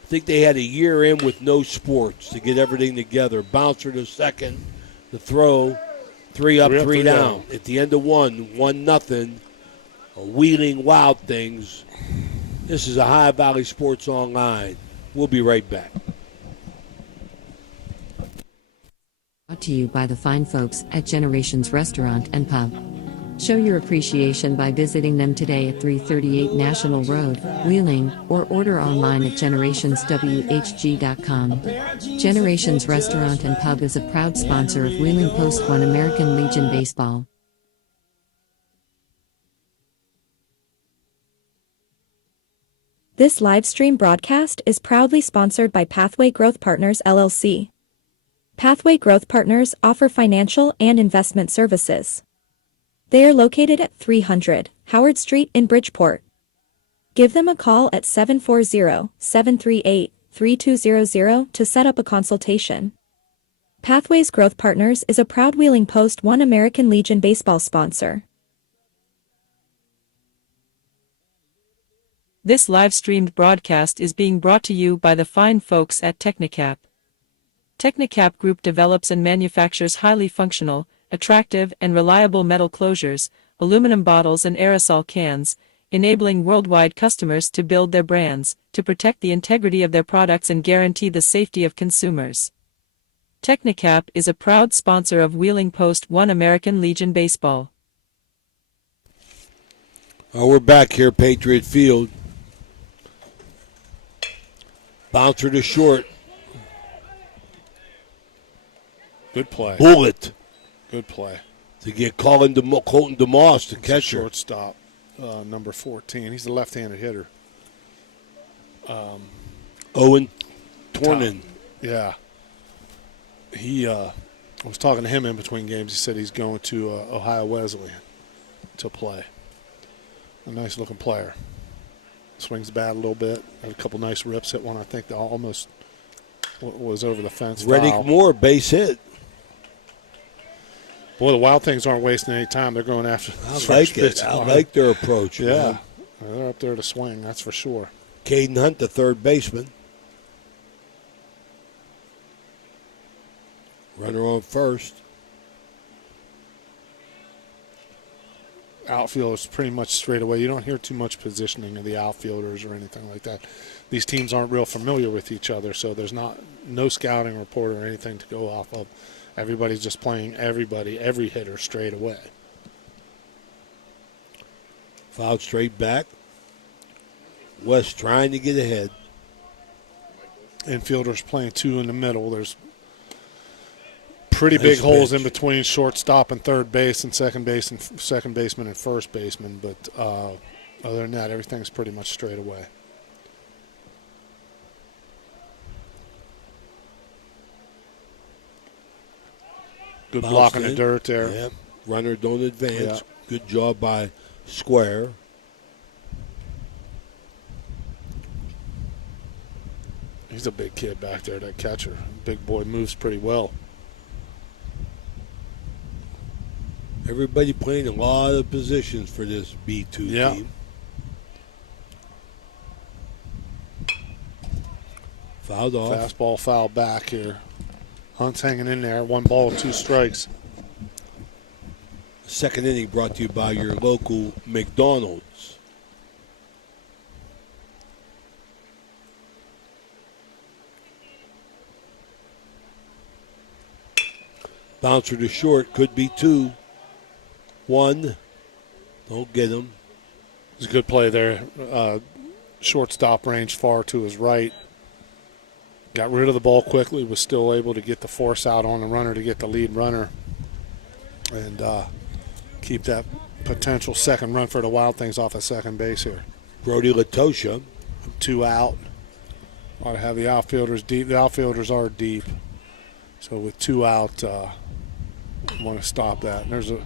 I think they had a year in with no sports to get everything together. Bouncer to second, the throw, 3 up, 3 down. At the end of 1-0. Wheeling Wild Things. This is a High Valley Sports Online. We'll be right back. Brought to you by the fine folks at Generations Restaurant and Pub. Show your appreciation by visiting them today at 338 National Road, Wheeling, or order online at generationswhg.com. Generations Restaurant and Pub is a proud sponsor of Wheeling Post1 American Legion Baseball. This live stream broadcast is proudly sponsored by Pathway Growth Partners LLC. Pathway Growth Partners offer financial and investment services. They are located at 300 Howard Street in Bridgeport. Give them a call at 740-738-3200 to set up a consultation. Pathways Growth Partners is a proud Wheeling Post1 American Legion baseball sponsor. This live-streamed broadcast is being brought to you by the fine folks at Technicap. Technicap Group develops and manufactures highly functional, attractive, and reliable metal closures, aluminum bottles and aerosol cans, enabling worldwide customers to build their brands, to protect the integrity of their products and guarantee the safety of consumers. Technicap is a proud sponsor of Wheeling Post1 American Legion Baseball. We're back here, Patriot Field. Bouncer to short. Good play. Bullet. Good play. To get Colton DeMoss to catch her. Shortstop. number 14. He's a left-handed hitter. Owen Tornin. Yeah. I was talking to him in between games. He said he's going to Ohio Wesleyan to play. A nice-looking player. Swings the bat a little bit. Had a couple nice rips. Hit one, I think, that almost was over the fence. Reddick Moore, base hit. Boy, the Wild Things aren't wasting any time. They're going after I like it. I like their approach. Yeah. Man. They're up there to swing, that's for sure. Caden Hunt, the third baseman. Runner on first. Outfielders pretty much straight away. You don't hear too much positioning of the outfielders or anything like that. These teams aren't real familiar with each other, so there's no scouting report or anything to go off of. Everybody's just playing every hitter straight away. Fouled straight back. West trying to get ahead. Infielders playing two in the middle. There's pretty big holes in between shortstop and third base and second baseman and first baseman. But other than that, everything's pretty much straight away. Good block in the dirt there. Yeah. Runner don't advance. Yeah. Good job by Square. He's a big kid back there, that catcher. Big boy, moves pretty well. Everybody playing a lot of positions for this B2 team. Fouled off. Fastball foul back here. Hunt's hanging in there. 1 ball, 2 strikes. Second inning brought to you by your local McDonald's. Bouncer to short, could be 2. 1. Don't get him. It's a good play there. Shortstop range far to his right. Got rid of the ball quickly, was still able to get the force out on the runner to get the lead runner and keep that potential second run for the Wild Things off of second base here. Brody Latosha. 2 out. Ought to have the outfielders deep. The outfielders are deep. So with 2 out, want to stop that. And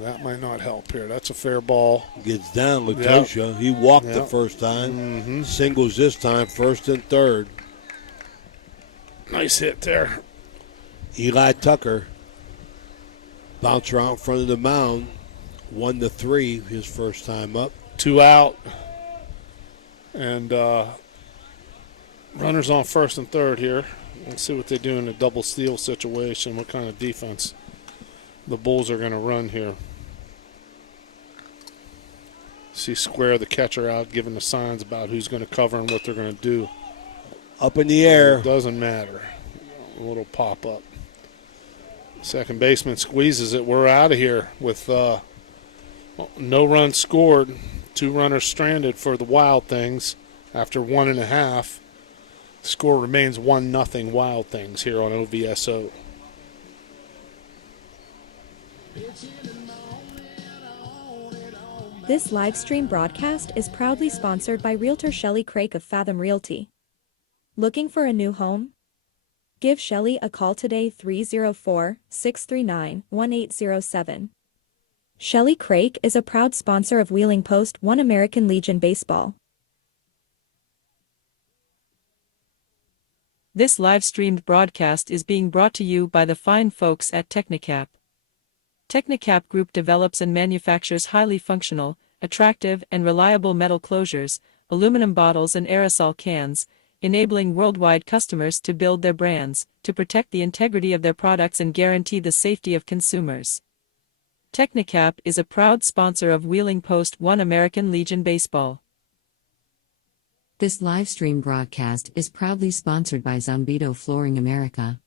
that might not help here. That's a fair ball. Gets down, Latosha. Yep. He walked the first time. Mm-hmm. Singles this time, first and third. Nice hit there. Eli Tucker. Bouncer out in front of the mound. 1-3, his first time up. 2 out. And runners on first and third here. Let's see what they do in a double steal situation, what kind of defense the Bulls are going to run here. See Square, the catcher, out giving the signs about who's going to cover and what they're going to do. Up in the air. It doesn't matter. A little pop-up. Second baseman squeezes it. We're out of here with no runs scored. 2 runners stranded for the Wild Things after 1.5. Score remains 1-0 Wild Things here on OVSO. This live stream broadcast is proudly sponsored by Realtor Shelley Craik of Fathom Realty. Looking for a new home? Give Shelley a call today, 304-639-1807. Shelley Craik is a proud sponsor of Wheeling Post1 American Legion Baseball. This live-streamed broadcast is being brought to you by the fine folks at Technicap. Technicap Group develops and manufactures highly functional, attractive, and reliable metal closures, aluminum bottles and aerosol cans, enabling worldwide customers to build their brands, to protect the integrity of their products and guarantee the safety of consumers. Technicap is a proud sponsor of Wheeling Post1 American Legion Baseball. This live stream broadcast is proudly sponsored by Zumbito Flooring America.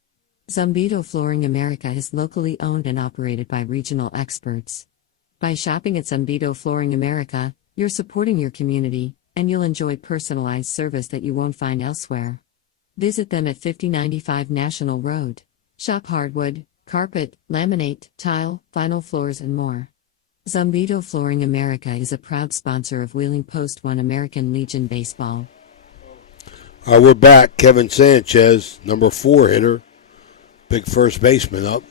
Zumbito Flooring America is locally owned and operated by regional experts. By shopping at Zumbito Flooring America, you're supporting your community, and you'll enjoy personalized service that you won't find elsewhere. Visit them at 5095 National Road. Shop hardwood, carpet, laminate, tile, vinyl floors and more. Zumbito Flooring America is a proud sponsor of Wheeling Post 1 American Legion Baseball. All right, we're back. Kevin Sanchez, number 4 hitter. Big first baseman up.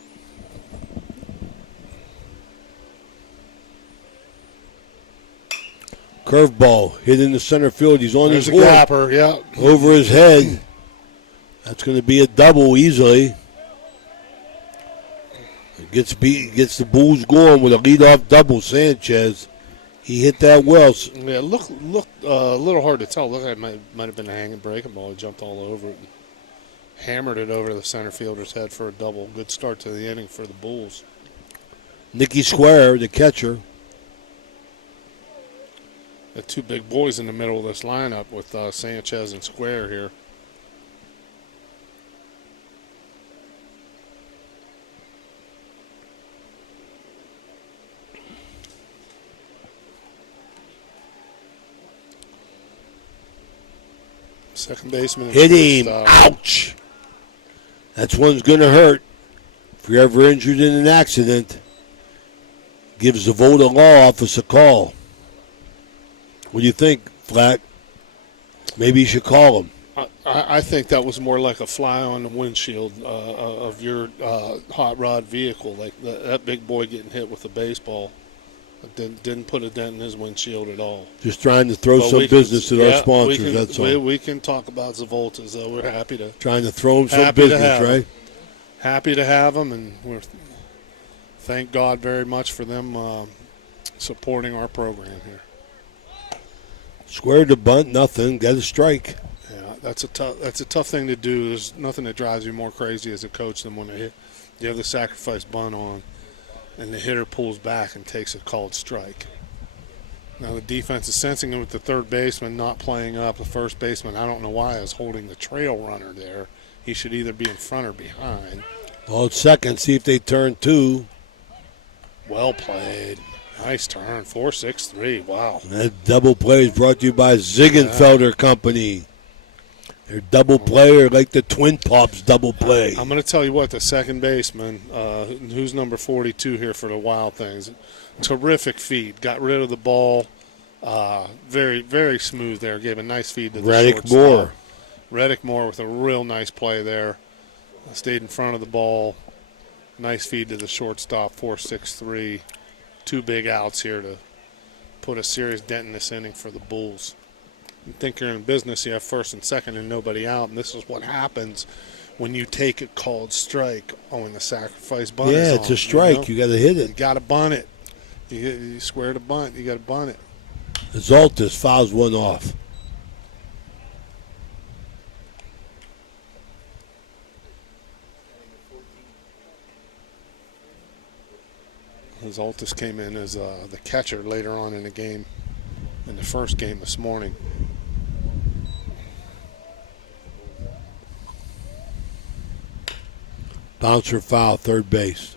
Curveball hit in the center field. He's on There's his a horn. gapper, yeah. Over his head. That's going to be a double easily. Gets the Bulls going with a leadoff double. Sanchez, he hit that well. Yeah, looked a little hard to tell. Looked like it might have been a hanging breaking ball. He jumped all over it and hammered it over the center fielder's head for a double. Good start to the inning for the Bulls. Nicky Square, the catcher. The two big boys in the middle of this lineup with Sanchez and Square here. Second baseman. Hit him. Ouch. That's one's going to hurt. If you're ever injured in an accident, gives the Volta Law Office a call. What do you think, Flack? Maybe you should call him. I think that was more like a fly on the windshield of your hot rod vehicle, like that big boy getting hit with a baseball. Didn't put a dent in his windshield at all. Just trying to throw some business to our sponsors, that's all. We can talk about Zavoltas, though. We're happy to. Trying to throw them some business, right? Happy to have them, and we're thank God very much for them supporting our program here. Squared the bunt, nothing. Got a strike. Yeah, that's a tough thing to do. There's nothing that drives you more crazy as a coach than when you have the sacrifice bunt on, and the hitter pulls back and takes a called strike. Now the defense is sensing it with the third baseman not playing up. The first baseman, I don't know why, is holding the trail runner there. He should either be in front or behind. Well, second, see if they turn 2. Well played. Nice turn. 4-6-3. Wow. That double play is brought to you by Ziegenfelder Company. Their double player like the Twin Pops double play. I'm going to tell you what, the second baseman, who's number 42 here for the Wild Things, terrific feed. Got rid of the ball. Very, very smooth there. Gave a nice feed to the Reddick Moore. Reddick Moore with a real nice play there. Stayed in front of the ball. Nice feed to the shortstop, 4-6-3. 2 big outs here to put a serious dent in this inning for the Bulls. You think you're in business, you have first and second and nobody out, and this is what happens when you take a called strike on the sacrifice bunt. Yeah, it's a strike. You got to hit it. You got to bunt it. You square the bunt. You got to bunt it. Zoltis fouls one off. Zoltis came in as the catcher later on in the game, in the first game this morning. Bouncer foul, third base.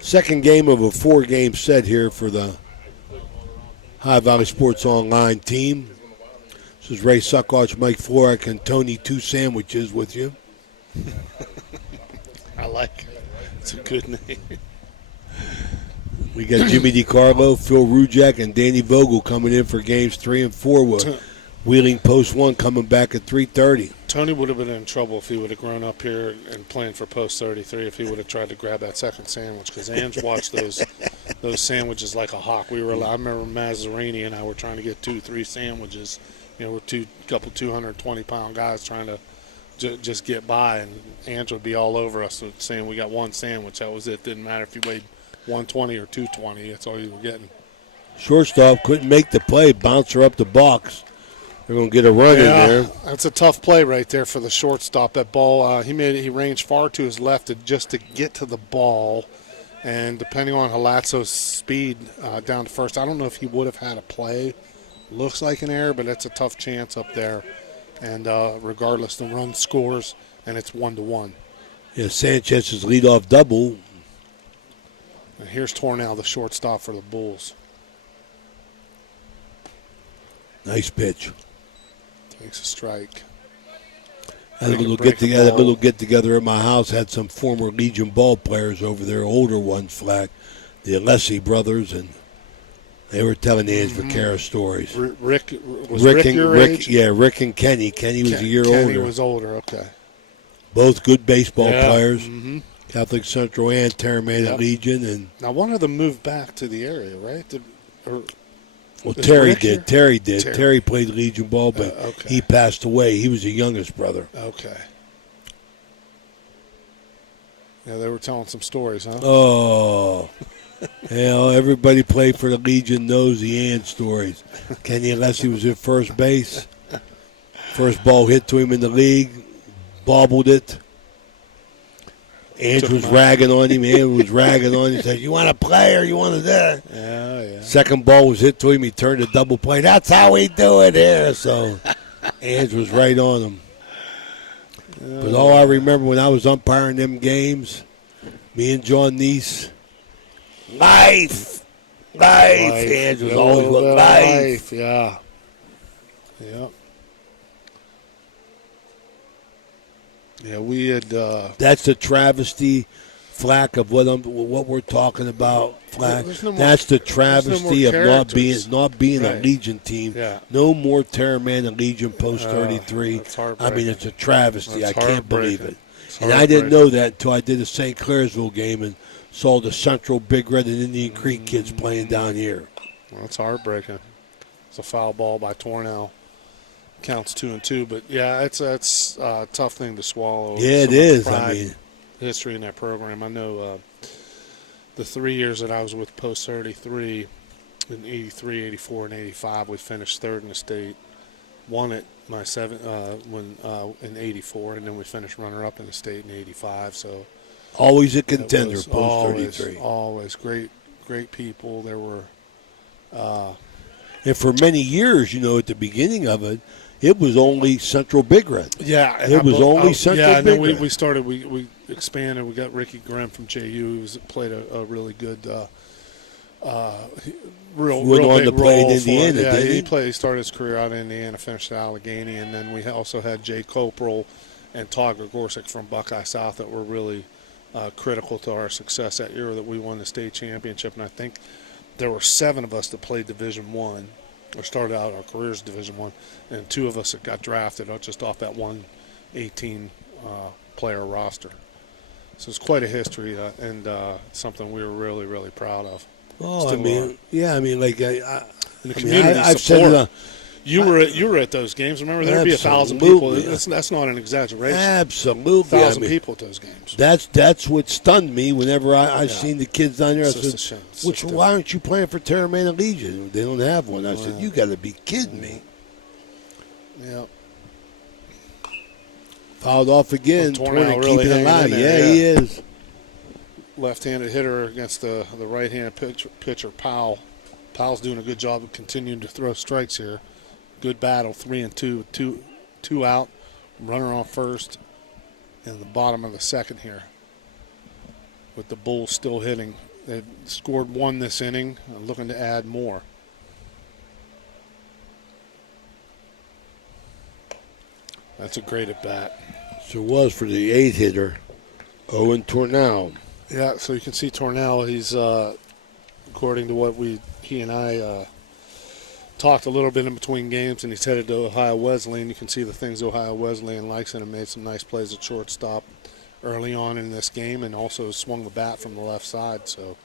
Second game of a 4-game set here for the High Valley Sports Online team. This is Ray Suckosh, Mike Florak, and Tony Two Sandwiches with you. I like it. It's a good name. We got Jimmy DiCarlo, Phil Rujak, and Danny Vogel coming in for games 3 and 4 with Wheeling Post 1 coming back at 3:30. Tony would have been in trouble if he would have grown up here and playing for Post 33 if he would have tried to grab that second sandwich, because Ange watched those sandwiches like a hawk. I remember Mazzarini and I were trying to get 2-3 sandwiches. You know, we're couple 220-pound guys trying to just get by, and Ange would be all over us saying we got one sandwich. That was it. Didn't matter if you weighed 120 or 220. That's all you were getting. Shortstop couldn't make the play. Bouncer up the box. They're going to get a run in there. That's a tough play right there for the shortstop. That ball, he ranged far to his left just to get to the ball, and depending on Halazzo's speed down to first, I don't know if he would have had a play. Looks like an error, but that's a tough chance up there. And regardless, the run scores, and it's 1-1. Yeah, Sanchez's leadoff double. And here's Tornell, the shortstop for the Bulls. Nice pitch. Takes a strike. Had a little get together at my house. Had some former Legion ball players over there, older ones, Flack, the Alessi brothers, and they were telling the Ange Vaquera stories. Rick your age? Yeah, Rick and Kenny. Kenny was a year older. Kenny was older. Okay. Both good baseball Yeah. players. Mm-hmm. Catholic Central and Terramana Yep. Legion, and Now one of them moved back to the area, right? well, is Terry Rick did. here? Terry did. Terry. Terry played Legion ball, but okay. he passed away. He was the youngest brother. Okay. Yeah, they were telling some stories, huh? Oh, hell! Everybody played for the Legion knows the Ann stories. Kenny Alessi was at first base. First ball hit to him in the league, bobbled it. Ange was ragging on him. Ange was ragging on him. He said, "You want to play or you want to do?" Yeah. Second ball was hit to him. He turned a double play. That's how we do it here. So Ange was right on him. But all I remember when I was umpiring them games, me and John Neese, life. Ange was always with life. Yeah. Yeah, we had. That's the travesty, Flack, of what we're talking about, Flack. There's no more- That's the there's travesty no of more not being Right. a Legion team. Yeah. No more Terramana Legion post 33. that's I mean, heartbreaking. it's a travesty. That's I can't believe heartbreaking. it. It's And I didn't heartbreaking. know that until I did a St. Clairsville game and saw the Central Big Red and Indian Creek kids playing down here. Well, that's heartbreaking. It's a foul ball by Tornell. Counts 2-2, but yeah, it's a tough thing to swallow. Yeah, it So much is. I pride, mean, history in that program. I know the 3 years that I was with Post 33 in 83, 84, and 85, we finished third in the state. Won it in 84, and then we finished runner-up in the state in 85. So always a contender, it was post 33. Always great people. There were. And for many years, at the beginning of it, it was only Central Big Red. Yeah, and it was only Central yeah, and Big then Red. we started. We expanded. We got Ricky Grimm from JU, who played a really good, real Went on big to play in role for- Indiana, Yeah, didn't he? He started his career out in Indiana, finished at Allegheny, and then we also had Jay Coprel and Todd Gregorczyk from Buckeye South that were really critical to our success that year that we won the state championship. And I think there were 7 of us that played Division I, or started out our careers Division I, and 2 of us that got drafted just off that 18 player roster. So it's quite a history and something we were really, really proud of. Oh, Still I mean, are. yeah, I mean, like And the I mean, community I've support. said it, you were at those games. Remember, there'd be 1,000 people. Absolutely. That's not an exaggeration. Absolutely, 1,000 I mean, people at those games. That's what stunned me whenever I seen the kids down there. I It's just said, a shame. It's "Which? just Why aren't you playing for Terramana Legion? They don't have one." I said, "You got to be kidding me." Yeah. Fouled off again. Tornell Tornell really keeping it hanging alive. in Yeah, there, he yeah. is. Left-handed hitter against the right-handed pitcher Powell. Powell's doing a good job of continuing to throw strikes here. Good battle, 3-2, two out, runner on first, in the bottom of the second here. With the Bulls still hitting, they've scored 1 this inning, and looking to add more. That's a great at bat. So it was for the 8-hitter, Owen Tornell. Yeah, so you can see Tornell. He's according to what he and I talked a little bit in between games, and he's headed to Ohio Wesleyan. You can see the things Ohio Wesleyan likes, and have made some nice plays at shortstop early on in this game, and also swung the bat from the left side. So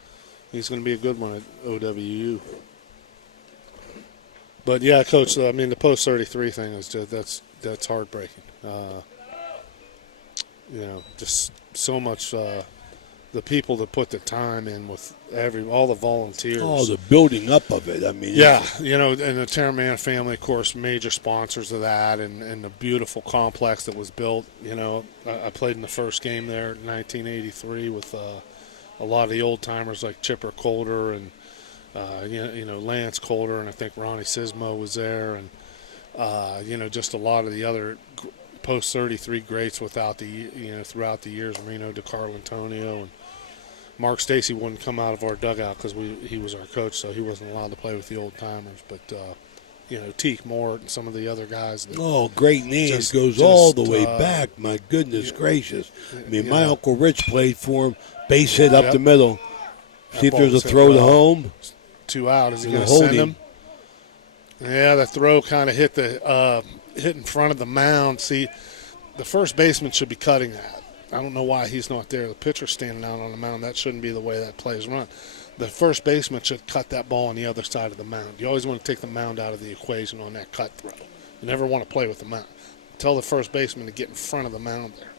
he's going to be a good one at OWU. But yeah, Coach, I mean the post 33 thing is just, that's heartbreaking. Just so much. The people that put the time in with all the volunteers. Oh, the building up of it. I mean, Yeah, and the Terramana family, of course, major sponsors of that, and the beautiful complex that was built. I played in the first game there in 1983 with a lot of the old timers like Chipper Coulter and Lance Coulter, and I think Ronnie Sismo was there, and just a lot of the other post 33 greats throughout the years. Reno DiCarlo and Mark Stacy wouldn't come out of our dugout because he was our coach, so he wasn't allowed to play with the old timers. But Teak Mort and some of the other guys. Oh, great names. Goes just, all the way back. My goodness gracious. I mean, my Uncle Rich played for him. Base hit up the middle. See if there's a throw to home. 2 out. Is he going to hold send him? Yeah, the throw kind of hit in front of the mound. See, the first baseman should be cutting that. I don't know why he's not there. The pitcher's standing out on the mound. That shouldn't be the way that play is run. The first baseman should cut that ball on the other side of the mound. You always want to take the mound out of the equation on that cut throw. You never want to play with the mound. Tell the first baseman to get in front of the mound there.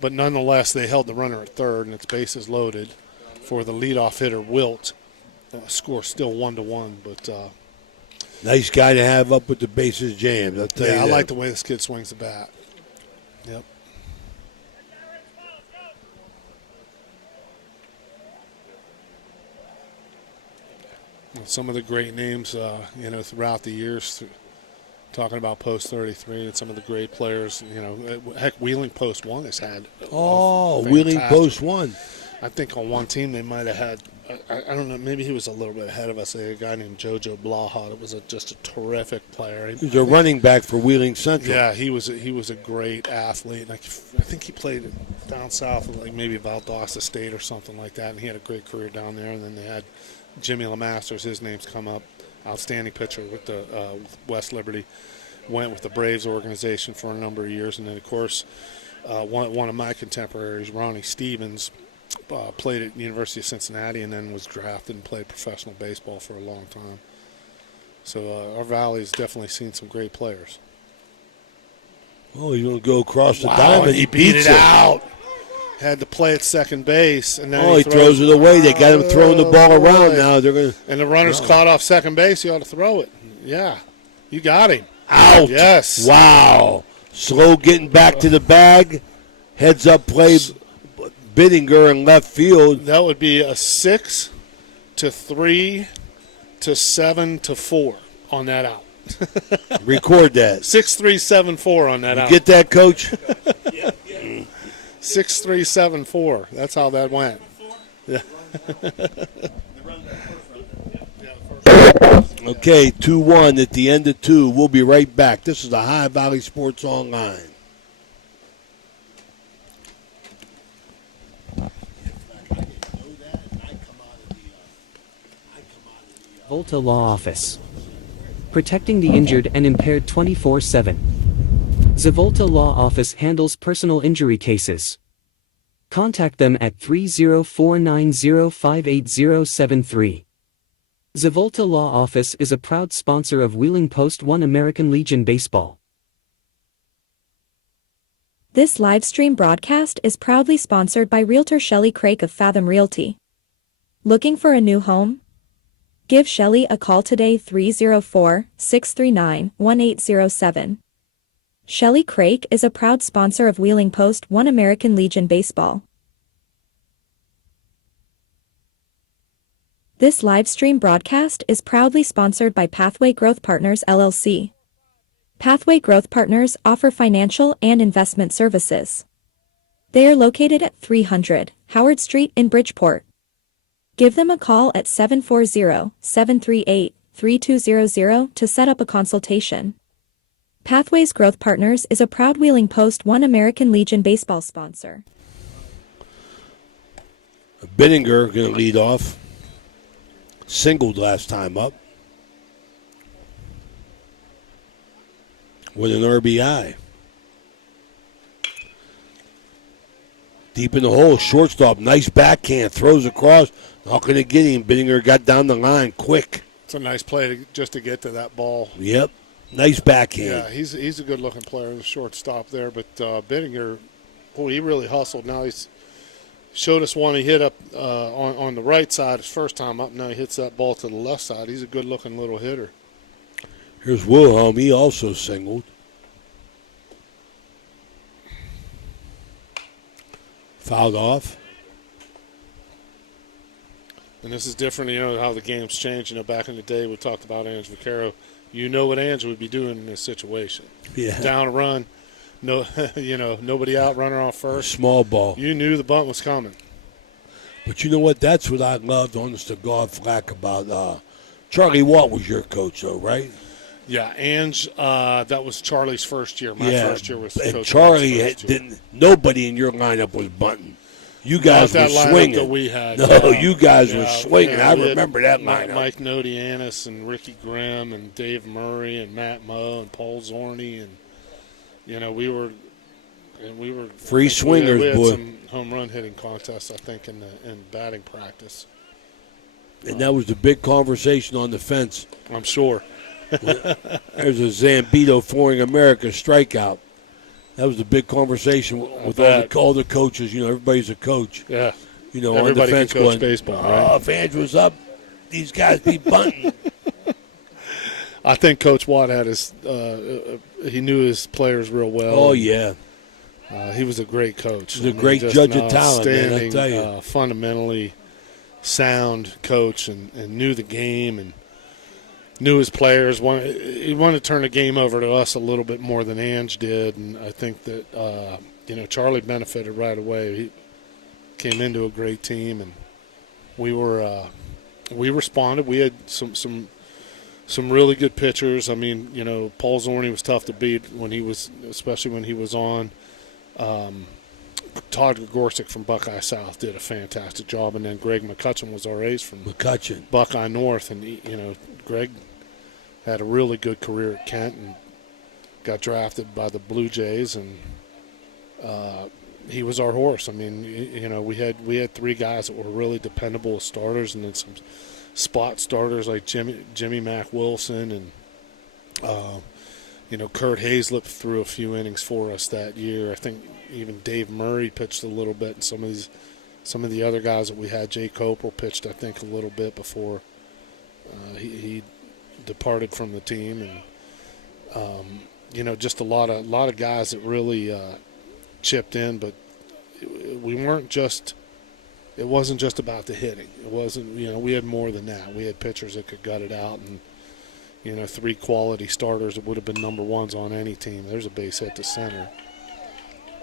But nonetheless, they held the runner at third, and its bases loaded for the leadoff hitter, Wilt. Score still 1-1, but nice guy to have up with the bases jammed. I'll tell you I that. like the way this kid swings the bat. Yep. Some of the great names, throughout the years, talking about Post 33 and some of the great players, heck, Wheeling Post 1 has had. Wheeling Post 1. I think on one team they might have had, I don't know, maybe he was a little bit ahead of us. A guy named Jojo Blaha. It was just a terrific player. He was a running back for Wheeling Central. Yeah, he was a great athlete. And I think he played down south, like maybe Valdosta State or something like that, and he had a great career down there. And then they had Jimmy LeMasters, his name's come up, outstanding pitcher with the West Liberty. Went with the Braves organization for a number of years, and then of course one of my contemporaries, Ronnie Stevens, played at the University of Cincinnati and then was drafted and played professional baseball for a long time. So our Valley's definitely seen some great players. Oh, he's going to go across the Wow, diamond. and he beat it out. Had to play at second base, and then he throws it away. They got him throwing the ball around now. They're going to. And the runner's caught off second base. You ought to throw it. Yeah, you got him. Out. Yes. Wow. Slow getting back to the bag. Heads up play. Bittinger in left field. That would be a 6-3 to 7-4 on that out. Record that. 6-3-7-4 on that You out. get that, Coach? 6-3-7-4. That's how that went. Yeah. Okay, 2-1 at the end of 2. We'll be right back. This is the High Valley Sports Online. Volta Law Office. Protecting the injured and impaired 24/7. Zavolta Law Office handles personal injury cases. Contact them at 304905873. Zavolta Law Office is a proud sponsor of Wheeling Post 1 American Legion Baseball. This livestream broadcast is proudly sponsored by Realtor Shelley Craig of Fathom Realty. Looking for a new home? Give Shelley a call today 304-639-1807. Shelley Craig is a proud sponsor of Wheeling Post 1 American Legion Baseball. This livestream broadcast is proudly sponsored by Pathway Growth Partners LLC. Pathway Growth Partners offer financial and investment services. They are located at 300 Howard Street in Bridgeport. Give them a call at 740-738-3200 to set up a consultation. Pathways Growth Partners is a proud Wheeling Post 1 American Legion baseball sponsor. Bittinger going to lead off. Singled last time up. With an RBI. Deep in the hole, shortstop, nice backhand, throws across. Not going to get him. Bittinger got down the line quick. It's a nice play just to get to that ball. Yep, nice backhand. Yeah, he's a good-looking player, the shortstop there. But Bittinger, he really hustled. Now he's showed us one he hit up on the right side his first time up. Now he hits that ball to the left side. He's a good-looking little hitter. Here's Wilhelm. He also singled. Fouled off. And this is different, how the game's changed. Back in the day we talked about Ange Vaccaro. You know what Ange would be doing in this situation. Yeah. Down a run, no, nobody out, runner on first. Small ball. You knew the bunt was coming. But you know what? That's what I loved, honest to God, Flack, about Charlie Watt was your coach, though, right? Yeah, Ange, that was Charlie's first year. My first year was and Coach Charlie Watt's first year. didn't. Nobody in your lineup was bunting. You guys Not were that lineup swinging. that we had. No, you guys were swinging. Yeah, I we had remember that lineup. Mike Nodianis and Ricky Grimm and Dave Murray and Matt Moe and Paul Zorney, and we were free swingers, we had boy. some home run hitting contests, I think, in batting practice. And that was the big conversation on the fence. I'm sure. There's a Zambito flooring America strikeout. That was the big conversation with all the coaches. Everybody's a coach. Yeah. On the Everybody fence can coach going, baseball, right? if Ange was up, these guys be bunting. I think Coach Watt had he knew his players real well. Oh, yeah. He was a great coach. He was a great judge of talent, man, I tell you. Fundamentally sound coach and knew the game and knew his players. He wanted to turn the game over to us a little bit more than Ange did, and I think that Charlie benefited right away. He came into a great team, and we responded. We had some really good pitchers. I mean, Paul Zorney was tough to beat especially when he was on. Todd Gregorczyk from Buckeye South did a fantastic job, and then Greg McCutcheon was our ace from Buckeye North, and Greg had a really good career at Kent and got drafted by the Blue Jays, and he was our horse. I mean, we had three guys that were really dependable as starters, and then some spot starters like Jimmy Mack Wilson and Kurt Hazlip threw a few innings for us that year. I think even Dave Murray pitched a little bit, and some of the other guys that we had, Jay Copel pitched, I think, a little bit before he departed from the team, and just a lot of guys that really chipped in. But we weren't just. It wasn't just about the hitting. It wasn't. We had more than that. We had pitchers that could gut it out, and three quality starters that would have been number ones on any team. There's a base hit to center.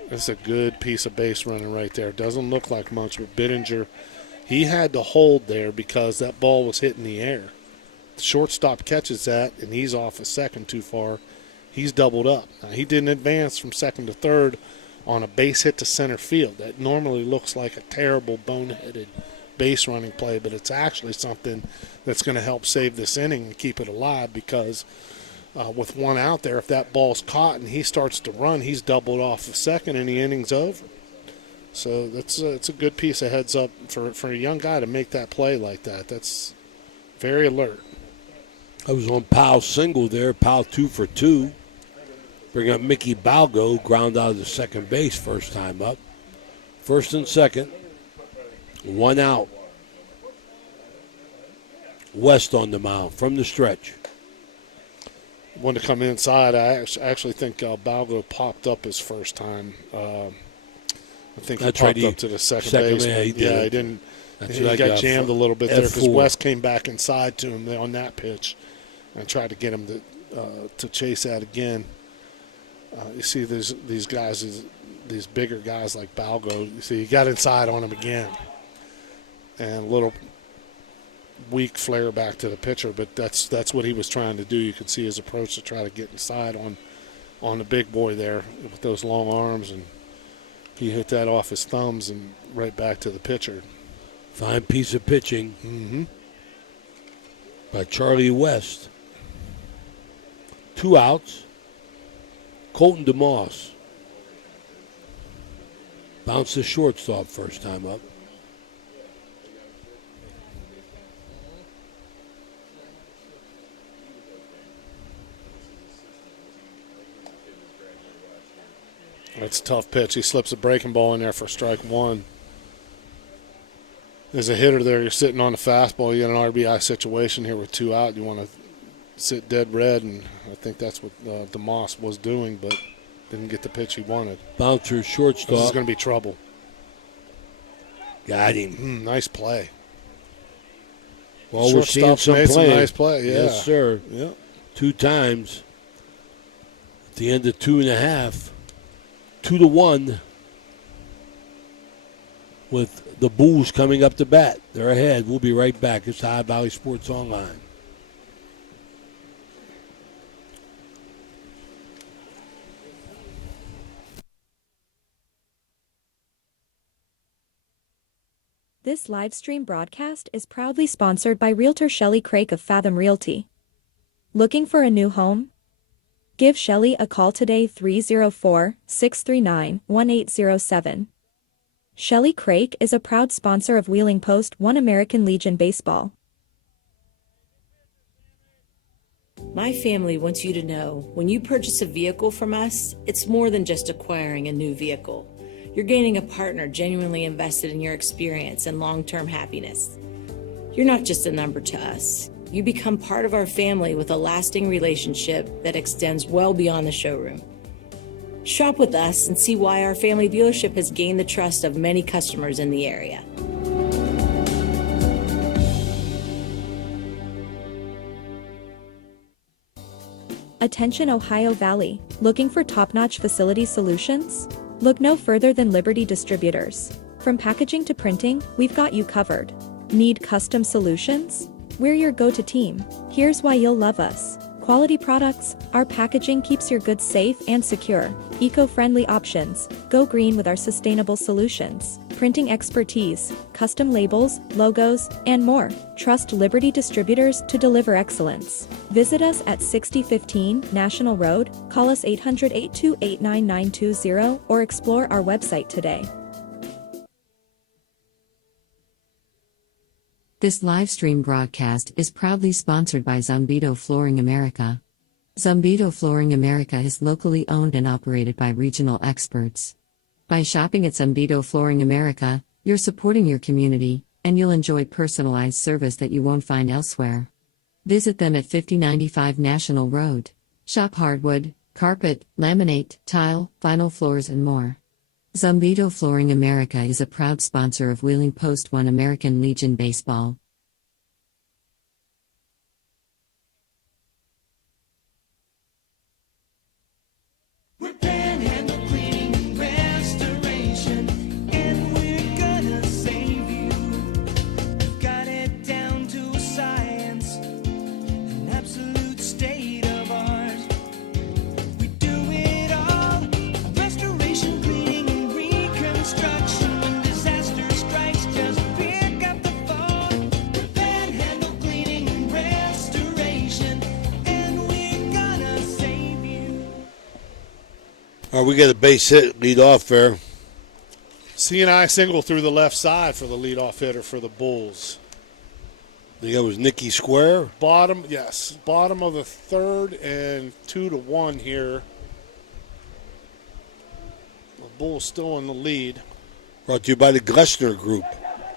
That's a good piece of base running right there. Doesn't look like much, but Bittinger, he had to hold there because that ball was hitting the air. The shortstop catches that, and he's off a second too far. He's doubled up. Now, he didn't advance from second to third on a base hit to center field. That normally looks like a terrible boneheaded base running play, but it's actually something that's going to help save this inning and keep it alive because with one out there, if that ball's caught and he starts to run, he's doubled off a second and the inning's over. So it's a good piece of heads up for a young guy to make that play like that. That's very alert. I was on Powell's single there, Powell 2 for 2. Bring up Mickey Balgo, ground out of the second base first time up. First and second, one out. West on the mound from the stretch. Wanted to come inside. I actually think Balgo popped up his first time. I think he popped up to the second base. He didn't. He got jammed a little bit there because West came back inside to him on that pitch and tried to get him to chase that again. You see these guys, these bigger guys like Balgo. You see, he got inside on him again, and a little weak flare back to the pitcher, but that's what he was trying to do. You could see his approach to try to get inside on the big boy there with those long arms, and he hit that off his thumbs and right back to the pitcher. Fine piece of pitching by Charlie West. 2 outs. Colton DeMoss bounced the shortstop first time up. That's a tough pitch. He slips a breaking ball in there for strike one. As a hitter there, you're sitting on the fastball. You got an RBI situation here with 2 out. You want to sit dead red, and I think that's what DeMoss was doing, but didn't get the pitch he wanted. Bouncer shortstop. This is going to be trouble. Got him. Nice play. Well, we're seeing some play. Nice play, yeah. Yes, sir. Yeah. 2 times. At the end of 2.5. 2-1 with the Bulls coming up to bat. They're ahead. We'll be right back. It's Ohio Valley Sports Online. This live stream broadcast is proudly sponsored by Realtor Shelley Craig of Fathom Realty. Looking for a new home? Give Shelley a call today 304-639-1807. Shelley Craig is a proud sponsor of Wheeling Post-1 American Legion Baseball. My family wants you to know when you purchase a vehicle from us, it's more than just acquiring a new vehicle. You're gaining a partner genuinely invested in your experience and long-term happiness. You're not just a number to us. You become part of our family with a lasting relationship that extends well beyond the showroom. Shop with us and see why our family dealership has gained the trust of many customers in the area. Attention Ohio Valley, looking for top-notch facility solutions? Look no further than Liberty Distributors. From packaging to printing, we've got you covered. Need custom solutions? We're your go-to team. Here's why you'll love us. Quality products, our packaging keeps your goods safe and secure. Eco-friendly options, go green with our sustainable solutions. Printing expertise, custom labels, logos, and more. Trust Liberty Distributors to deliver excellence. Visit us at 6015 National Road, call us 800-828-9920, or explore our website today. This live stream broadcast is proudly sponsored by Zumbito Flooring America. Zumbito Flooring America is locally owned and operated by regional experts. By shopping at Zumbito Flooring America, you're supporting your community, and you'll enjoy personalized service that you won't find elsewhere. Visit them at 5095 National Road. Shop hardwood, carpet, laminate, tile, vinyl floors, and more. Zumbito Flooring America is a proud sponsor of Wheeling Post-1 American Legion Baseball. We're Panhandle Cleaning and Restoration, and we're gonna save you. We've got it down to a science, an absolute state of art. We do it all, restoration, cleaning, and reconstruction. When disaster strikes, just pick up the phone. We're Panhandle Cleaning and Restoration, and we're gonna save you. All right, we got a base hit lead off there. C&I single through the left side for the leadoff hitter for the Bulls. I think that was Nicky Square. Bottom of the third and 2-1 here. The Bulls still in the lead. Brought to you by the Glessner Group.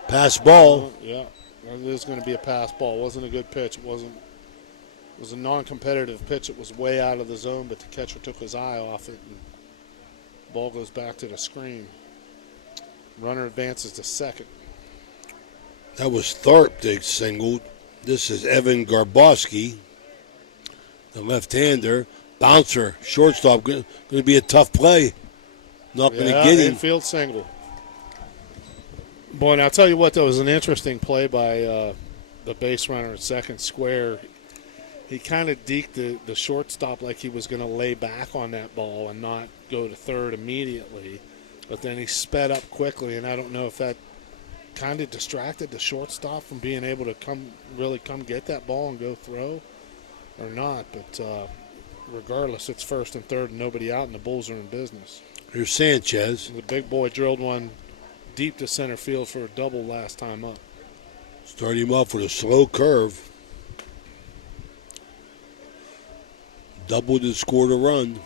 Pass ball. Yeah, it is going to be a pass ball. It wasn't a good pitch. It was a non-competitive pitch. It was way out of the zone, but the catcher took his eye off it, and the ball goes back to the screen. Runner advances to second. That was Tharp that singled. This is Evan Garbowski, the left-hander. Bouncer, shortstop, going to be a tough play. Not going to get him. Infield single. Boy, and I'll tell you what, that was an interesting play by the base runner at second square. He kind of deked the shortstop like he was going to lay back on that ball and not go to third immediately. But then he sped up quickly, and I don't know if that kind of distracted the shortstop from being able to come get that ball and go throw or not. But regardless, it's first and third and nobody out, and the Bulls are in business. Here's Sanchez. And the big boy drilled one deep to center field for a double last time up. Start him off with a slow curve. Doubled and scored a run.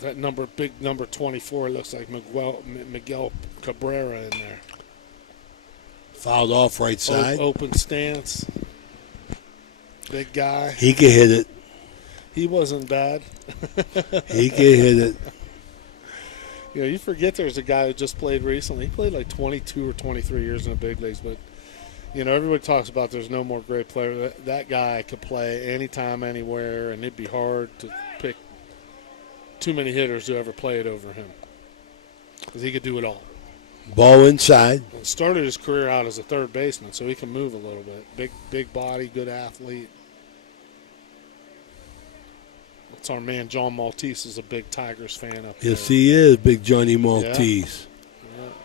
That big number 24, looks like Miguel Cabrera in there. Fouled off right side. Open stance. Big guy. He can hit it. He wasn't bad. He can hit it. You know, you forget there's a guy who just played recently. He played like 22 or 23 years in the big leagues, but you know, everybody talks about there's no more great player. That guy could play anytime, anywhere, and it'd be hard to pick too many hitters who ever played over him because he could do it all. Ball inside. He started his career out as a third baseman, so he can move a little bit. Big body, good athlete. That's our man John Maltese is a big Tigers fan up there. Yes, he is, big Johnny Maltese.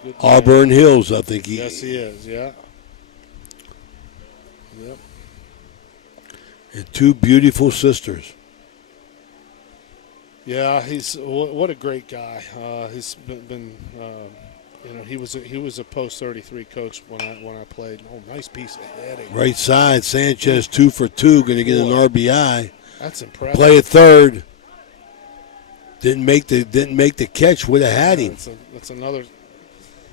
Yeah, Auburn Hills, I think he is. Yes, he is, yeah. Yep. And two beautiful sisters. Yeah, he's what a great guy. He's been he was a post 33 coach when I played. Oh, nice piece of heading. Right side, Sanchez 2 for 2, going to get an RBI. That's impressive. Play at third. Didn't make the catch. Would have had him.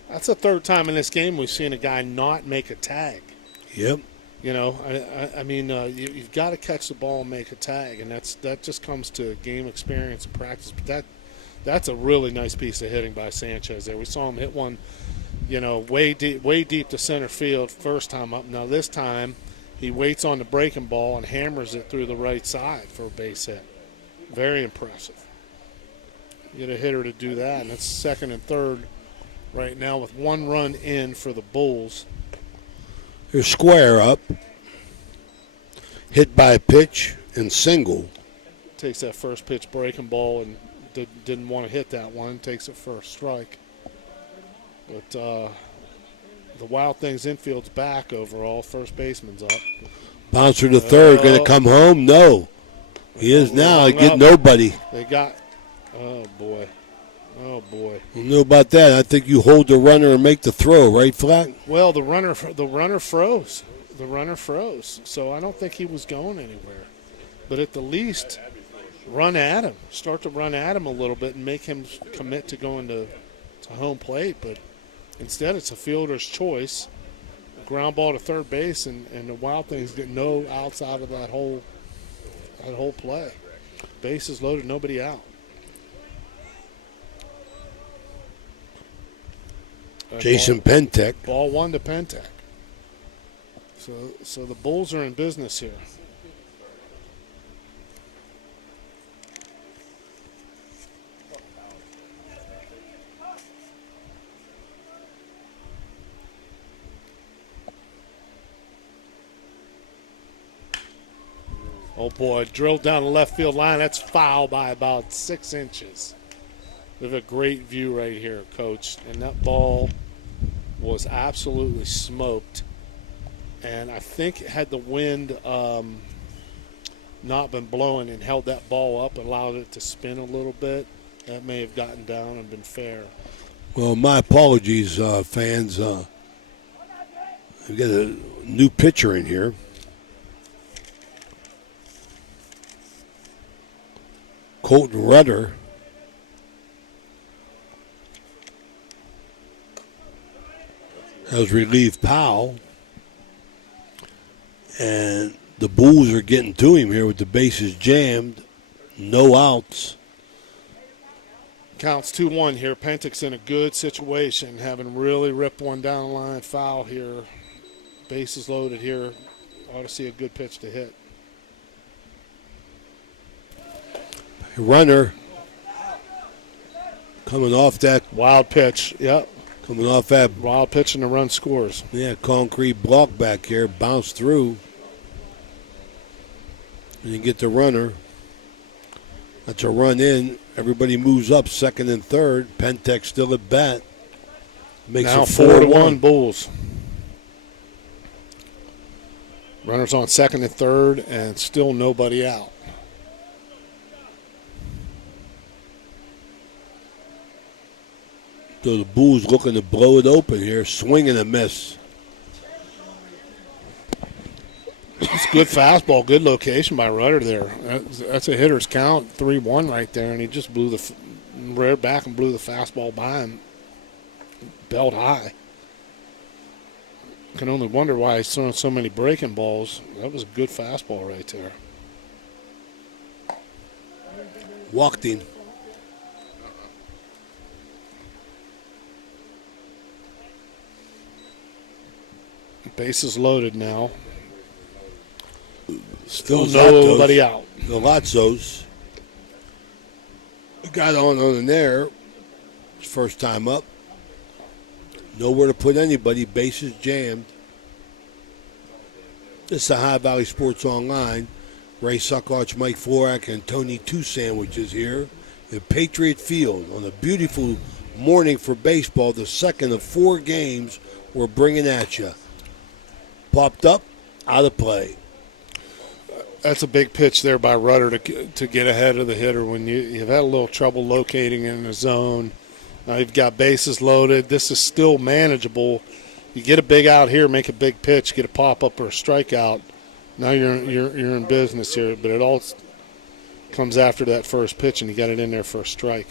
That's the third time in this game we've seen a guy not make a tag. Yep. You know, I mean, you've got to catch the ball and make a tag, and that just comes to game experience and practice. But that's a really nice piece of hitting by Sanchez there. We saw him hit one, way deep to center field first time up. Now this time, he waits on the breaking ball and hammers it through the right side for a base hit. Very impressive. Get a hitter to do that, and it's second and third right now with one run in for the Bulls. They're square up. Hit by a pitch and single. Takes that first pitch breaking ball and didn't want to hit that one. Takes it for a strike. But the Wild Things infield's back overall. First baseman's up. Bouncer to third. Going to come home? No. He is now. Get nobody. They got. Oh boy. Oh boy. You know about that. I think you hold the runner and make the throw, right, Flat? Well, the runner froze. The runner froze. So I don't think he was going anywhere. But at the least, run at him. Start to run at him a little bit and make him commit to going to home plate. But instead, it's a fielder's choice. Ground ball to third base, and the Wild Things get no outs out of that whole play. Bases loaded, nobody out. Jason Pentek. Ball one to Pentek. So the Bulls are in business here. Oh boy, drilled down the left field line. That's foul by about 6 inches. We have a great view right here, Coach. And that ball was absolutely smoked. And I think had the wind not been blowing and held that ball up, allowed it to spin a little bit, that may have gotten down and been fair. Well, my apologies, fans. We've got a new pitcher in here. Colton Rudder. Has relieved Powell. And the Bulls are getting to him here with the bases jammed. No outs. Counts 2-1 here. Pentek's in a good situation, having really ripped one down the line. Foul here. Bases loaded here. Ought to see a good pitch to hit. Runner coming off that wild pitch. Yep. Coming off that wild pitch and the run scores. Yeah, concrete block back here. Bounce through. And you get the runner. That's a run in. Everybody moves up second and third. Pentek still at bat. Makes now it 4-1 Bulls. Runners on second and third and still nobody out. So the Bulls looking to blow it open here. Swing and a miss. It's good fastball, good location by Rudder there. That's a hitter's count, 3-1 right there, and he just reared back and blew the fastball by him, belt high. Can only wonder why he's throwing so many breaking balls. That was a good fastball right there. Walked him. Bases loaded now. Still nobody out. The Lazzos got on in there. First time up. Nowhere to put anybody. Bases jammed. This is the High Valley Sports Online. Ray Suckarch, Mike Florak, and Tony Two Sandwiches here at Patriot Field on a beautiful morning for baseball. The second of 4 games we're bringing at you. Popped up, Out of play. That's a big pitch there by Rudder to get ahead of the hitter when you've had a little trouble locating in the zone. Now you've got bases loaded. This is still manageable. You get a big out here, make a big pitch, get a pop-up or a strikeout. Now you're in business here, but it all comes after that first pitch, and you got it in there for a strike.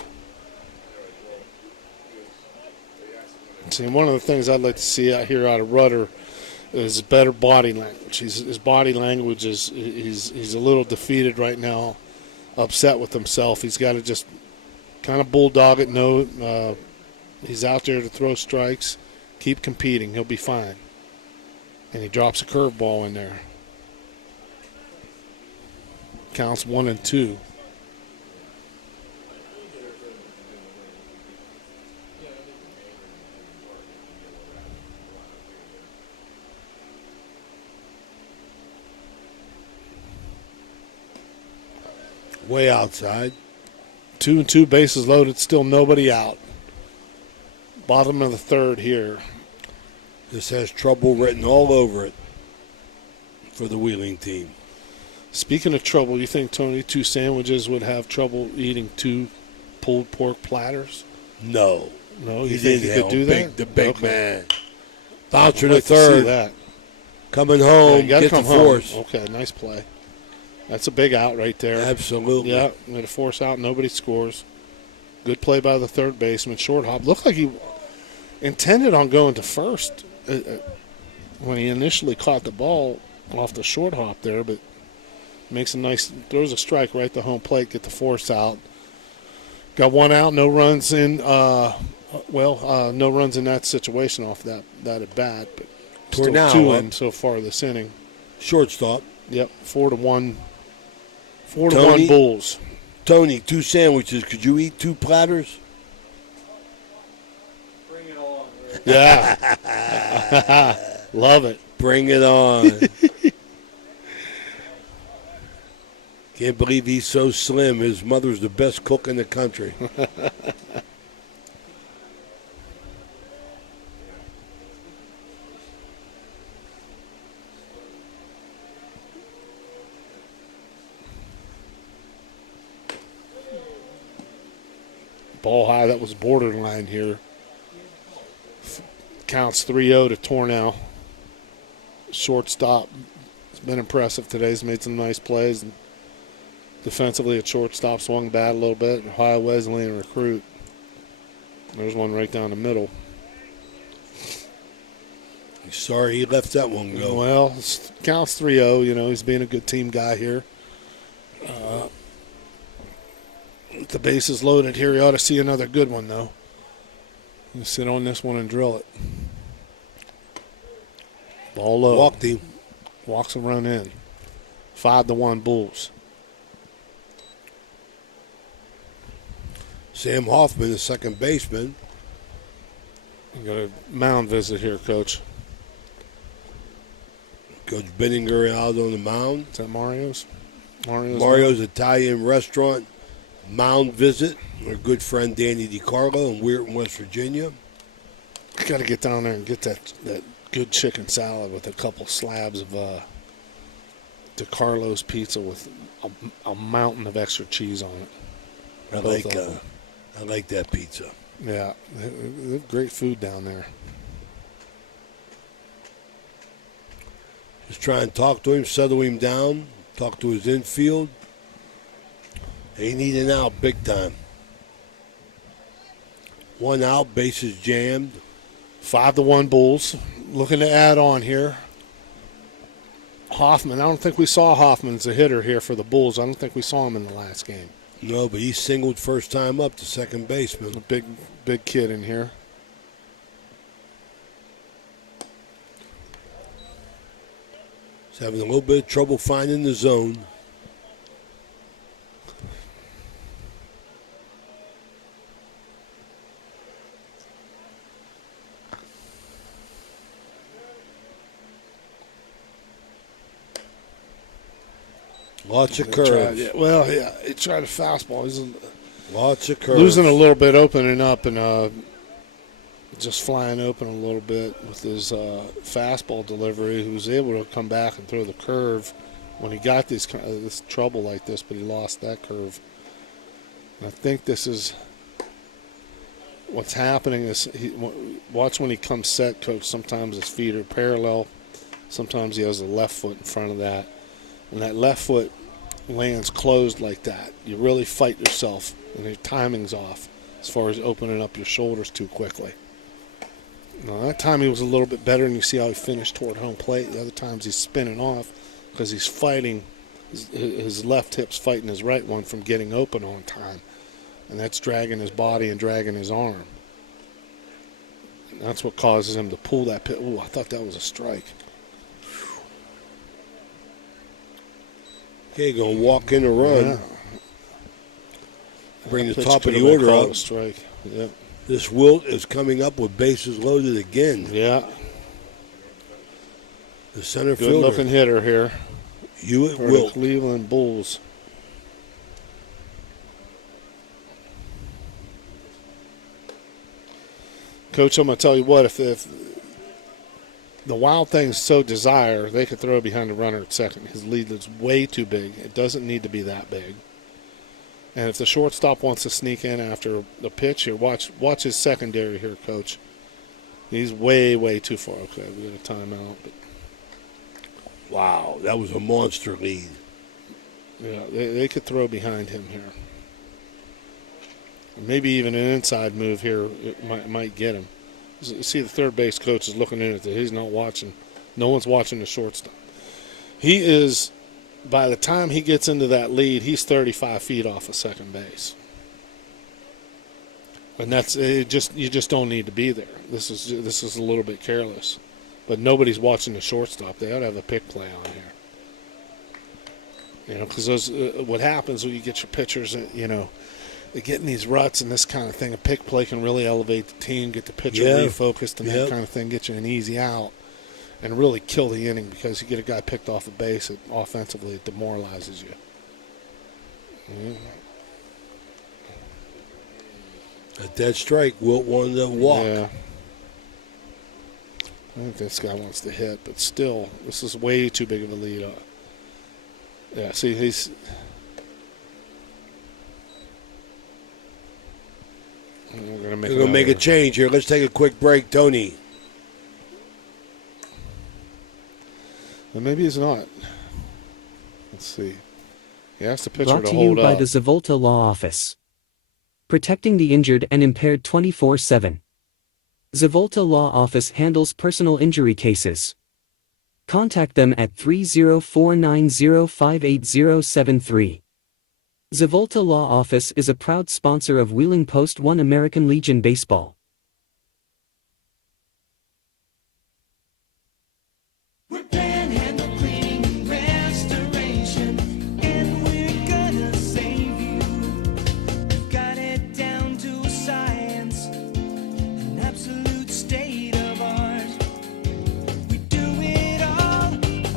See, one of the things I'd like to see out here out of Rudder is better body language. His body language is he's a little defeated right now, upset with himself. He's got to just kind of bulldog it. No, he's out there to throw strikes. Keep competing. He'll be fine. And he drops a curveball in there. Counts 1-2. Way outside. 2-2, bases loaded, still nobody out. Bottom of the third here. This has trouble written all over it for the Wheeling team. Speaking of trouble, you think, Tony, 2 sandwiches would have trouble eating 2 pulled pork platters? No. No, you think he could do that? The big Okay. man. Bouncer I'd to like to see third. that. Coming Yeah, home, you gotta get come the home. force. Okay, nice play. That's a big out right there. Absolutely. Yeah, made a force out. Nobody scores. Good play by the third baseman. Short hop. Looked like he intended on going to first when he initially caught the ball off the short hop there, but makes a nice, throws a strike right to home plate, get the force out. Got 1 out, no runs in. No runs in that situation off that at bat, but still Tornado 2 up. in so far this inning. Shortstop. Yep, 4-1. 4-1 Tony? Bulls. Tony, 2 sandwiches. Could you eat 2 platters? Yeah. Love it. Bring it on. Can't believe he's so slim. His mother's the best cook in the country. Ball high, that was borderline here. Counts 3-0 to Tornow. Shortstop. It's been impressive today. He's made some nice plays. And defensively at shortstop, swung bat a little bit. Ohio Wesleyan recruit. There's one right down the middle. He's sorry he left that one go. Well, counts 3-0. You know, he's being a good team guy here. With the bases loaded here, you ought to see another good one, though. You sit on this one and drill it. Ball low. Walked him. Walks and run in. 5-1 Bulls. Sam Hoffman, the second baseman. You got a mound visit here, Coach. Coach Benninger out on the mound. Is that Mario's? Mario's Italian restaurant mound visit. Our good friend Danny DiCarlo in Weirton, West Virginia. Got to get down there and get that good chicken salad with a couple slabs of DiCarlo's pizza with a mountain of extra cheese on it. I like that pizza. Yeah, they have great food down there. Just try and talk to him, settle him down, talk to his infield. They need an out big time. 1 out, bases jammed. 5-1 Bulls. Looking to add on here. Hoffman. I don't think we saw Hoffman as a hitter here for the Bulls. I don't think we saw him in the last game. No, but he singled first time up to second baseman. A big kid in here. He's having a little bit of trouble finding the zone. Lots of curves. He tried a fastball. He's Lots of curves. losing a little bit, opening up, and just flying open a little bit with his fastball delivery. He was able to come back and throw the curve when he got this trouble like this, but he lost that curve. And I think this is what's happening is watch when he comes set, Coach. Sometimes his feet are parallel. Sometimes he has the left foot in front of that. And that left foot lands closed like that. You really fight yourself, and your timing's off as far as opening up your shoulders too quickly. Now, that time he was a little bit better, and you see how he finished toward home plate. The other times he's spinning off because he's fighting. His left hip's fighting his right one from getting open on time. And that's dragging his body and dragging his arm. And that's what causes him to pull that pit. Ooh, I thought that was a strike. Okay, going to walk in the run. Yeah. Bring the Pitch top of could the have been order called up. a strike. Yep. This Wilt is coming up with bases loaded again. Yeah. The center Good fielder. looking hitter here. Hewitt for the Wilt. Cleveland Bulls. Coach, I'm going to tell you what, if the Wild Things so desire, they could throw behind the runner at second. His lead is way too big. It doesn't need to be that big. And if the shortstop wants to sneak in after the pitch here, watch his secondary here, Coach. He's way, way too far. Okay, we got a timeout. But wow, that was a monster lead. yeah, they could throw behind him here. Maybe even an inside move here might get him. See, the third base coach is looking in at it. He's not watching. No one's watching the shortstop. He is, by the time he gets into that lead, he's 35 feet off of second base. And that's it. You just don't need to be there. This is a little bit careless. But nobody's watching the shortstop. They ought to have a pick play on here. You know, because what happens when you get your pitchers, you know, they get in these ruts and this kind of thing. A pick play can really elevate the team, get the pitcher refocused, and that kind of thing, get you an easy out, and really kill the inning because you get a guy picked off a base. Offensively, it demoralizes you. A dead strike. Wilt wanted to walk. Yeah. I think this guy wants to hit, but still, this is way too big of a lead. Yeah, see, he's. We're going to make a change here. Let's take a quick break, Tony. Well, maybe he's not. Let's see. He asked the pitcher Brought to to you hold by up. the Zavolta Law Office. Protecting the injured and impaired 24/7. Zavolta Law Office handles personal injury cases. Contact them at 30490580073. Zavolta Law Office is a proud sponsor of Wheeling Post1 American Legion Baseball. We're Panhandle Cleaning and Restoration, and we're gonna save you. We've got it down to a science, an absolute state of art. We do it all,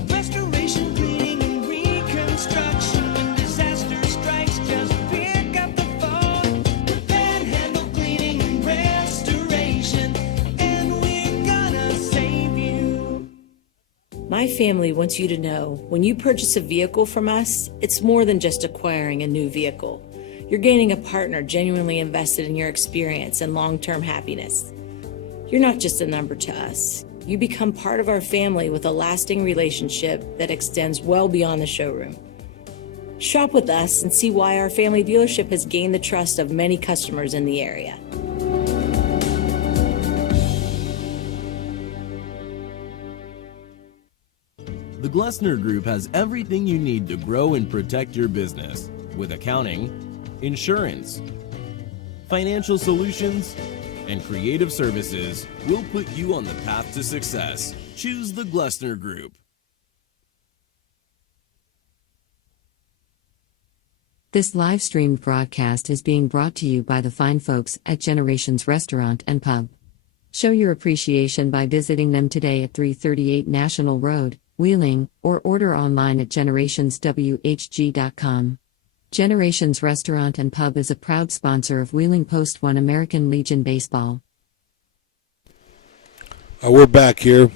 restoration, cleaning, and reconstruction. When disaster strikes, just pick up the phone. We're Panhandle Cleaning and Restoration, and we're gonna save you. My family wants you to know when you purchase a vehicle from us, it's more than just acquiring a new vehicle. You're gaining a partner genuinely invested in your experience and long-term happiness. You're not just a number to us. You become part of our family with a lasting relationship that extends well beyond the showroom. Shop with us and see why our family dealership has gained the trust of many customers in the area. The Glessner Group has everything you need to grow and protect your business with accounting, insurance, financial solutions, and creative services. We'll put you on the path to success. Choose the Glessner Group. This live streamed broadcast is being brought to you by the fine folks at Generations Restaurant and Pub. Show your appreciation by visiting them today at 338 National Road, Wheeling, or order online at generationswhg.com. Generations Restaurant and Pub is a proud sponsor of Wheeling Post1 American Legion Baseball. We're back here,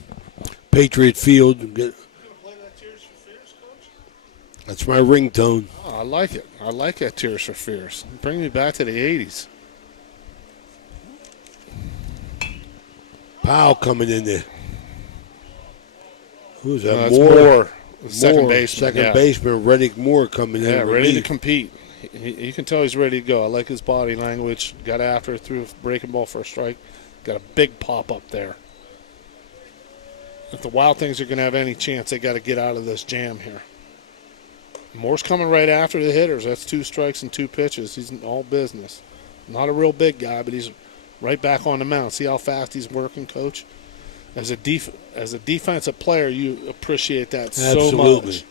Patriot Field. That's my ringtone. Oh, I like it. I like that Tears for Fears. Bring me back to the 80s. Powell coming in there. Who's that? That's Moore. Second baseman. Second baseman, Reddick Moore coming in. Yeah, ready relief. to compete. You can tell he's ready to go. I like his body language. Got after it, threw a breaking ball for a strike. Got a big pop up there. If the Wild Things are going to have any chance, they got to get out of this jam here. Moore's coming right after the hitters. That's 2 strikes and 2 pitches. He's in all business. Not a real big guy, but he's right back on the mound. See how fast he's working, Coach? As a defensive player, you appreciate that so much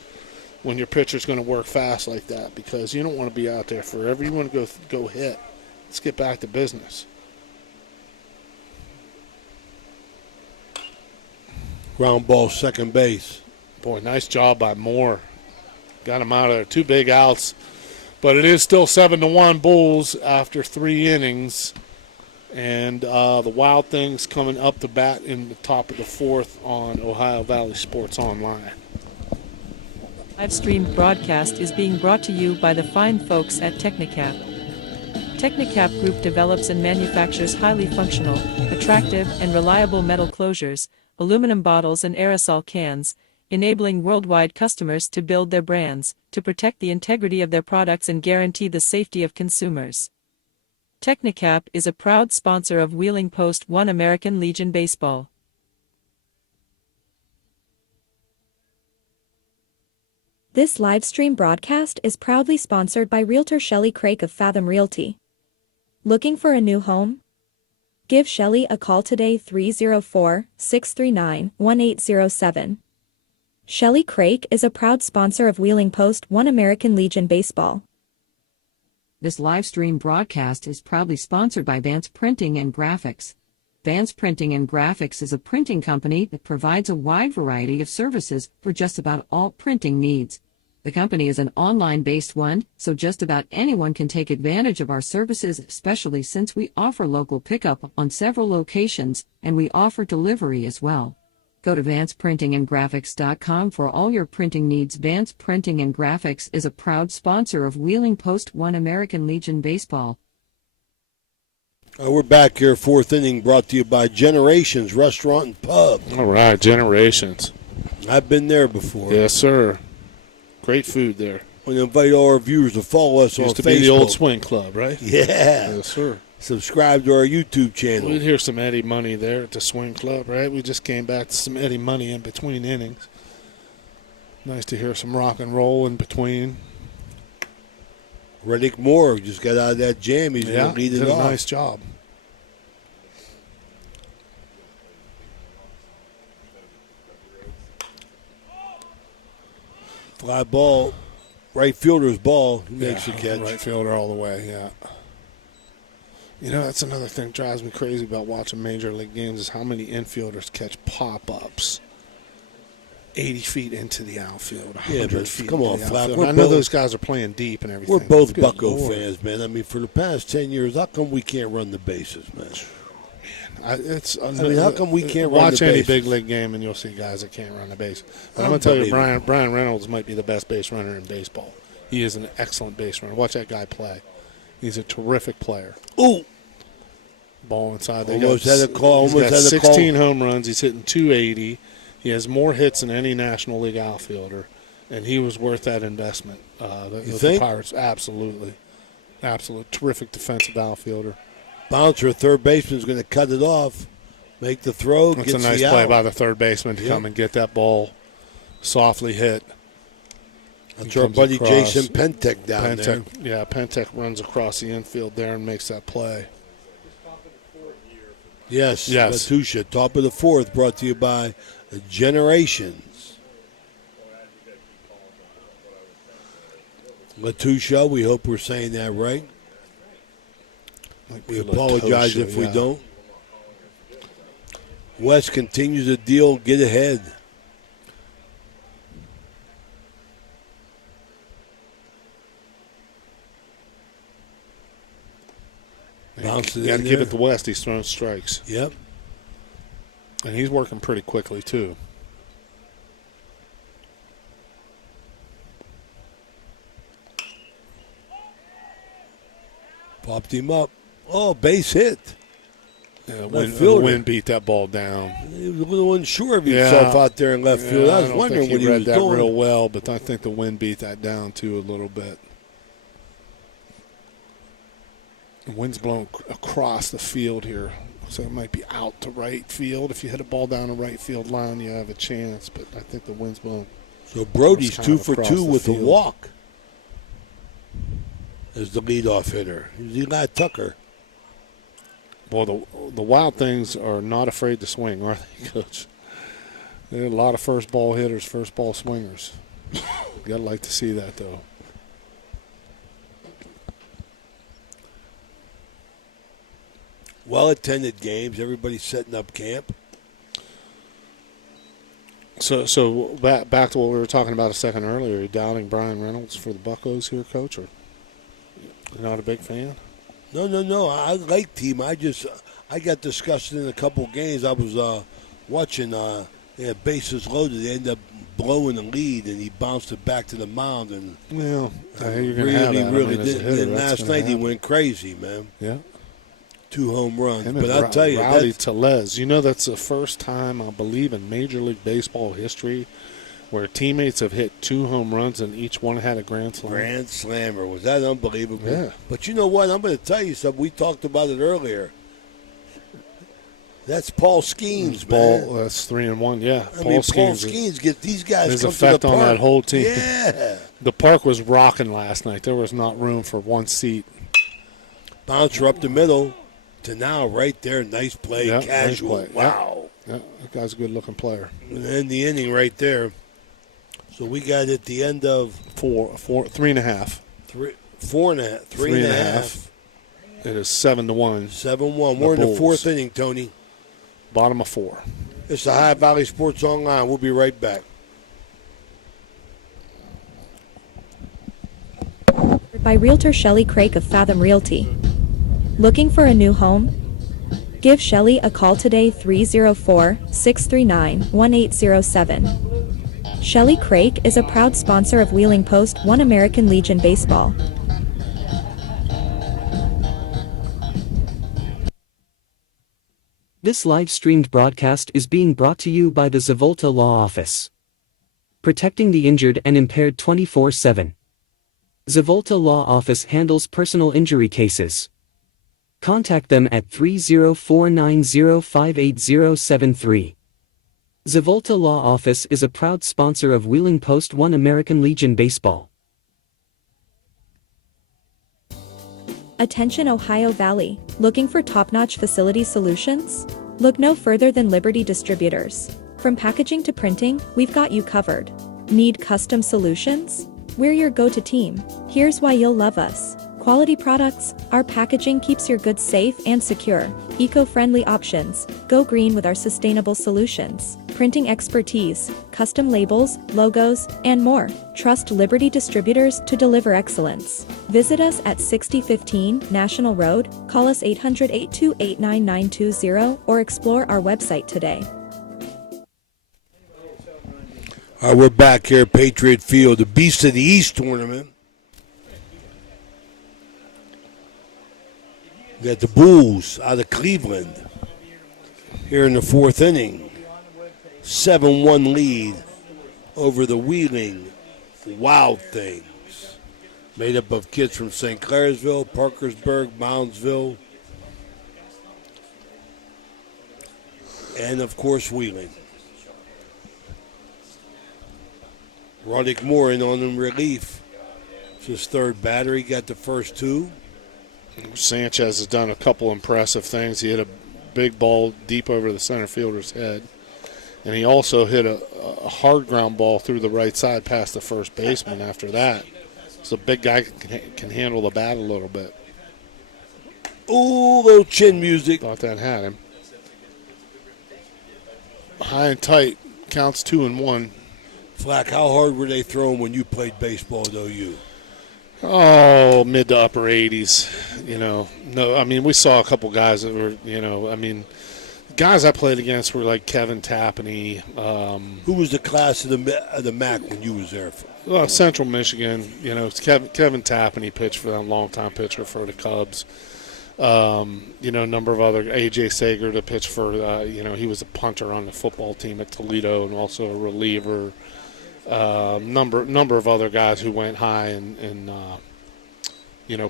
when your pitcher's going to work fast like that, because you don't want to be out there forever. You want to go hit. Let's get back to business. Ground ball, second base. Boy, nice job by Moore. Got him out of there. 2 big outs. But it is still 7-1 Bulls after 3 innings. And the Wild Things coming up to bat in the top of the 4th on Ohio Valley Sports Online. Live stream broadcast is being brought to you by the fine folks at Technicap. Technicap Group develops and manufactures highly functional, attractive, and reliable metal closures, aluminum bottles and aerosol cans, enabling worldwide customers to build their brands, to protect the integrity of their products and guarantee the safety of consumers. Technicap is a proud sponsor of Wheeling Post-1 American Legion Baseball. This live stream broadcast is proudly sponsored by Realtor Shelley Craik of Fathom Realty. Looking for a new home? Give Shelley a call today 304-639-1807. Shelley Craik is a proud sponsor of Wheeling Post-1 American Legion Baseball. This live stream broadcast is proudly sponsored by Vance Printing and Graphics. Vance Printing and Graphics is a printing company that provides a wide variety of services for just about all printing needs. The company is an online-based one, so just about anyone can take advantage of our services, especially since we offer local pickup on several locations, and we offer delivery as well. Go to vanceprintingandgraphics.com for all your printing needs. Vance Printing and Graphics is a proud sponsor of Wheeling Post-1 American Legion Baseball. We're back here, 4th inning, brought to you by Generations Restaurant and Pub. All right, Generations. I've been there before. Yes, sir. Great food there. We invite all our viewers to follow us on Facebook. Used to be the old swing club, right? Yeah. Yes, sir. Subscribe to our YouTube channel. We'd hear some Eddie Money there at the swing club, right? We just came back to some Eddie Money in between innings. Nice to hear some rock and roll in between. Reddick Moore just got out of that jam. He's going to lead it did off. a nice job. Fly ball, right fielder's ball. He makes the catch. Right fielder all the way, yeah. You know, that's another thing that drives me crazy about watching Major League games is how many infielders catch pop-ups 80 feet into the outfield, 100 feet come on, into the Flap. outfield. I know those guys are playing deep and everything. We're both Good Bucco Lord. fans, man. I mean, for the past 10 years, how come we can't run the bases, man? How come we can't run the watch any bases? big league game and you'll see guys that can't run the base. But I'm going to tell you, Brian Reynolds might be the best base runner in baseball. He is an excellent base runner. Watch that guy play. He's a terrific player. Ooh. Ball inside. Almost had a call. He's got 16 home runs. He's hitting 280. He has more hits than any National League outfielder, and he was worth that investment. You think? The Pirates, absolutely. Absolute terrific defensive outfielder. Bouncer, third baseman's going to cut it off, make the throw. That's a nice play by the third baseman to come and get that ball softly hit. That's our buddy Jason Pentek down there. Yeah, Pentek runs across the infield there and makes that play. Yes. Latusha, top of the 4th, brought to you by Generations. Latusha, we hope we're saying that right. We apologize if we don't. West continues to deal, get ahead. You got to give it to West. He's throwing strikes. Yep. And he's working pretty quickly, too. Popped him up. Oh, base hit. Yeah, fielder. the wind beat that ball down. He was a little unsure of himself out there in left field. I was wondering what he was read that doing. real well, but I think the wind beat that down, too, a little bit. The wind's blowing across the field here, so it might be out to right field. If you hit a ball down the right field line, you have a chance, but I think the wind's blowing. So Brody's kind 2 of for across 2 the with a field. walk as the leadoff hitter. He's Eli Tucker. Well, the Wild Things are not afraid to swing, are they, Coach? There are a lot of first ball hitters, first ball swingers. You gotta like to see that, though. Well-attended games. Everybody's setting up camp. So back to what we were talking about a second earlier. Are you doubting Brian Reynolds for the Buccos here, Coach, or you're not a big fan? No. I like him. I got disgusted in a couple games. I was watching. They had bases loaded. They ended up blowing the lead, and he bounced it back to the mound. And well, you're going to have that. Really as a did. hitter, And last night he went crazy, man. Yeah. 2 home runs. Him But and I'll tell you, Rowdy Tellez. You know, that's the first time, I believe, in Major League Baseball history where teammates have hit 2 home runs and each one had a grand slam. Grand slammer. Was that unbelievable? Yeah. But you know what? I'm going to tell you something. We talked about it earlier. That's Paul Skeens, man. That's 3-1, yeah. Paul Skeens gets these guys his come effect to the on park. that whole team. Yeah. The park was rocking last night. There was not room for one seat. Bouncer up the middle to now right there. Nice play, Yeah, casual. nice play. Wow. Yeah, that guy's a good-looking player. And end the inning right there. So we got at the end of 3.5. 3.5. It is 7-1. 7-1. We're in the 4th inning, Tony. Bottom of 4. It's the High Valley Sports Online. We'll be right back. By Realtor Shelley Craik of Fathom Realty. Looking for a new home? Give Shelley a call today 304-639-1807. Shelley Craik is a proud sponsor of Wheeling Post1 American Legion Baseball. This live-streamed broadcast is being brought to you by the Zavolta Law Office. Protecting the injured and impaired 24/7. Zavolta Law Office handles personal injury cases. Contact them at 304-905-8073. Zavolta Law Office is a proud sponsor of Wheeling Post1 American Legion Baseball. Attention Ohio Valley, looking for top-notch facility solutions? Look no further than Liberty Distributors. From packaging to printing, we've got you covered. Need custom solutions? We're your go-to team. Here's why you'll love us. Quality products, our packaging keeps your goods safe and secure. Eco-friendly options, go green with our sustainable solutions. Printing expertise, custom labels, logos, and more. Trust Liberty Distributors to deliver excellence. Visit us at 6015 National Road, call us 800-828-9920, or explore our website today. All right, we're back here at Patriot Field, the Beast of the East tournament. We got the Bulls out of Cleveland here in the 4th inning. 7-1 lead over the Wheeling Wild Things. Made up of kids from St. Clairsville, Parkersburg, Moundsville, and, of course, Wheeling. Roddick Moore in on in relief. It's his 3rd batter. He got the first 2. Sanchez has done a couple impressive things. He hit a big ball deep over the center fielder's head. And he also hit a hard ground ball through the right side past the first baseman after that. So big guy can handle the bat a little bit. Ooh, little chin music. Thought that had him. High and tight. Counts 2-1. Flack, how hard were they throwing when you played baseball at OU? Oh, mid to upper 80s. You know, no, I mean, we saw a couple guys that were, you know, I mean, Guys I played against were like Kevin Tappaney. Who was the class of the MAC when you was there? Well, Central Michigan, Kevin Tappaney pitched for them, longtime pitcher for the Cubs. A number of other, A.J. Sager to pitch for, he was a punter on the football team at Toledo and also a reliever. Number of other guys who went high in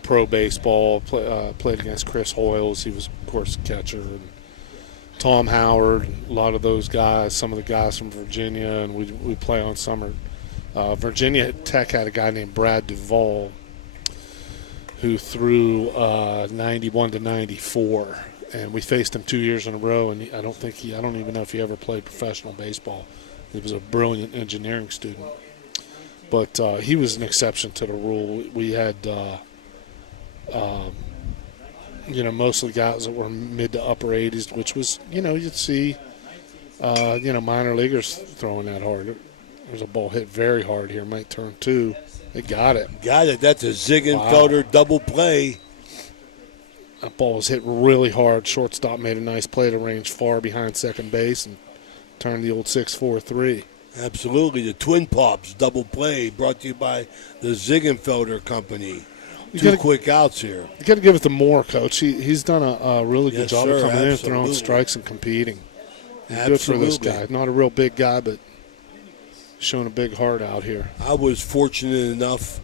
pro baseball. Played against Chris Hoyles. He was, of course, a catcher. And Tom Howard, a lot of those guys, some of the guys from Virginia, and we play on summer. Virginia Tech had a guy named Brad Duvall who threw 91 to 94, and we faced him 2 years in a row. And I don't even know if he ever played professional baseball. He was a brilliant engineering student, but he was an exception to the rule. We had, mostly guys that were mid to upper 80s, which was, you'd see, minor leaguers throwing that hard. There's a ball hit very hard here, might turn 2. They got it. That's a Ziegenfelder double play. That ball was hit really hard. Shortstop made a nice play to range far behind second base and turned the old 6-4-3. Absolutely. The Twin Pops double play brought to you by the Ziegenfelder Company. Quick outs here. You got to give it to Moore, Coach. He's done a really good job of coming in and throwing absolutely. Strikes and competing. Absolutely. Good for this guy. Not a real big guy, but showing a big heart out here. I was fortunate enough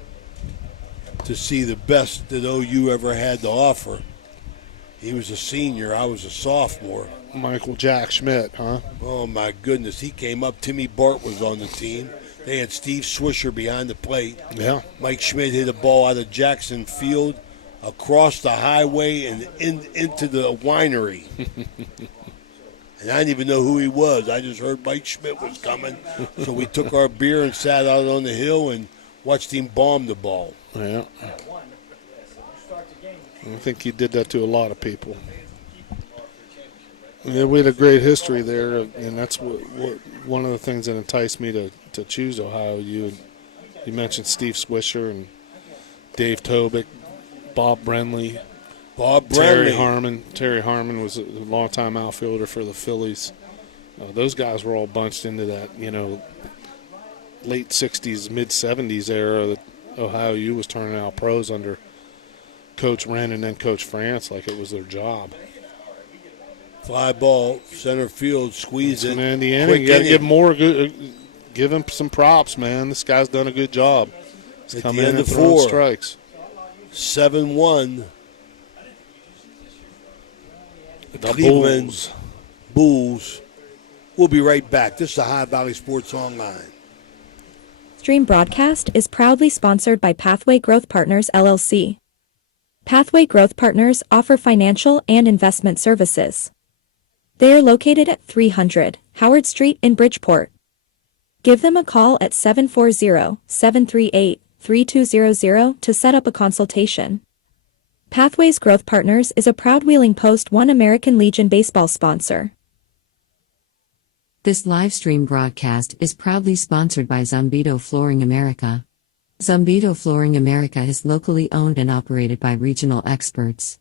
to see the best that OU ever had to offer. He was a senior. I was a sophomore. Michael Jack Schmidt, huh? Oh, my goodness. He came up. Timmy Bart was on the team. They had Steve Swisher behind the plate. Yeah. Mike Schmidt hit a ball out of Jackson Field across the highway and into the winery. And I didn't even know who he was. I just heard Mike Schmidt was coming. So we took our beer and sat out on the hill and watched him bomb the ball. Yeah. I think he did that to a lot of people. Yeah, we had a great history there, and that's what one of the things that enticed me to choose Ohio. You mentioned Steve Swisher and Dave Tobick, Bob Brenly. Terry Harmon. Terry Harmon was a longtime outfielder for the Phillies. Those guys were all bunched into that, late 60s, mid 70s era that Ohio U was turning out pros under Coach Wren and then Coach France like it was their job. Fly ball, center field, squeeze it. And in the inning, you got to give him some props, man. This guy's done a good job. He's coming in and throwing strikes. 7-1. The Cleveland Bulls. We'll be right back. This is the High Valley Sports Online. Stream broadcast is proudly sponsored by Pathway Growth Partners, LLC. Pathway Growth Partners offer financial and investment services. They are located at 300 Howard Street in Bridgeport. Give them a call at 740-738-3200 to set up a consultation. Pathways Growth Partners is a proud Wheeling Post1 American Legion baseball sponsor. This live stream broadcast is proudly sponsored by Zambito Flooring America. Zambito Flooring America is locally owned and operated by regional experts.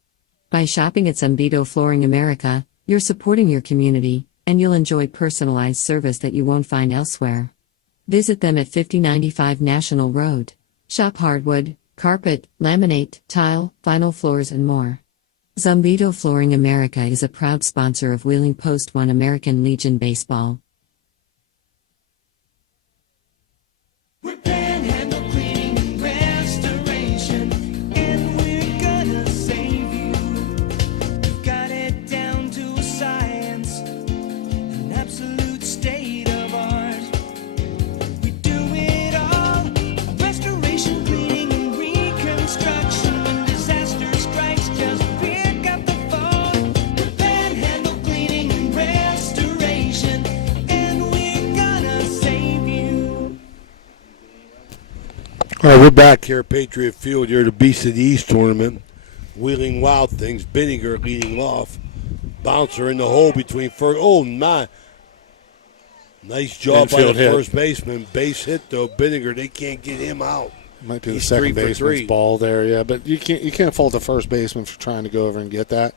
By shopping at Zambito Flooring America, you're supporting your community, and you'll enjoy personalized service that you won't find elsewhere. Visit them at 5095 National Road. Shop hardwood, carpet, laminate, tile, vinyl floors and more. Zambito Flooring America is a proud sponsor of Wheeling Post1 American Legion Baseball. We're Panhandle Cleaning and Restoration, and we're gonna save you. We've got it down to a science, an absolute state of art. We do it all, restoration, cleaning, and reconstruction. When disaster strikes, just pick up the phone. We're Panhandle Cleaning and Restoration, and we're gonna save you. All right, we're back here at Patriot Field here at the Beast of the East tournament. Wheeling Wild Things. Binninger leading off. Bouncer in the hole between first. Oh, my. Nice job by the Infield hit. first baseman. Base hit, though. Binninger, they can't get him out. Might be the He's second 3 for 3. baseman's ball there, yeah. But you can't fault the first baseman for trying to go over and get that.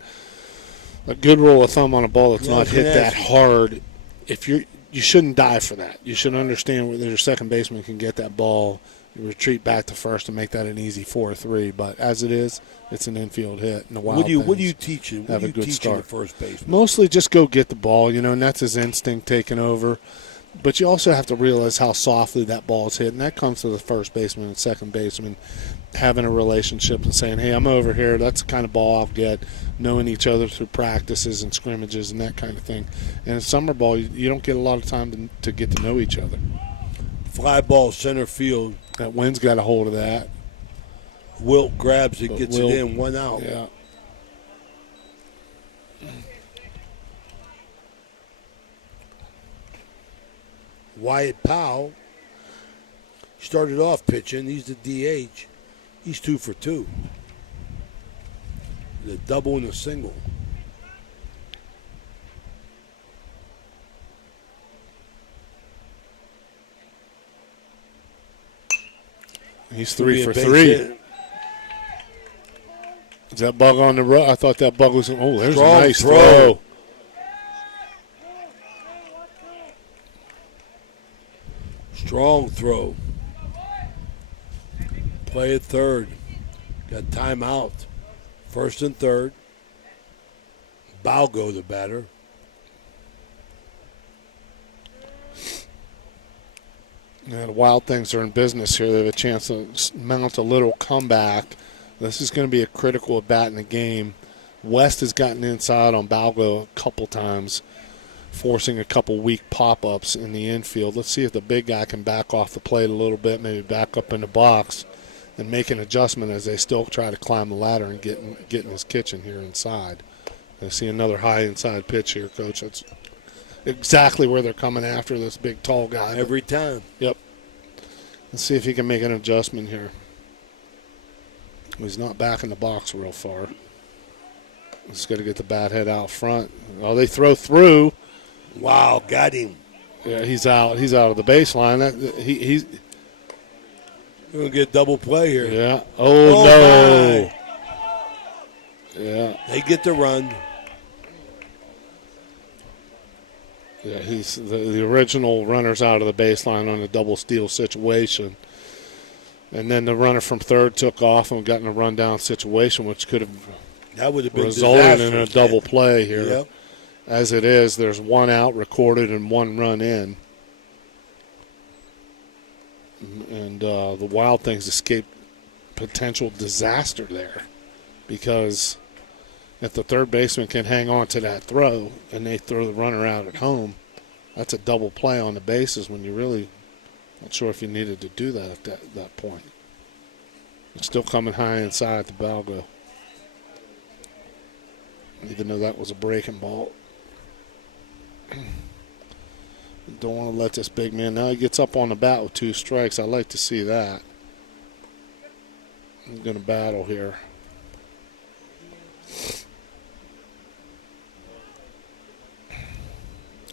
A good rule of thumb on a ball that's Yeah, I not was hit gonna that ask you. hard, you shouldn't die for that. You should understand whether your second baseman can get that ball, you retreat back to first and make that an easy 4-3. But as it is, it's an infield hit. And the Wild What do you Things teach him? What have do a you good teach start. the first baseman? Mostly just go get the ball, and that's his instinct taking over. But you also have to realize how softly that ball's hit, and that comes to the first baseman and second baseman having a relationship and saying, hey, I'm over here. That's the kind of ball I'll get, knowing each other through practices and scrimmages and that kind of thing. And in summer ball, you don't get a lot of time to get to know each other. Fly ball center field. That Wynn's got a hold of that. Wilt grabs it, But gets Wilt- it in, 1 out. Yeah. Wyatt Powell started off pitching. He's the DH. He's 2 for 2. The double and a single. He's Could be 3 a for base 3. hit. Is that bug on the road? I thought that bug was. Oh, there's Strong a nice throw. throw. Strong throw. Play at third. Got timeout. First and third. Balgo the batter. Yeah, the Wild Things are in business here. They have a chance to mount a little comeback. This is going to be a critical at bat in the game. West has gotten inside on Balgo a couple times, forcing a couple weak pop-ups in the infield. Let's see if the big guy can back off the plate a little bit, maybe back up in the box and make an adjustment as they still try to climb the ladder and get in his kitchen here inside. I see another high inside pitch here, Coach. That's exactly where they're coming after this big, tall guy. Every time. Yep. Let's see if he can make an adjustment here. He's not back in the box real far. He's got to get the bat head out front. Oh, they throw through. Wow, got him. Yeah, he's out. He's out of the baseline. He's going to get double play here. Yeah. Oh, no. My. Yeah. They get the run. Yeah, he's the original runner's out of the baseline on a double steal situation. And then the runner from third took off and got in a rundown situation, which could have been resulted in a disastrous. double play here. Yep. As it is, there's 1 out recorded and 1 run in. And the Wild Things escaped potential disaster there, because if the third baseman can hang on to that throw and they throw the runner out at home, that's a double play on the bases when you really not sure if you needed to do that at that point. It's still coming high inside the Balgo, even though that was a breaking ball. Don't want to let this big man. Now he gets up on the bat with 2 strikes. I like to see that. He's going to battle here.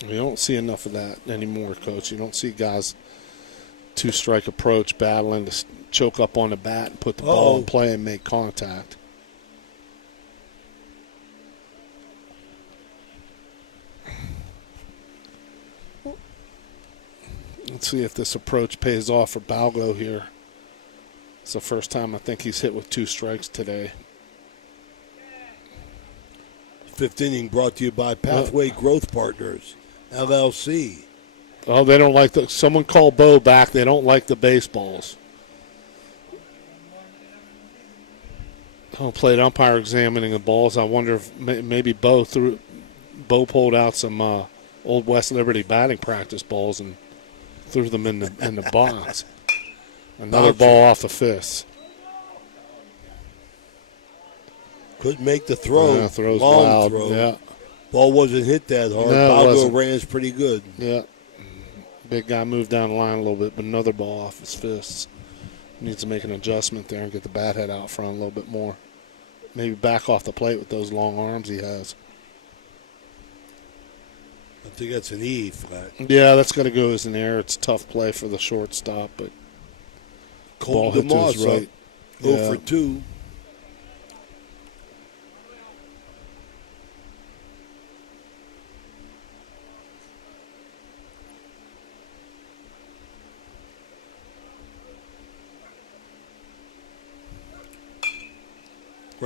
You don't see enough of that anymore, Coach. You don't see guys 2-strike approach, battling to choke up on the bat and put the ball in play and make contact. Let's see if this approach pays off for Balgo here. It's the first time I think he's hit with 2 strikes today. 5th inning brought to you by Pathway Growth Partners, LLC. Oh, they don't like the. Someone called Bo back. They don't like the baseballs. Oh, plate umpire examining the balls. I wonder if maybe Bo pulled out some Old West Liberty batting practice balls and threw them in the box. Another ball off the fist. Couldn't make the throw. Yeah, throw's Long wild. throw. Yeah. Ball wasn't hit that hard. No, it Balgo wasn't. ran pretty good. Yeah. Big guy moved down the line a little bit, but another ball off his fists. Needs to make an adjustment there and get the bat head out front a little bit more. Maybe back off the plate with those long arms he has. I think that's an E flat. Yeah, that's going to go as an error. It's a tough play for the shortstop, but ball Colton hit to his DeMoss right. up 0 for 2.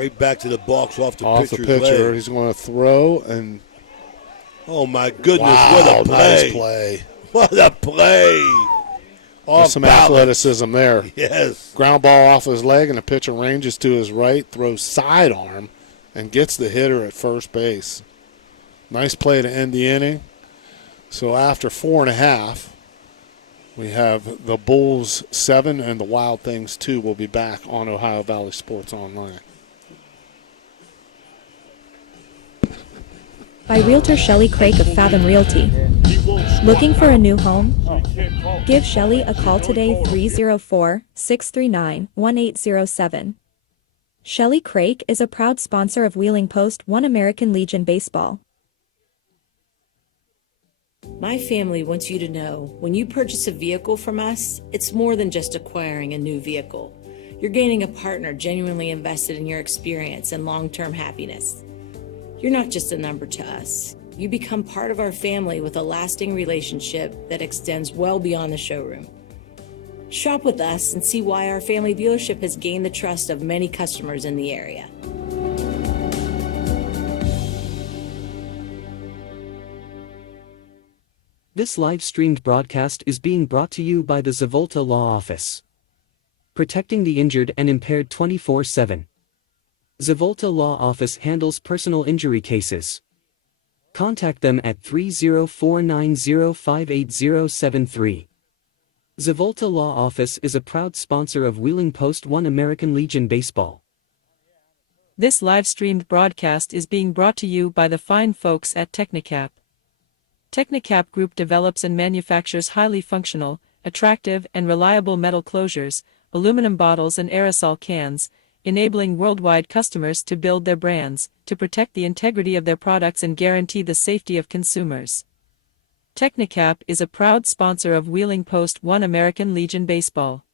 Right back to the box off the Off the pitcher's pitcher. leg. He's going to throw, and Oh, my goodness. wow, What a play. nice play. What a play. There's Off some balance. athleticism there. Yes. Ground ball off his leg, and the pitcher ranges to his right, throws sidearm, and gets the hitter at first base. Nice play to end the inning. So after 4.5, we have the Bulls 7 and the Wild Things 2 will be back on Ohio Valley Sports Online. By Realtor Shelley Craig of Fathom Realty. Looking for a new home? Give Shelley a call today 304-639-1807. Shelley Craig is a proud sponsor of Wheeling Post-1 American Legion Baseball. My family wants you to know when you purchase a vehicle from us, it's more than just acquiring a new vehicle. You're gaining a partner genuinely invested in your experience and long-term happiness. You're not just a number to us. You become part of our family with a lasting relationship that extends well beyond the showroom. Shop with us and see why our family dealership has gained the trust of many customers in the area. This live-streamed broadcast is being brought to you by the Zavolta Law Office. Protecting the injured and impaired 24/7. Zavolta Law Office handles personal injury cases. Contact them at 304-905-8073. Zavolta Law Office is a proud sponsor of Wheeling Post-1 American Legion Baseball. This live-streamed broadcast is being brought to you by the fine folks at Technicap. Technicap Group develops and manufactures highly functional, attractive, and reliable metal closures, aluminum bottles and aerosol cans, enabling worldwide customers to build their brands, to protect the integrity of their products and guarantee the safety of consumers. Technicap is a proud sponsor of Wheeling Post-1 American Legion Baseball.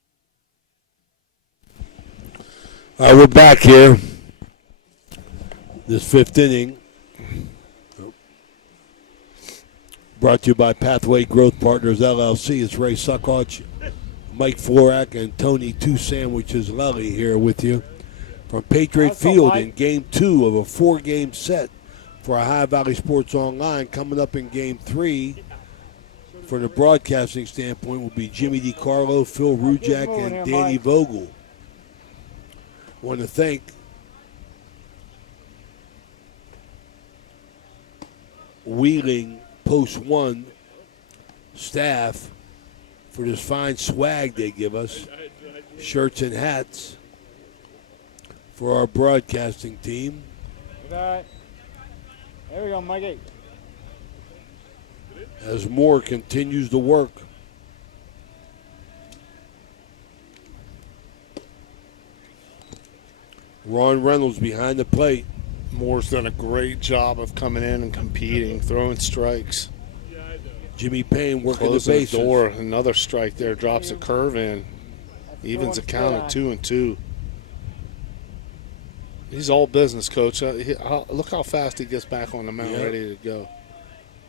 All right, we're back here. This fifth inning. Brought to you by Pathway Growth Partners, LLC. It's Ray Suckoch, Mike Florak, and Tony Two Sandwiches Lelly here with you from Patriot Field in Game 2 of a 4-game set for Ohio Valley Sports Online. Coming up in Game 3, from the broadcasting standpoint, will be Jimmy DiCarlo, Phil Rujak, and Danny Vogel. I want to thank Wheeling Post-1 staff for this fine swag they give us, shirts and hats for our broadcasting team. All right. There we go, Mikey. As Moore continues to work. Ron Reynolds behind the plate. Moore's done a great job of coming in and competing, throwing strikes. Jimmy Payne working Closing the bases. the door. Another strike there, drops a curve in. Evens a count at 2-2. He's all business, Coach. Look how fast he gets back on the mound, ready to go.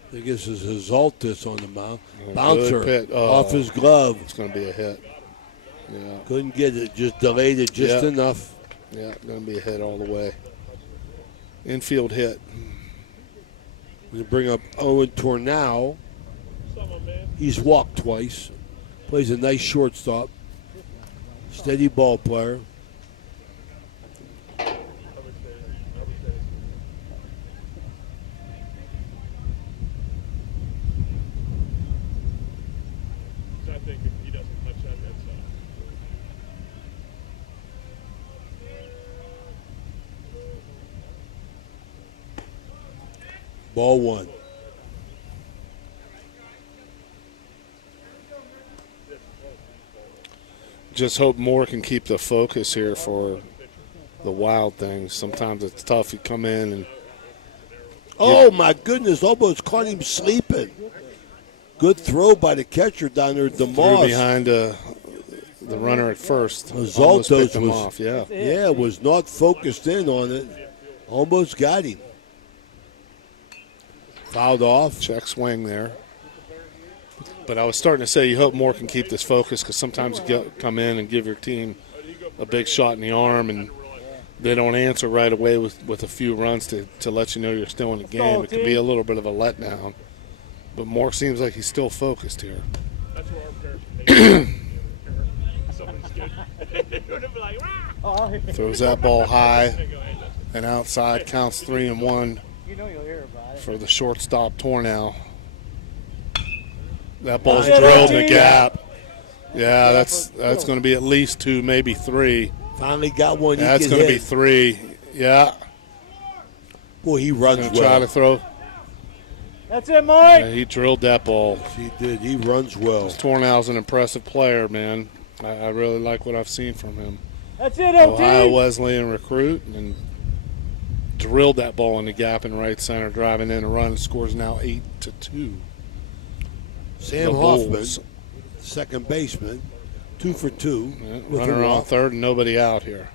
I think this is Hazaltis on the mound. Good Bouncer pit. off his glove. It's going to be a hit. Yeah. Couldn't get it, just delayed it just enough. Yeah, going to be a hit all the way. Infield hit. We bring up Owen Tornau. He's walked twice. Plays a nice shortstop. Steady ball player. I think if he doesn't touch that, that's Ball one. Just hope Moore can keep the focus here for the Wild Things. Sometimes it's tough. You come in and Oh, my goodness. Almost caught him sleeping. Good throw by the catcher down there, threw DeMoss. behind the runner at first. Almost picked Zaltos him was, off, yeah. was not focused in on it. Almost got him. Fouled off. Check swing there. But I was starting to say you hope Moore can keep this focus because sometimes you come in and give your team a big shot in the arm and they don't answer right away with a few runs to let you know you're still in the game, it could be a little bit of a letdown. But Moore seems like he's still focused here. That's what our parents Somebody's good. Throws that ball high and outside, counts 3-1 for the shortstop Tornow. That ball's drilled in the gap. Yeah, that's going to be at least 2, maybe 3. Finally got one. That's going to be 3. Yeah. Boy, he runs well. Try to throw. That's it, Mike. Yeah, he drilled that ball. He did. He runs well. Tornow's an impressive player, man. I really like what I've seen from him. That's it, OT. Ohio Wesleyan recruit, and drilled that ball in the gap in right center, driving in a run. The score's now 8-2. Sam Hoffman, second baseman, 2 for 2. Yeah, runner on third and nobody out here.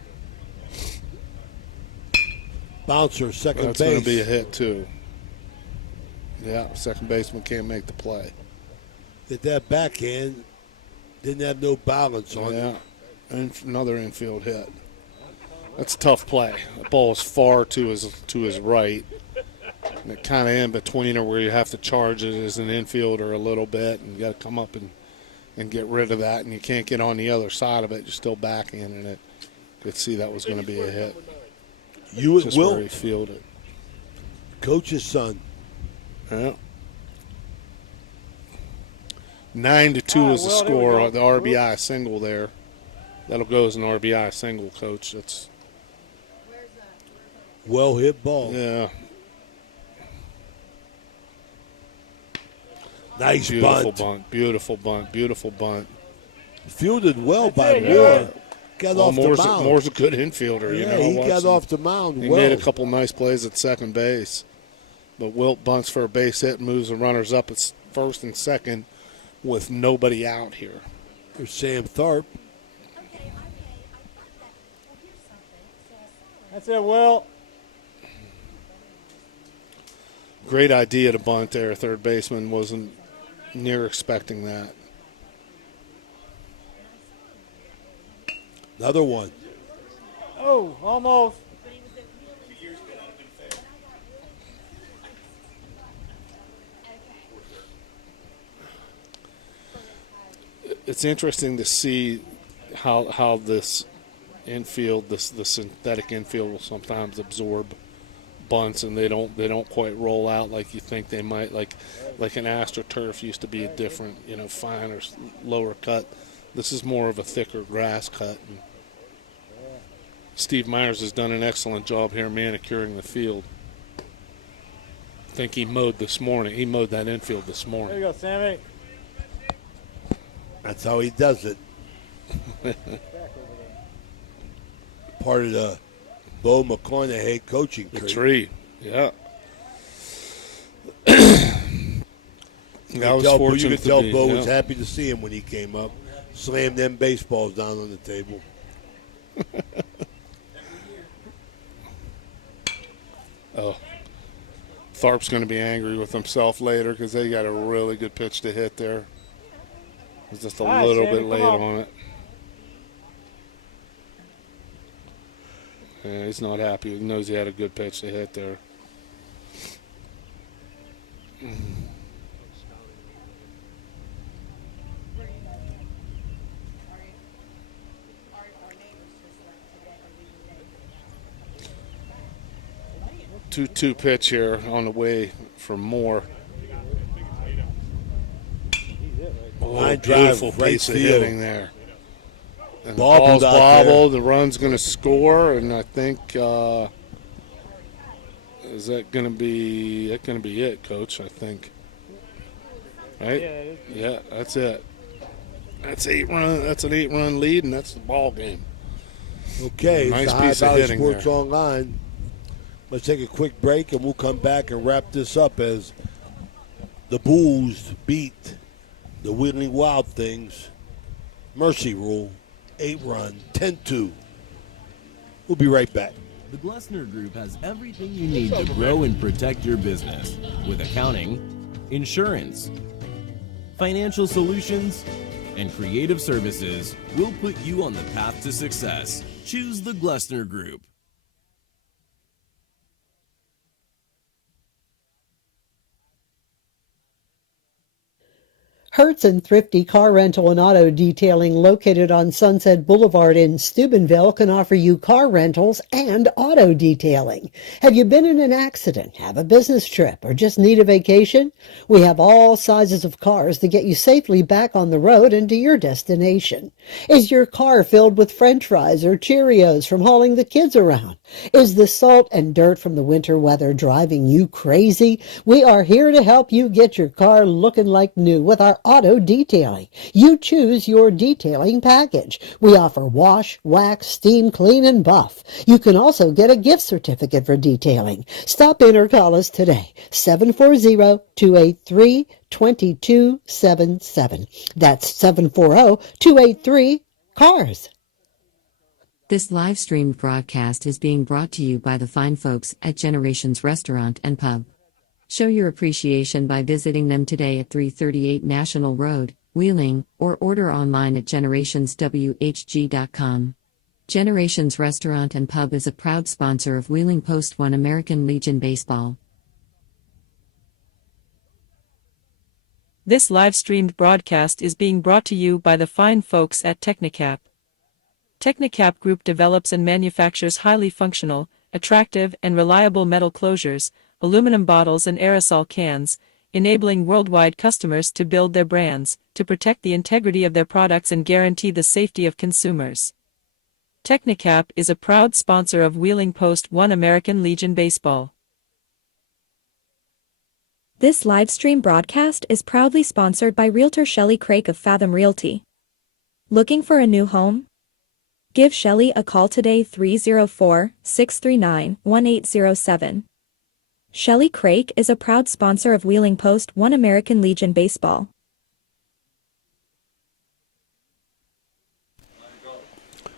Bouncer, second base. That's going to be a hit, too. Yeah, second baseman can't make the play. Hit that backhand, didn't have no balance on it. And another infield hit. That's a tough play. The ball is far to his right. And it kind of in between or where you have to charge it as an infielder a little bit, and you got to come up and get rid of that, and you can't get on the other side of it. You're still backhanding it. Could see that was going to be a hit. You just will where he fielded. Coach's son. Yeah. 9-2 is the score. The RBI single there. That'll go as an RBI single, Coach. That's well hit ball. Yeah. Nice beautiful bunt. Beautiful bunt. Beautiful bunt. Fielded well by Moore. Got off Moore's the mound. Moore's a good infielder. Yeah, you know, he got off the mound He well. made a couple nice plays at second base. But Wilt bunts for a base hit, moves the runners up at first and second with nobody out here. There's Sam Tharp. That's it, Will. Great idea to bunt there. Third baseman wasn't near expecting that. Another one. Oh, almost. It's interesting to see how this infield, the synthetic infield, will sometimes absorb bunts, and they don't quite roll out like you think they might. Like an AstroTurf used to be a different, finer, lower cut. This is more of a thicker grass cut. And Steve Myers has done an excellent job here manicuring the field. I think he mowed this morning. He mowed that infield this morning. There you go, Sammy. That's how he does it. Part of the Bo McConaughey coaching tree. The tree, yeah. You could tell Bo was happy to see him when he came up. Slammed them baseballs down on the table. Oh, Tharp's going to be angry with himself later because they got a really good pitch to hit there. It was just a little bit late on it. Yeah, he's not happy. He knows he had a good pitch to hit there. Two pitch here on the way for Moore. Line Beautiful drive, right piece of field. hitting there. And the Bobbled ball's out there. bobbled. The run's going to score, and I think is that going to be it, Coach? I think. Right? Yeah, that's it. That's an 8-run lead, and that's the ball game. Okay, Nice it's the High piece of Valley hitting Sports there. Online. Let's take a quick break, and we'll come back and wrap this up as the Bulls beat the Wheeling Wild Things. Mercy rule, 8-run, 10-2. We'll be right back. The Glessner Group has everything you need to grow and protect your business with accounting, insurance, financial solutions, and creative services. We'll put you on the path to success. Choose the Glessner Group. Hertz and Thrifty Car Rental and Auto Detailing, located on Sunset Boulevard in Steubenville, can offer you car rentals and auto detailing. Have you been in an accident, have a business trip, or just need a vacation? We have all sizes of cars to get you safely back on the road and to your destination. Is your car filled with French fries or Cheerios from hauling the kids around? Is the salt and dirt from the winter weather driving you crazy? We are here to help you get your car looking like new with our auto detailing. You choose your detailing package. We offer wash, wax, steam, clean, and buff. You can also get a gift certificate for detailing. Stop in or call us today, 740-283-2277. That's 740-283-CARS. This live streamed broadcast is being brought to you by the fine folks at Generations Restaurant and Pub. Show your appreciation by visiting them today at 338 National Road, Wheeling, or order online at generationswhg.com. Generations Restaurant and Pub is a proud sponsor of Wheeling Post1 American Legion Baseball. This live streamed broadcast is being brought to you by the fine folks at Technicap. Technicap Group develops and manufactures highly functional, attractive, and reliable metal closures, aluminum bottles, and aerosol cans, enabling worldwide customers to build their brands, to protect the integrity of their products and guarantee the safety of consumers. Technicap is a proud sponsor of Wheeling Post1 American Legion Baseball. This live stream broadcast is proudly sponsored by Realtor Shelley Craig of Fathom Realty. Looking for a new home? Give Shelley a call today, 304-639-1807. Shelley Craig is a proud sponsor of Wheeling Post1 American Legion Baseball.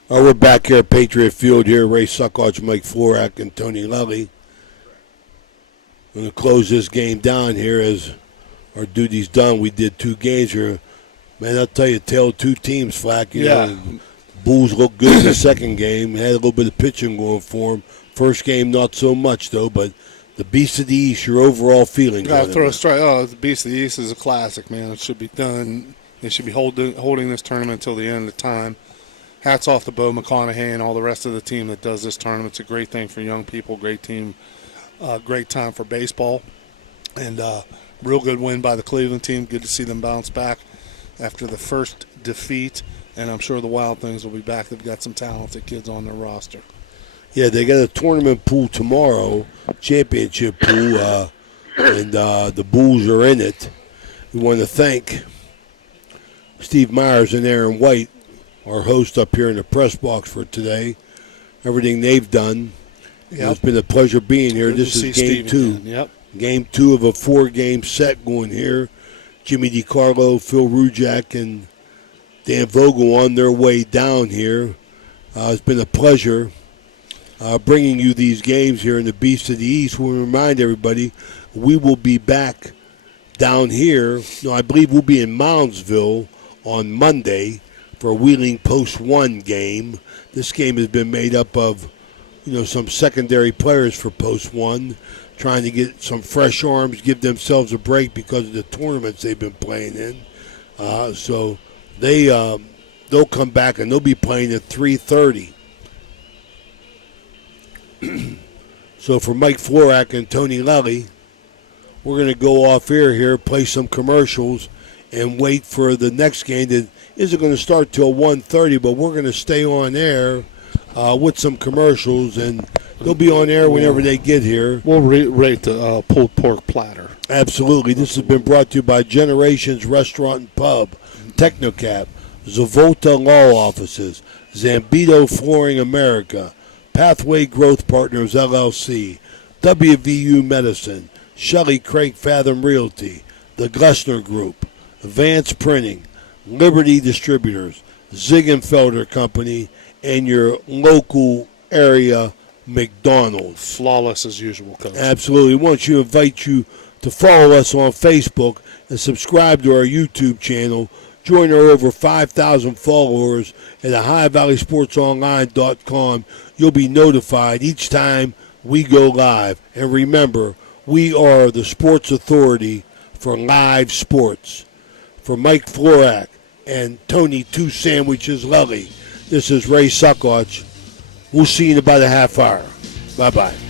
We're back here at Patriot Field here. Ray Suckosh, Mike Florak, and Tony Lally. Going to close this game down here as our duty's done. We did 2 games here. Man, I'll tell you, tale of 2 teams, Flack. You know, Bulls looked good in the second game. Had a little bit of pitching going for them. First game, not so much, though. But the Beast of the East, your overall feeling? Got to throw a strike. Oh, the Beast of the East is a classic, man. It should be done. They should be holding this tournament until the end of the time. Hats off to Bo McConaughey and all the rest of the team that does this tournament. It's a great thing for young people, great team, great time for baseball. And real good win by the Cleveland team. Good to see them bounce back after the first defeat. And I'm sure the Wild Things will be back. They've got some talented kids on their roster. Yeah, they got a tournament pool tomorrow, championship pool, and the Bulls are in it. We want to thank Steve Myers and Aaron White, our host up here in the press box for today. Everything they've done. Yep. It's been a pleasure being here. Good This is game 2. Yep. Game 2 of a 4-game set going here. Jimmy DiCarlo, Phil Rujak, and Dan Vogel on their way down here. It's been a pleasure bringing you these games here in the Beast of the East. We'll remind everybody we will be back down here. No, I believe we'll be in Moundsville on Monday for a Wheeling Post1 game. This game has been made up of, some secondary players for Post1, trying to get some fresh arms, give themselves a break because of the tournaments they've been playing in. So they'll come back and they'll be playing at 3:30. So for Mike Florak and Tony Lally, we're going to go off air here, play some commercials, and wait for the next game that isn't going to start till 1:30, but we're going to stay on air with some commercials, and they'll be on air whenever they get here. We'll rate the pulled pork platter. Absolutely. This has been brought to you by Generations Restaurant and Pub, Technocap, Zavolta Law Offices, Zambito Flooring America, Pathway Growth Partners, LLC, WVU Medicine, Shelley Craig Fathom Realty, the Glessner Group, Advanced Printing, Liberty Distributors, Ziegenfelder Company, and your local area McDonald's. Flawless as usual, Coach. Absolutely. We want to invite you to follow us on Facebook and subscribe to our YouTube channel. Join our over 5,000 followers at HighValleySportsOnline.com. You'll be notified each time we go live. And remember, we are the sports authority for live sports. For Mike Florak and Tony Two Sandwiches Lully, this is Ray Suckarch. We'll see you in about a half hour. Bye-bye.